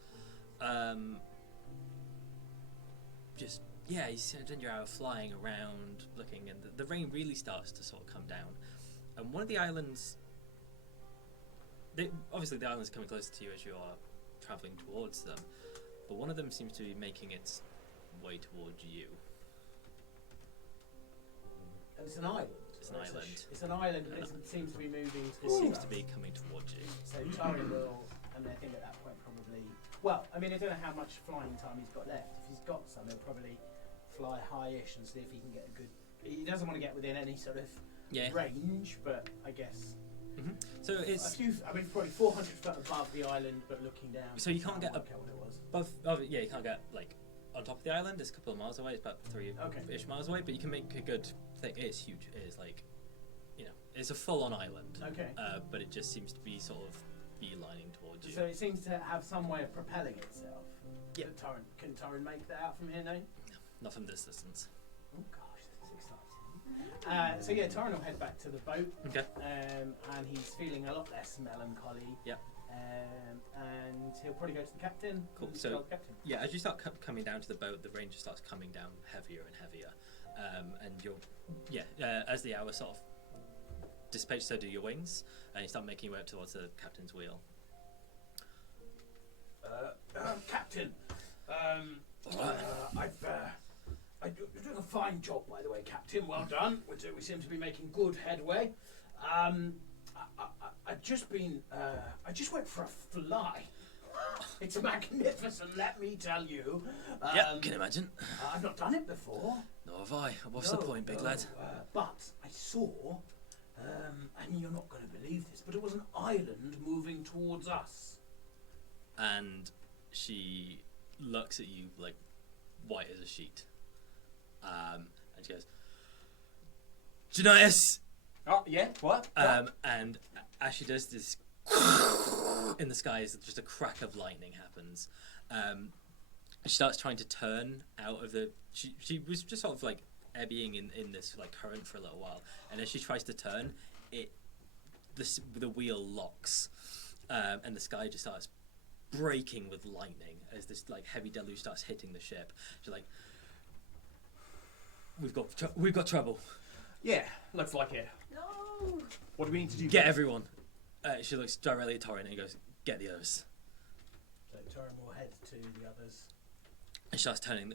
You spend your hour flying around, looking, and the rain really starts to sort of come down. And one of the islands, obviously the island's coming closer to you as you are travelling towards them, but one of them seems to be making its way towards you. And it's an island? It's it's an island. It's an island, and it seems to be moving It towards seems us. to be coming towards you. So Torin will, and I think at that point probably. Well, I mean, I don't know how much flying time he's got left. If he's got some, he'll probably fly high-ish and see if he can get a good. He doesn't want to get within any sort of range, but I guess. So it's probably 400 foot above the island, but looking down. So you can't get what it was. above. You can't get like on top of the island. It's a couple of miles away. It's about 3-ish miles away. But you can make a good thing. It's huge. It is like, it's a full-on island. Okay. But it just seems to be sort of beelining towards you. So it seems to have some way of propelling itself. Yeah. So can Torin make that out from here, no? Not from this distance. Oh gosh, this is exciting. So yeah, Torin will head back to the boat. Okay. And he's feeling a lot less melancholy. Yep. And he'll probably go to the captain. Cool. And So tell the captain. yeah, as you start coming down to the boat, the rain just starts coming down heavier and heavier, and as the hour sort of dissipates, so do your wings, and you start making your way up towards the captain's wheel. Captain, you're doing a fine job, by the way, Captain. Well done. We seem to be making good headway. I just went for a fly. It's magnificent, let me tell you. Can imagine. I've not done it before. Nor have I. What's the point, big lad? But I saw, and you're not going to believe this, but it was an island moving towards us. And she looks at you like white as a sheet. And she goes, Geneius! Oh, yeah, what? And as she does this, in the skies, just a crack of lightning happens. She starts trying to turn out of the... She was just sort of like ebbying in this like current for a little while. And as she tries to turn, the wheel locks. And the sky just starts breaking with lightning as this like heavy deluge starts hitting the ship. She's like, we've got trouble. Yeah, looks like it. No. What do we need to do? Get everyone. She looks directly at Torin and goes, get the others. So Torin will head to the others. And she starts turning,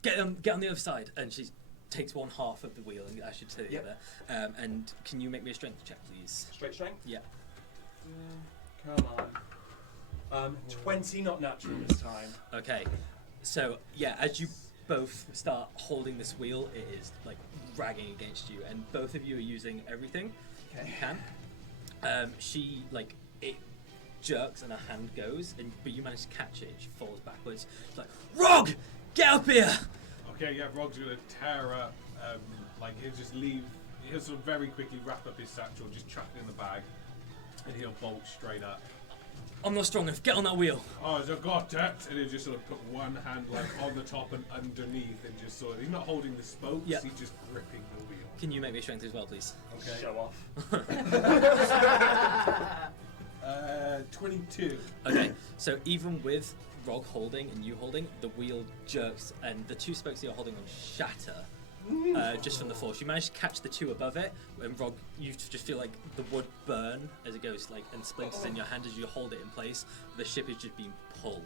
get on the other side. And she takes one half of the wheel and asks you to the other. And can you make me a strength check, please? Straight strength? Yeah. Come on. 20, not natural this time. Okay. So, yeah, as you both start holding this wheel, it is, like, dragging against you. And both of you are using everything you can. She, like, it jerks and her hand goes, but you manage to catch it. She falls backwards. She's like, Rogg! Get up here! Okay, yeah, Rogg's gonna tear up, he'll sort of very quickly wrap up his satchel, just chuck it in the bag, and he'll bolt straight up. I'm not strong enough, get on that wheel! Oh, so got that! And he'll just sort of put one hand like on the top and underneath, and just sort of, he's not holding the spokes, he's just gripping the wheel. Can you make me a strength as well, please? Okay. Show off. 22. Okay, so even with Rogg holding and you holding, the wheel jerks and the two spokes that you're holding on shatter just from the force. You manage to catch the two above it, and Rogg, you just feel like the wood burn as it goes and splinters in your hand as you hold it in place. The ship is just being pulled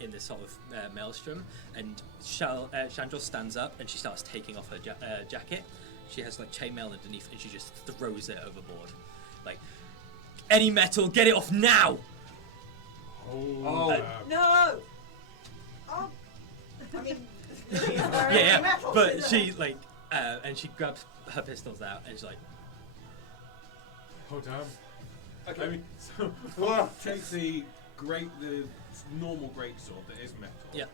in this sort of maelstrom, and Chandra stands up and she starts taking off her jacket. She has like chainmail underneath and she just throws it overboard. Like, any metal, get it off now! Oh. No! Oh. I mean, Yeah, but she like, and she grabs her pistols out and she's like, Oh damn. Okay. I mean, so take the normal greatsword that is metal. Yeah.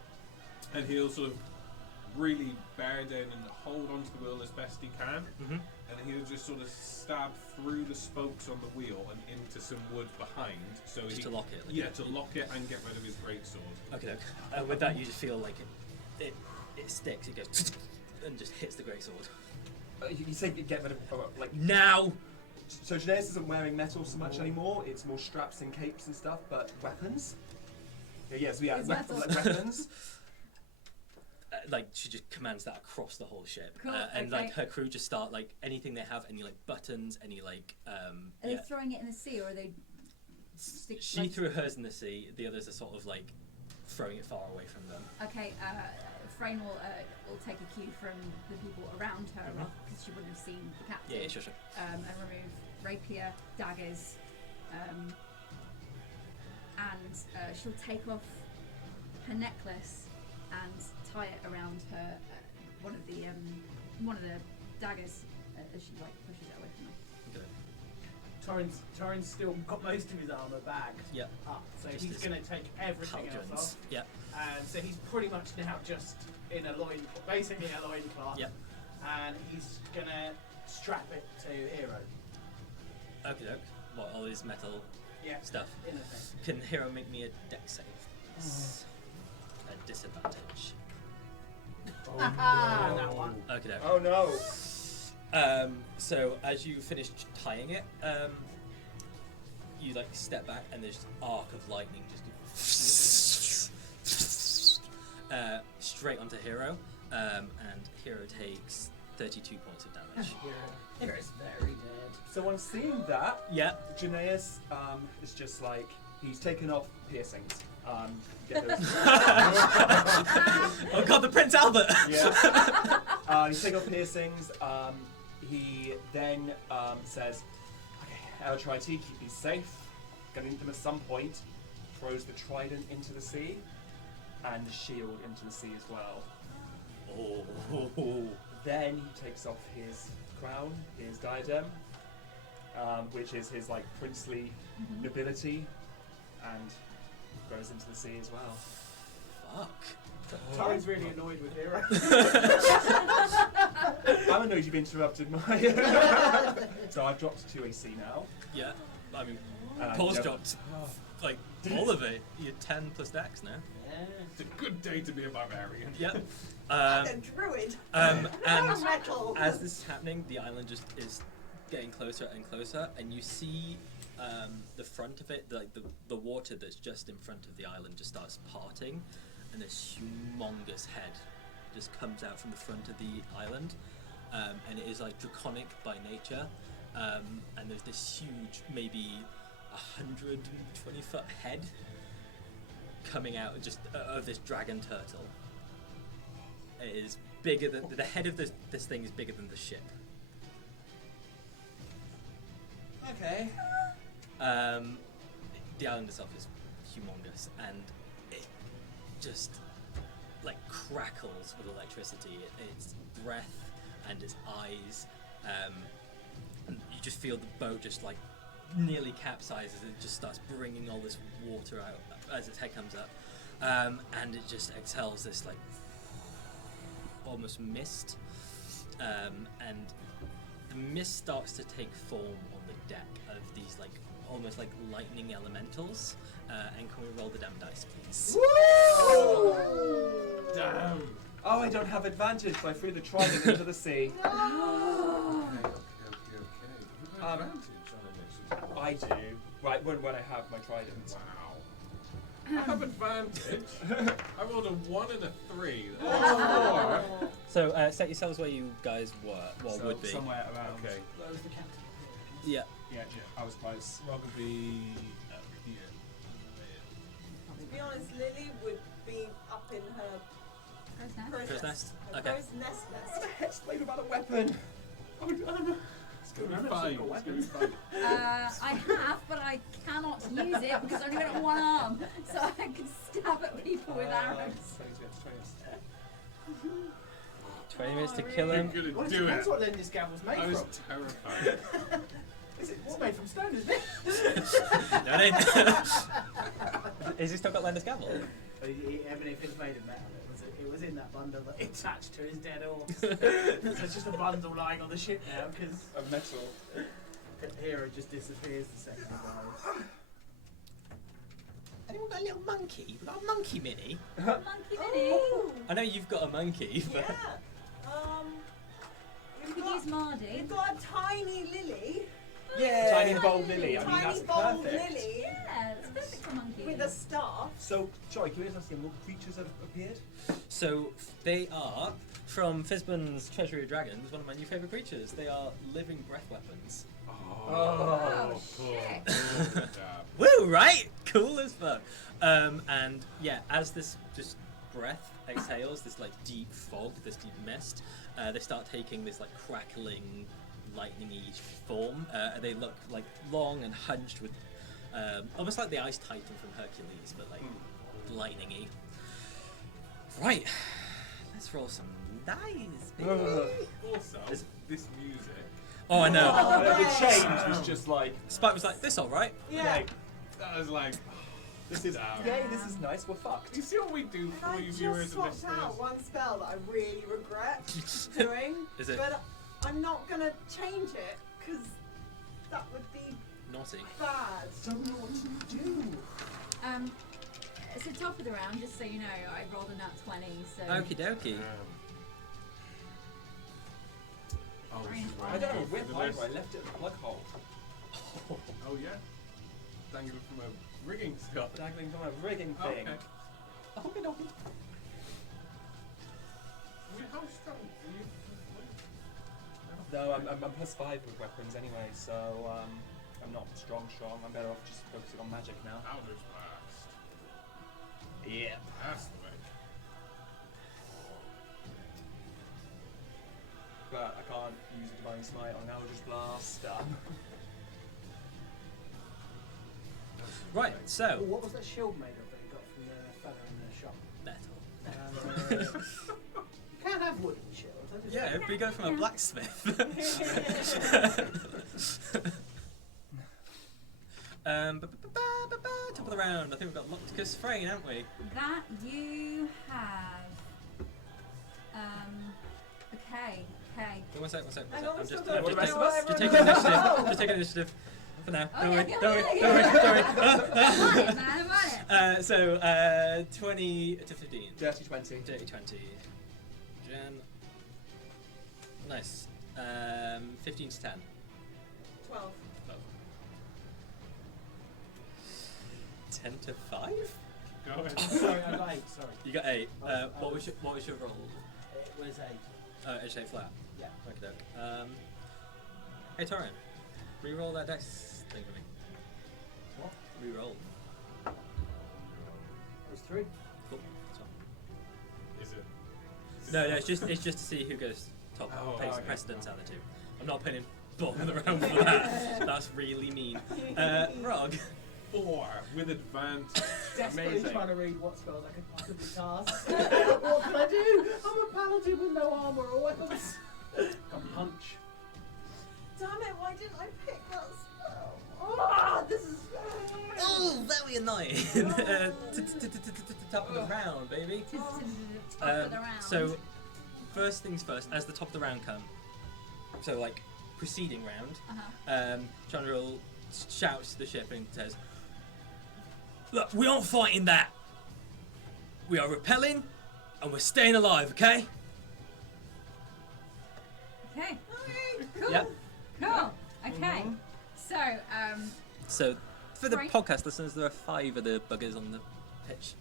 And he'll sort of really bear down and hold onto the wheel as best he can. Mm-hmm. And he'll just sort of stab through the spokes on the wheel and into some wood behind. So just he, to lock it. Like yeah, to lock it and get rid of his greatsword. Okay. With that, you just feel like it sticks. It goes and just hits the greatsword. You say get rid of like Now. So Geneius isn't wearing metal so much anymore. It's more straps and capes and stuff, but weapons. Yes, It's metal. weapons. Like she just commands that across the whole ship, Cool, and okay. like her crew just start like anything they have, any like buttons, any like Are they throwing it in the sea, or are they She threw hers in the sea. The others are sort of like throwing it far away from them. Okay, Frayne will take a cue from the people around her because she wouldn't have seen the captain. Yeah, sure. And remove rapier, daggers, and she'll take off her necklace and tie it around her one of the daggers as she like pushes it away from her. Okay. Torin's still got most of his armour bagged Yep. up, so Just he's his going to take everything else Pauldrons. off. Yep. So he's pretty much now just in a basically a loincloth. Yep. And he's going to strap it to Hero. Okay, doke. What, all his metal stuff? In a thing. Can Hero make me a deck save? A disadvantage. That one. Okay, doke. Oh no! So as you finish tying it, you like step back and there's arc of lightning just straight onto Hero, and Hero takes 32 points of damage. Hero's very dead. So on seeing that, Yeah. Geneius is just like, he's taken off piercings. Get those. Oh god, the Prince Albert! Yeah. He's taken off piercings. He then says, okay, I'll try to keep these safe. Gonna need them at some point. Throws the trident into the sea and the shield into the sea as well. Oh. Then he takes off his crown, his diadem, which is his like princely nobility, and goes into the sea as well. Fuck. Torin's really annoyed with Hero. I'm annoyed you've interrupted my. So I've dropped 2 AC now. Yeah. I mean, And Paul's yep. dropped like all of it. You're 10 plus dex now. It's a good day to be a barbarian. Yep. And a druid. And Metal. as this is happening, the island just is getting closer and closer, and you see the front of it, like the water that's just in front of the island, just starts parting, and this humongous head just comes out from the front of the island, and it is like draconic by nature, and there's this huge, maybe 120-foot head coming out just of this dragon turtle. It is bigger than the head of this thing is bigger than the ship. Okay. The island itself is humongous, and it just like crackles with electricity. Its breath and its eyes, and you just feel the boat just like nearly capsizes. It just starts bringing all this water out as its head comes up, and it just exhales this like almost mist, and the mist starts to take form on the deck of these like almost like lightning elementals. And can we roll the damn dice, please? Woo! Damn. Oh, I don't have advantage, so I threw the trident into the sea. Okay. You have advantage on initiative. I do. Right, when I have my trident. Wow. I have advantage. I rolled a 1 and a 3. Oh. So set yourselves where you guys were. Well, So would be. somewhere around. Okay. Where was the captain? Yeah. Yeah, I was close. Rogg would be up here. To be honest, Lilli would be up in her Crow's nest. Her Okay. crow's nest. What the heck's played without a weapon? It's going to be fine. It's going to be fine. I have, but I cannot use it because I've only got one arm, so I can stab at people with arrows. 20 minutes to kill him. You're going Well, to it do depends it. what Lindy's gavel's made I was from. terrified. It's made from stone, isn't it? No, it ain't. Has he still got Lender's gavel? Even if it's made of metal, it was in that bundle that attached to his dead horse. So it's just a bundle lying on the ship now because A metal. Hero just disappears the second he dies. Anyone got a little monkey? We've got a monkey mini. Monkey Mini. Oh, I know you've got a monkey, but yeah. We We've could got, use Mardy. we've got a tiny Lilli. Yeah. Tiny bold Lilli. I mean, Tiny that's bold perfect. Lilli. Yeah, it's Perfect for monkeys. with a staff. So, sorry, can we just ask you what creatures have appeared? So they are from Fizban's Treasury of Dragons, one of my new favourite creatures. They are living breath weapons. Oh, shit. Woo, right? Cool as fuck. And yeah, as this just breath exhales, this like deep fog, this deep mist, they start taking this like crackling, lightning-y form. They look like long and hunched with, almost like the Ice Titan from Hercules, but like lightning-y. Right, let's roll some dice, baby. Also, this music. Oh, I know. The change was just like. Spike was like, "This all right?" Yeah. That was like, This is Damn. yay, this is nice, we're fucked. you see what we do And for I you just viewers and swapped listeners? out one spell that I really regret doing. Is it But I'm not gonna change it because that would be naughty? bad. Don't know what to do. So top of the round, just so you know, I rolled a nat 20, so... Okie dokie. Oh, Frayne. she's I right. don't know, Go with for the Hyper, list. I left it at the plug hole. Oh yeah? Dangling from a rigging scut. Dangling from a rigging Oh, thing. okay. Oh, okay, okay. How strong are you? No, I'm +5 with weapons anyway, so I'm not strong. I'm better off just focusing on magic now. Eldritch Blast. Yeah. That's the way. But I can't use a Divine Smite on Eldritch Blast. Right, Well, so what was that shield made of that you got from the fella in the shop? metal. You can't have wooden shields. I just- Yeah, if we go from a blacksmith. Top of the round. I think we've got Locticus Frayne, haven't we? That you have... Okay. One sec. I know I'm we've just, still I'm got just, the rest of us? just taking initiative. Just taking initiative for now. Oh, Don't yeah, worry. yeah, Don't worry. I'm on it, man, I'm on it. So 20 to 15. Dirty 20. Dirty 20. Jen. Nice. 15 to 10. 12. 10 to 5? Go ahead. Sorry, I got 8, sorry. You got 8. I What was- was your roll? It was 8. H8 flat. Yeah. Okay, doke. Hey Torin, re-roll that dice thing for me. What? Re-roll. It was 3. Cool. That's fine. Is it? No, it's just to see who goes top, Oh, takes okay. precedence out of the two. I'm not putting bottom of the round for that. That's really mean. Rogg. 4 with advantage. Desperately Amazing. trying to read what spells I could possibly cast. What can I do? I'm a paladin with no armor or weapons. Can punch. Damn it, why didn't I pick that spell? Ah, this is. Oh, very annoying. Top of the round, baby. Top of the round. So, first things first, as the top of the round come, so like preceding round, Chandra shouts to the ship and says, "Look, we aren't fighting that. We are repelling, and we're staying alive, okay?" Okay. Cool. Yep. Cool. Okay. So, for the Right. podcast listeners, there are 5 of the buggers on the pitch.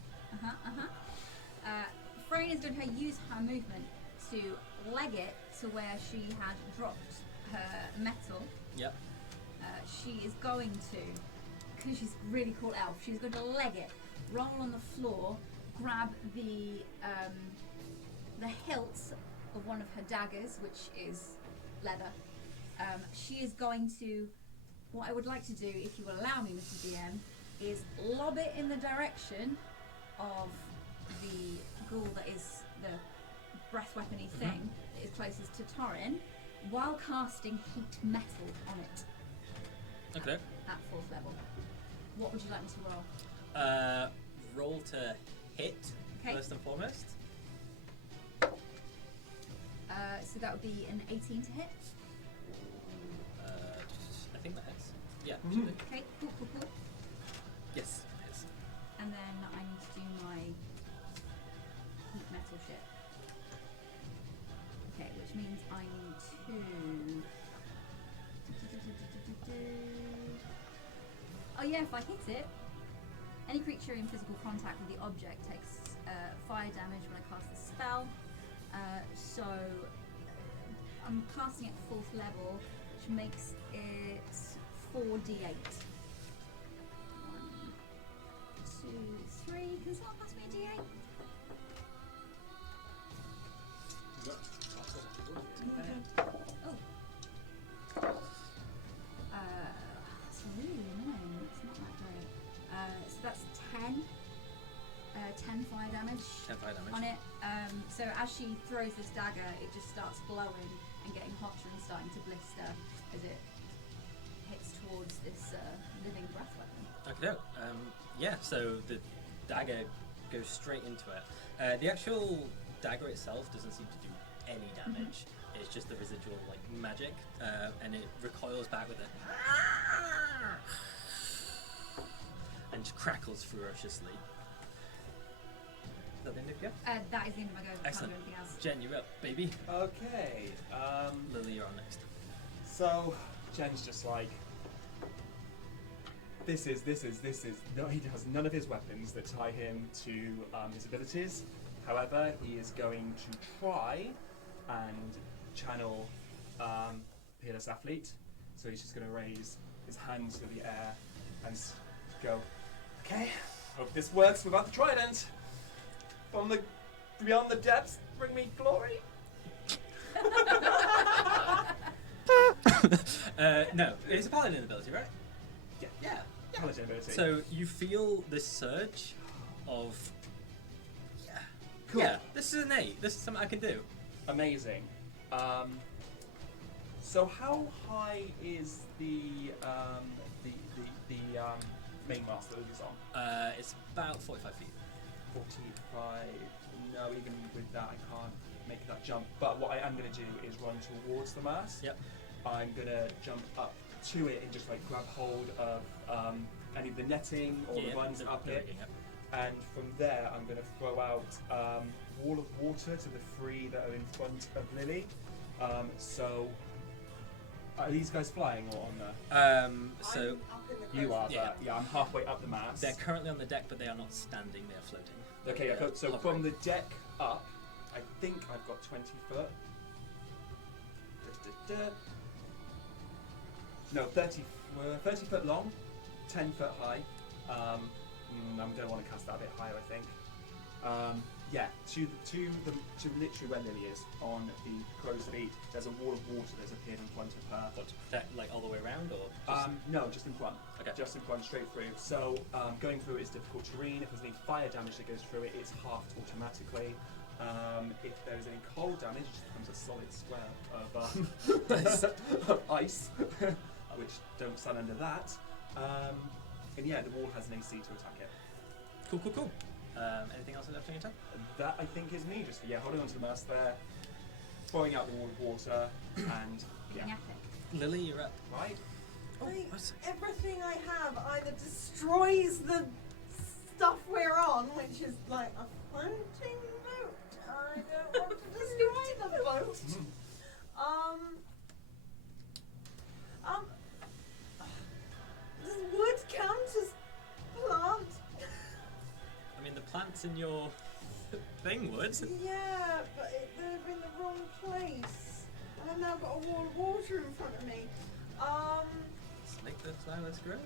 Frayne is going to use her movement to leg it to where she had dropped her metal. Yep. She is going to, because she's a really cool elf, she's going to leg it, roll on the floor, grab the hilt of one of her daggers, which is leather. She is going to, what I would like to do, if you will allow me, Mr. DM, is lob it in the direction of the ghoul that is the breath weapony thing that is closest to Torin, while casting heat metal on it Okay. at 4th level. What would you like me to roll? Roll to hit, Okay. first and foremost. So that would be an 18 to hit. I think that hits. Yeah, Mhm. should be. Okay, cool. Yes, it is. And then I need to do my heat metal shit. Okay, which means I need to... Oh yeah, if I hit it, Any creature in physical contact with the object takes fire damage when I cast the spell. So I'm casting it 4th level, which makes it 4d8. 1, 2, 3. Can someone pass me a d8? That's really annoying. It's not that great. So that's 10. 10 fire damage. 10 fire damage. On it. So as she throws this dagger, it just starts glowing and getting hotter and starting to blister as it hits towards this living breath weapon. Okay, yeah, so the dagger goes straight into it. The actual dagger itself doesn't seem to do any damage. It's just the residual like magic, and it recoils back with a and just crackles ferociously. Is that the end of your go? That is the end of my go. I can't Excellent. do anything else. Jen, you're up, baby. Okay. Lilli, you're on next. So Jen's just like, this is. No, he has none of his weapons that tie him to his abilities. However, he is going to try and channel Peerless Athlete. So he's just going to raise his hand to the air and go, okay, hope this works without the trident. From the beyond the depths, bring me glory. No, it's a paladin ability, right? Yeah. Paladin ability. So you feel this surge of Cool. Yeah, this is an 8. This is something I can do. Amazing. So how high is the main mast that he's on? It's about 45 feet. 45. No, even with that, I can't make that jump. But what I am going to do is run towards the mast. Yep. I'm going to jump up to it and just like grab hold of any of the netting or the ones up it. Yep. And from there, I'm going to throw out wall of water to the 3 that are in front of Lilli. So, are these guys flying or on the? So I'm up in the You are, Yeah. but I'm halfway up the mast. they're currently on the deck, but they are not standing. They are floating. Okay, They are so hovering. from the deck up, I think I've got 20 foot. No, 30 foot long, 10 foot high. I'm going to want to cast that a bit higher, I think. Yeah, to literally where Lilli is, on the crow's feet, there's a wall of water that's appeared in front of her. What, that, like all the way around, or just No, just in front. Okay. Just in front, straight through. So going through it is difficult terrain. If there's any fire damage that goes through it, it's halved automatically. If there's any cold damage, it just becomes a solid square of ice, which don't stand under that. And yeah, the wall has an AC to attack it. Cool. Anything else left on your turn? That I think is me, just holding onto the mast there, throwing out the wall of water, and Being yeah, epic. Lilli, you're up. right. Like, what's- everything I have either destroys the stuff we're on, which is like a floating boat. I don't want to destroy the boat. Does wood count as plant? I mean, the plants in your thing would. Yeah, but they're in the wrong place. And I've now got a wall of water in front of me. Let's make the flowers grow.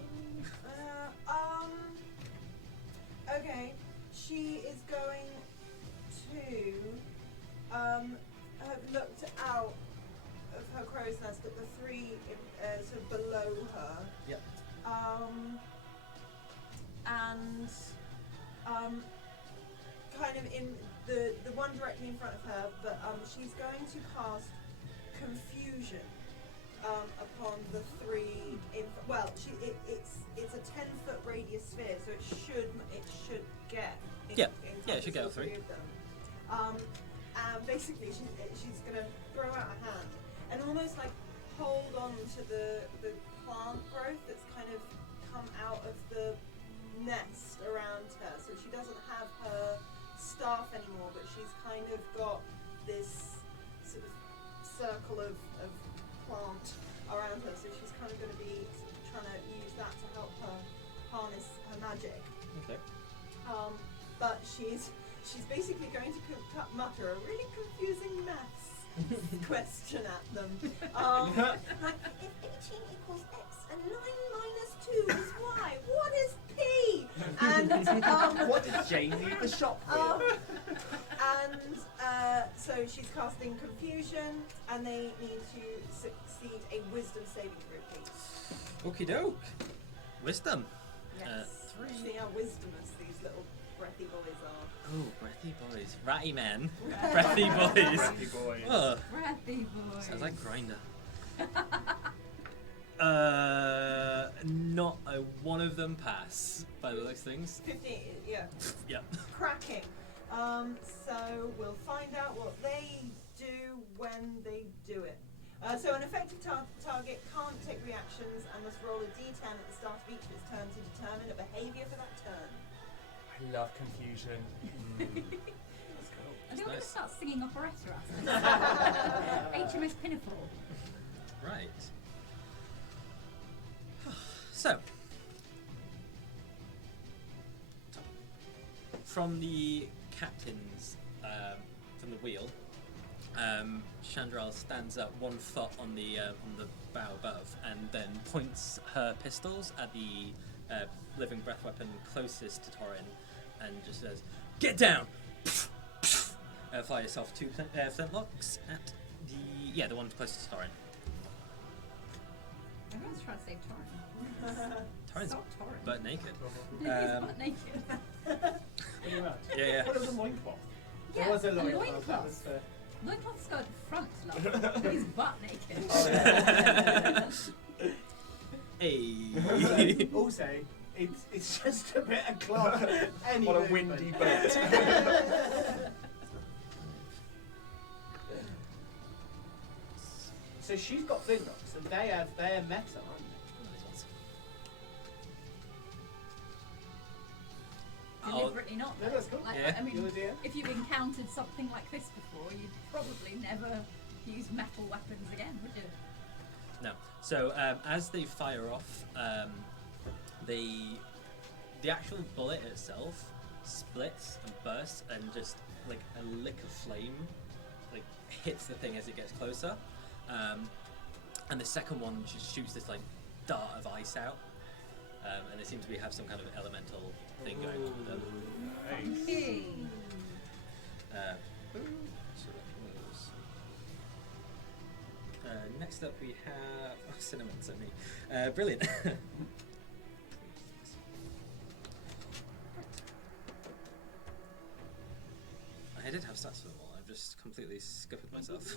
Okay, she is going to have looked out of her crow's nest at the 3 sort of below her. Yep. And kind of in the one directly in front of her, but she's going to cast confusion upon the 3. It's a 10-foot radius sphere, so it should get. It should get all 3. Of them. And basically, she's going to throw out a hand and almost like hold on to the plant growth that's kind of come out of the nest around her. So she doesn't have her staff anymore, but she's kind of got this sort of circle of plant around her. So she's kind of going to be trying to use that to help her harness her magic. Okay. But she's basically going to mutter a really confusing maths question at them. Like, if 18 equals x and 9 minus 2 is y, what is p? And What did Jane leave the shop with? So she's casting confusion, and they need to succeed a wisdom saving throw, please. Okie doke. Wisdom. Yes. 3. See how wisdomous these little breathy boys are. Oh, breathy boys. Ratty men. Breathy boys. Breathy boys. Oh, Breathy boy. sounds like Grinder. Not a one of them pass by the looks of things. 15, yeah. Yep. Cracking. So we'll find out what they do when they do it. So an effective target can't take reactions and must roll a d10 at the start of each of its turn to determine a behaviour for that turn. I love confusion. Let's go. I think we're going to nice. start singing operetta after this. HMS Pinafore. Right. So, from the captain's, from the wheel, Chandral stands up 1 foot on the bow above, and then points her pistols at the living breath weapon closest to Torin, and just says, "Get down!" Fire yourself 2 flintlocks at the one closest to Torin. Everyone's trying to save Torin. Torin's Stop Torin. butt naked. He's butt naked. Pretty much. Yeah. What was a loincloth? There Yeah, was a loincloth. That loincloth. was for... Loincloth's got front, love. He's butt naked. Oh, yeah. Hey. Also, it's just a bit of cloth. Any What a movement. windy boat. So she's got flintlocks, and they're metal, aren't Deliberately not. No, though. that's cool. Like, Yeah. I mean, Your idea? if you've encountered something like this before, you'd probably never use metal weapons again, would you? No. So as they fire off, the actual bullet itself splits and bursts, and just like a lick of flame like hits the thing as it gets closer, and the second one just shoots this like dart of ice out, and they seem to have some kind of elemental thing going on with them. Nice. Hey. Next up we have Cinnamon, so me. Brilliant. I did have stats for them all. I've just completely scuppered myself.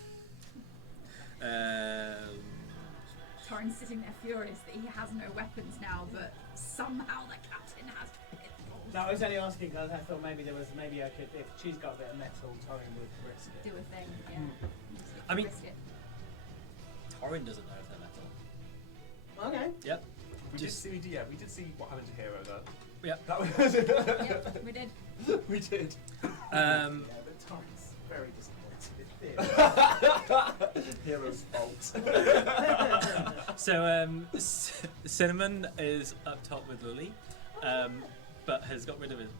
Torin's sitting there furious that he has no weapons now, but somehow the captain has pistols. No, I was only asking because I thought maybe I could, if she's got a bit of metal, Torin would risk it. Do a thing, yeah. I mean- Risk it. Torin doesn't know if they're metal. Okay. Yep. We did see what happened to Hero though. Yep. That was Yep, we did. we did. Yeah, but Torin's very disappointed. Hero's fault. So Cinnamon is up top with Lilli, but has got rid of his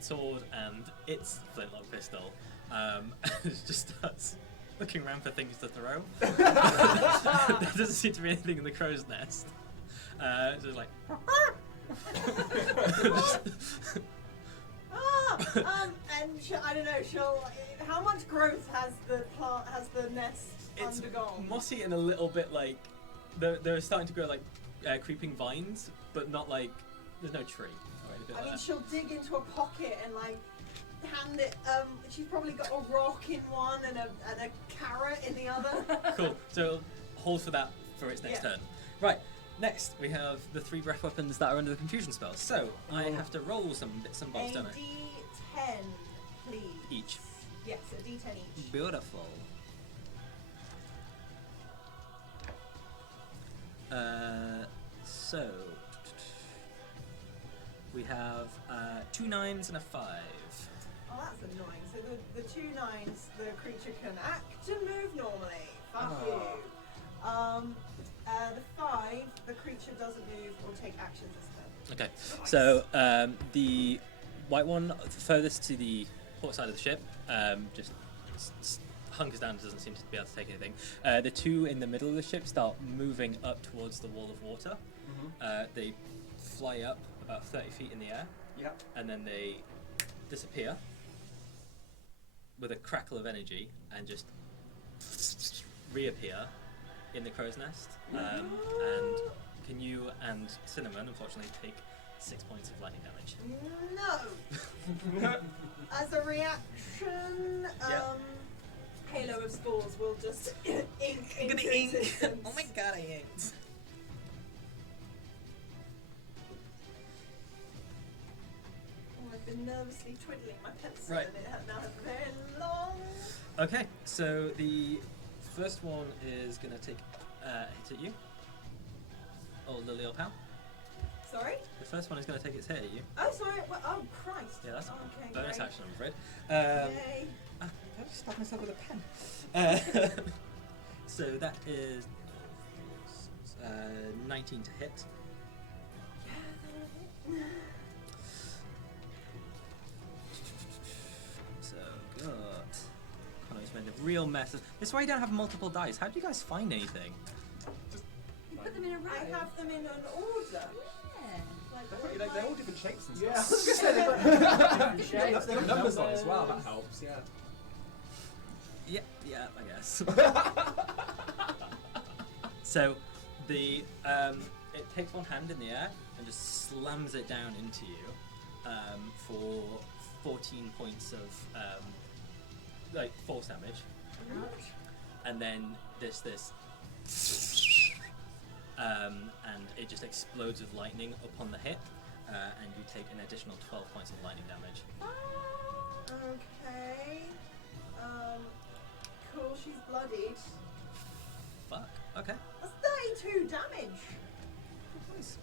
sword and its flintlock pistol. And just starts looking around for things to throw. There doesn't seem to be anything in the crow's nest. Just like. I don't know. How much growth has the nest It's undergone? mossy and a little bit like they're starting to grow like creeping vines, but not like there's no tree or anything I like mean, that. she'll dig into a pocket and like hand it. She's probably got a rock in one and a carrot in the other. Cool. So hold for that for its next Yeah. turn. Right. Next, we have the 3 breath weapons that are under the confusion spell. So I have to roll some bits and bobs, A don't I? D10, please. Each. Yes, a D10 each. Beautiful. So we have 2 9s and a 5. Oh, that's annoying. So the 2 9s, the creature can act and move normally. Fuck Oh. you. The 5, the creature doesn't move or take actions this turn. Okay, so the white one furthest to the port side of the ship just hunkers down, doesn't seem to be able to take anything. The two in the middle of the ship start moving up towards the wall of water. They fly up about 30 feet in the air, and then they disappear with a crackle of energy and just reappear in the crow's nest. And can you and Cinnamon, unfortunately, take 6 points of lightning damage? No! As a reaction, Halo of Spores will just ink into existence. Oh my god, I inked. Oh, I've been nervously twiddling my pencil Right. and it had now very long. Okay, so the first one is going to take a hit at you. Oh, Lilli or Pal. Sorry? The first one is going to take its hit at you. Oh, sorry. Oh, Christ. Yeah, that's okay, a bonus great. action, I'm afraid. Yay. I just stabbed myself with a pen. So that is 19 to hit. So good. Connor's made a real mess. This is why you don't have multiple dice. How do you guys find anything? You put them in a row. I have them in an order. Yeah. They're all different shapes and Yeah, I stuff. was gonna say they've got different shapes, They've got numbers on as well, that helps, yeah. Yeah, I guess. So the it takes one hand in the air and just slams it down into you for 14 points of like force damage, and then this and it just explodes with lightning upon the hit, and you take an additional 12 points of lightning damage. Okay. Cool, she's bloodied. Fuck. Okay. That's 32 damage. Nice.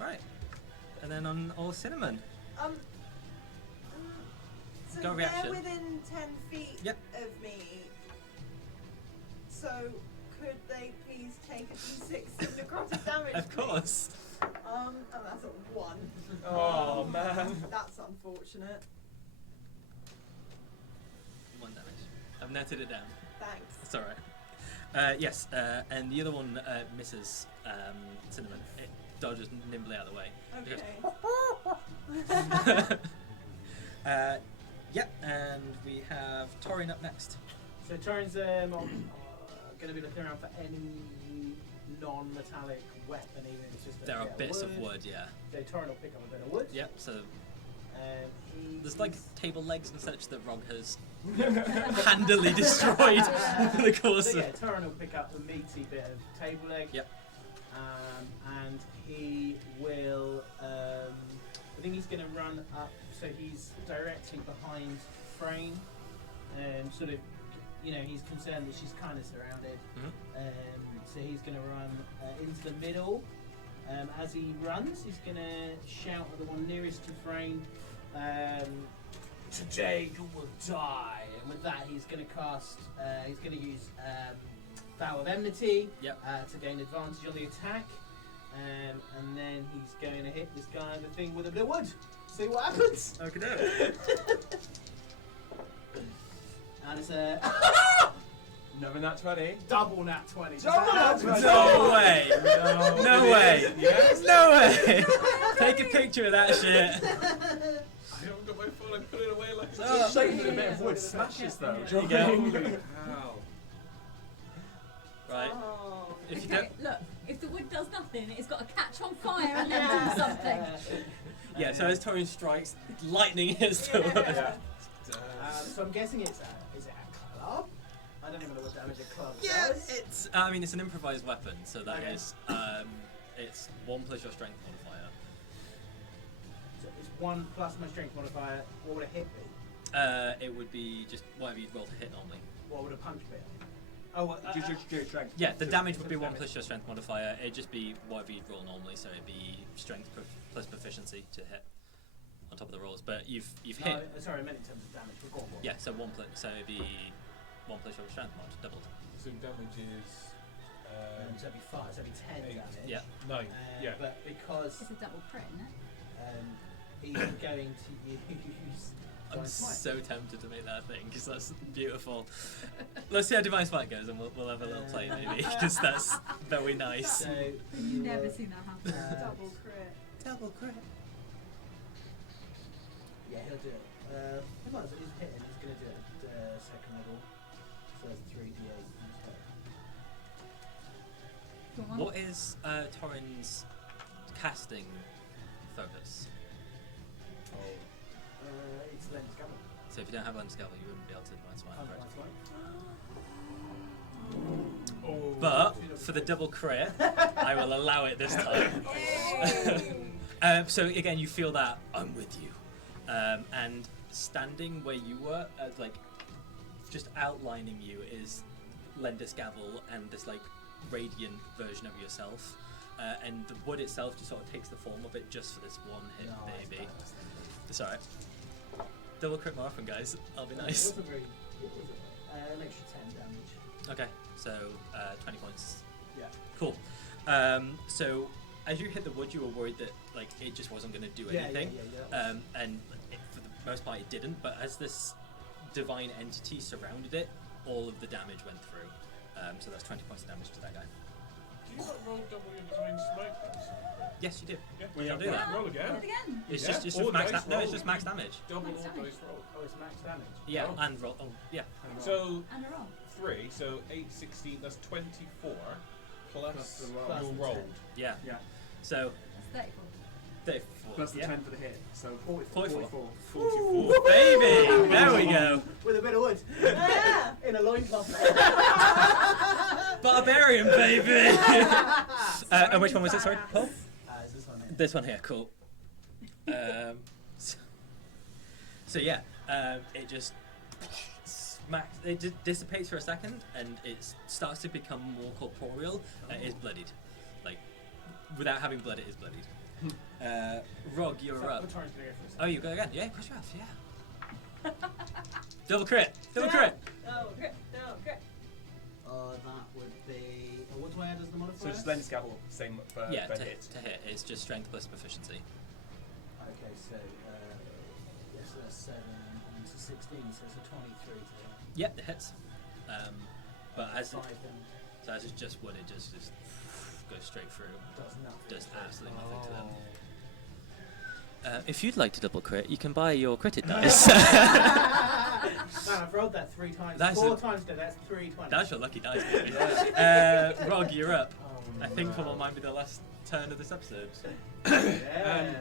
Right. And then on all Cinnamon. So Go they're reaction. within 10 feet Yep. of me. So could they please take a d6 of necrotic damage? Of course. Oh, that's a 1. Oh, man. That's unfortunate. 1 damage. I've noted it down. Thanks. It's alright. Yes, and the other one misses Cinnamon. It dodges nimbly out of the way. It Okay. goes, yep, and we have Torin up next. So Torin's going to be looking around for any non-metallic weapon, even if it's just a There are bit of bits of wood, yeah. So Torin will pick up a bit of wood. Yep, so He there's like table legs and such that Rogg has handily destroyed over the course So of... yeah, Torin will pick up a meaty bit of table leg. Yep. And he will. I think he's going to run up. So he's directly behind Frayne, sort of. You know, he's concerned that she's kind of surrounded. So he's going to run into the middle. As he runs, he's going to shout at the one nearest to Frayne. Today you will die. And with that, he's going to cast. He's going to use Vow of Enmity to gain advantage on the attack. And then he's going to hit this guy in the thing with a bit of wood. See what happens. Okay. And it's a Another nat 20. double nat 20. Double nat 20. No way! No way! Yes. No way! Take a picture of that shit. I haven't got my phone, I put it away like It's a shame that a bit of wood smashes though. There you go. Holy cow. Right. Oh. If you Okay, don't... look, if the wood does nothing, it's got to catch on fire and then do something. Yeah, so as Torin strikes, lightning hits the wood. Yeah. So I'm guessing is it a club? I don't even know what damage a club Yeah, does. it's... I mean, it's an improvised weapon, so that Okay. is... it's 1 plus your strength modifier. So it's 1 plus my strength modifier. What would a hit be? It would be just whatever you'd roll to hit normally. What would a punch be? Oh, Just your strength. Yeah, the Just damage would be 1 damage. plus your strength modifier. It'd just be whatever you'd roll normally, so it'd be strength plus proficiency to hit on top of the rolls. But you've no, hit... sorry, I meant in terms of damage. We've got one. Yeah, so 1 plus... So it'd be 1 plus your strength mod, doubled. So damage is So it'd be 5, so it'd be 10 8, damage. Yeah. 9. Yeah. But because It's a double crit, isn't it? he's going to use I'm Divine Smite. so tempted to make that thing because that's beautiful. Let's see how Divine Smite goes, and we'll have a little play maybe because that's very nice. So I've you never will, seen that happen. Double crit. Double crit. Yeah, he'll do it. He might as well, he's hitting, he's going to do it at second level. So that's 3d8 instead. Go on. What is Torin's casting focus? It's Lens Gamma. So if you don't have Lens Scale, you wouldn't be able to Divine Smite. Oh. But for the double crit, I will allow it this time. So again, you feel that I'm with you, and standing where you were, like just outlining you is Lendis Gavel and this like radiant version of yourself, and the wood itself just sort of takes the form of it just for this one hit, baby. It's alright. Double crit more often, guys. I'll be nice. It wasn't very, what was it? An extra 10 damage. Okay, so 20 points. Yeah. Cool. So as you hit the wood, you were worried that like it just wasn't going to do anything, and for the most part it didn't. But as this divine entity surrounded it, all of the damage went through. So that's 20 points of damage to that guy. Do you not roll double your Divine Smite? Yes, you do. Yeah. I'll do that. Roll Do again. it again. It's Yeah, just all max. dice No, it's roll. just max damage. Double Max all damage. dice roll. Oh, it's max damage. Yeah, Oh. and roll. Oh, yeah. So And a roll. 3, so 8, 16, that's 24 Plus plus the roll. Plus your the roll. 10. Yeah. Yeah. So That's 34. 34. Plus the yeah. 10 for the hit. So 44. 44. 44. Baby, there we go. With a bit of wood. Yeah. In a loincloth. Barbarian, baby. And which one was it? Sorry, Paul. Is this one here? This one here, cool. So yeah, it just smacks. It just dissipates for a second, and it starts to become more corporeal. It is bloodied, like without having blood, it is bloodied. Rogg, you're So, up. we're trying to go for a Oh, you go again? Yeah, push you off. Yeah. Double crit. Double crit. Double crit. Double crit. that would be. What do I add as the So modifier? just Lens Gavel, same Yeah, per to hit. hit. It's just strength plus proficiency. Okay, so yes, that's 7 and to 16, so it's a 23 to Yep, it hits. But as 5 it, then so as it's just wood, it just goes straight through. does nothing. Does absolutely nothing to them. If you'd like to double crit, you can buy your critted dice. Man, I've rolled that 3 times. That's 4 a- times today, that's 3 20. That's your lucky dice, baby. Rogg, you're up. I think for what might be the last turn of this episode. Yeah.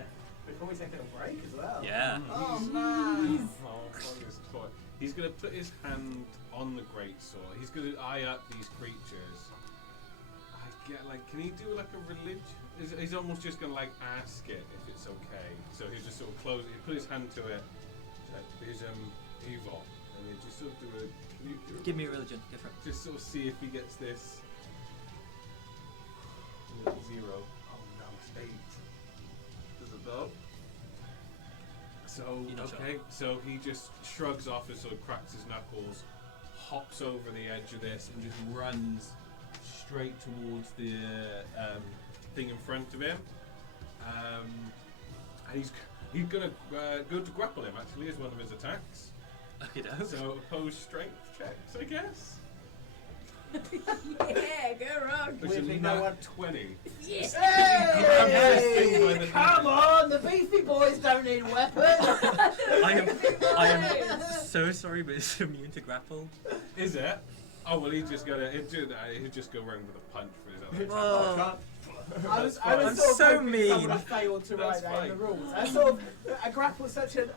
Before we take a little break as well. Yeah. Oh man. He's going to put his hand on the greatsword. He's going to eye up these creatures. I get like, can he do like a religion? He's almost just going to like ask it if it's okay. So he'll just sort of close it. He put his hand to it. He's evil, and he just sort of do a. Can you do a Give me a religion. Different. Just sort of see if he gets this. 0. Oh no, it's 8. Does it though? So You're not okay, so he just shrugs off and sort of cracks his knuckles, hops over the edge of this, and just runs straight towards the thing in front of him. And he's gonna go to grapple him actually as one of his attacks. Okay, no. So opposed strength checks, I guess. Yeah, go Rogg. Which is Weirdly, not no one- 20. Yes. Grab this thing by the Come neck. on, the beefy boys don't need weapons. I am so sorry, but it's immune to grapple. Is it? Oh well, he'd just go around with a punch for his other attack. Whoa. I was I'm sort of so hoping mean. someone had failed to That's write that in the fine. rules. I sort of a grapple is such an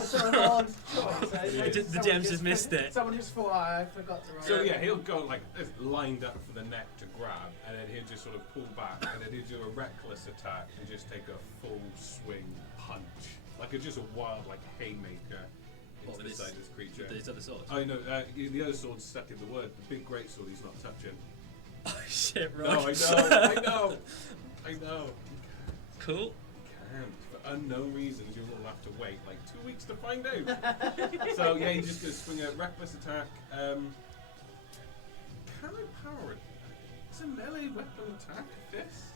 sort of odd choice. Yeah. The Someone DM's just missed it. Someone just thought, I forgot to write. So it. yeah, he'll go like lined up for the neck to grab, and then he'll just sort of pull back, and then he'll do a reckless attack and just take a full swing punch, like just a wild like haymaker What, into with the his- side of this creature. These other swords. Oh no, the other sword's stuck in the wood. The big great sword he's not touching. Oh shit, No, Rogg. I know. Cool. You can't. For unknown reasons, you'll all have to wait like 2 weeks to find out. So yeah, he's just gonna swing a reckless attack. Can I power it? It's a melee weapon attack. This.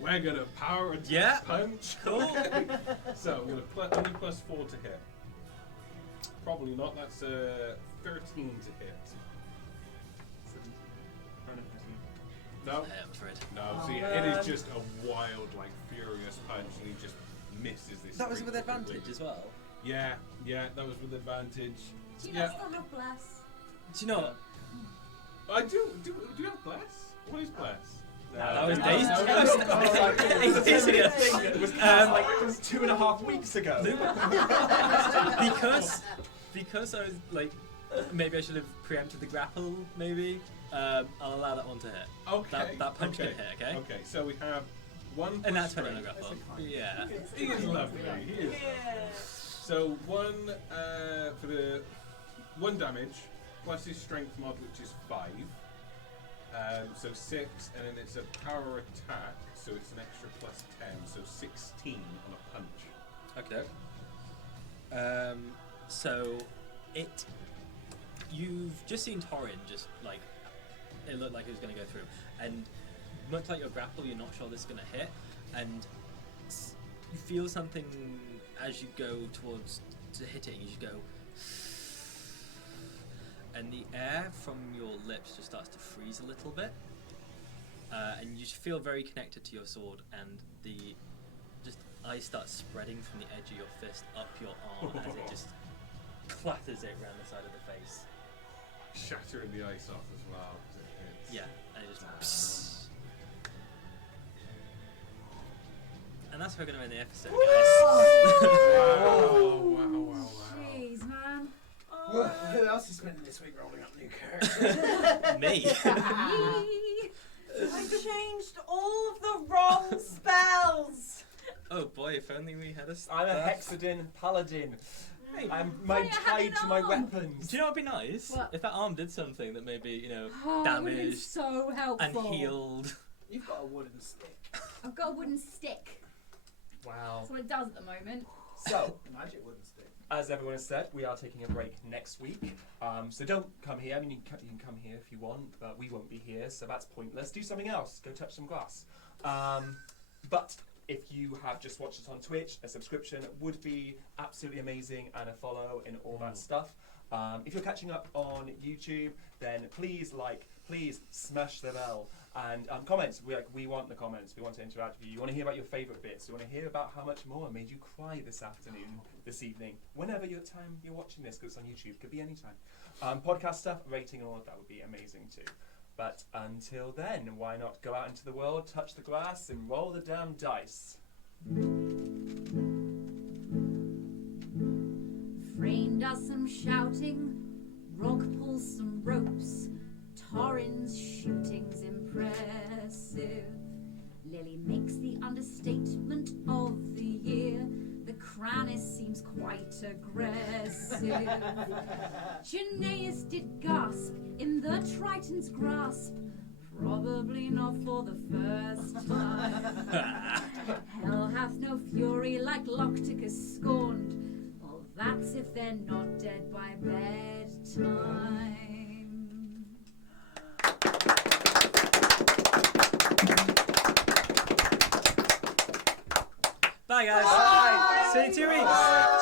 We're gonna power attack Yeah. punch. Cool. Okay. So I'm gonna only +4 to hit. Probably not. That's 13 to hit. No. I'm afraid. No. See, it is just a wild, like, furious punch, and he just misses this. That was thing with completely. advantage as well. Yeah, that was with advantage. Do you Yeah. not still have bless? Do you know what? I do. Do you have bless? What is bless? That was No, days. no, That was no, 8 days ago. It was like it was 2.5 weeks ago. because I was like, maybe I should have preempted the grapple. Maybe I'll allow that one to hit. Okay. That punch okay. can hit. Okay. Okay, so we have one. And that's plus when I strength. grapple. Yeah. He is lovely. He is. So one for the 1 damage plus his strength mod, which is 5. So 6, and then it's a power attack, so it's an extra +10, so 16 on a punch. Okay. So you've just seen Torin just like it looked like it was going to go through, and much like your grapple, you're not sure this is going to hit, and you feel something as you go towards to hitting. You just go. And the air from your lips just starts to freeze a little bit, and you just feel very connected to your sword, and the just ice starts spreading from the edge of your fist up your arm as it just clatters it around the side of the face. Shattering the ice off as well. As it hits. Yeah, and it just. And that's how we're going to end the episode, Wow. Jeez, man. Who else is spending this week rolling up new characters? guys. Me. I changed all of the wrong spells. Oh boy, if only we had a I'm a staff. Hexadin paladin. Hey, I'm Why you tied have to an my arm? weapons. do you know what would be nice? What? If that arm did something that maybe, Oh, that would've been damaged so and helpful. healed. You've got a wooden stick. I've got a wooden stick. Wow. That's what it does at the moment. So, Magic wooden stick. as everyone has said, we are taking a break next week. So don't come here. I mean, you can come here if you want, but we won't be here, so that's pointless. Do something else. Go touch some glass. But if you have just watched us on Twitch, a subscription would be absolutely amazing, and a follow and all that stuff. If you're catching up on YouTube, then please smash the bell and comments. We want the comments. We want to interact with you. You want to hear about your favourite bits. You want to hear about how much more made you cry this afternoon, this evening, whenever you're watching this, because it's on YouTube. Could be any time. Podcast stuff, rating, and all of that would be amazing too. But until then, why not go out into the world, touch the glass, and roll the damn dice. Frayne does some shouting, Rogg pulls some ropes, Torin's shooting's impressive. Lilli makes the understatement of the year, the Crannis seems quite aggressive. Geneius did gasp in the Tritons Grasp, probably not for the first time. Hell hath no fury like Locticus scorned, well that's if they're not dead by bedtime. Bye guys. Bye. See you in 2 weeks.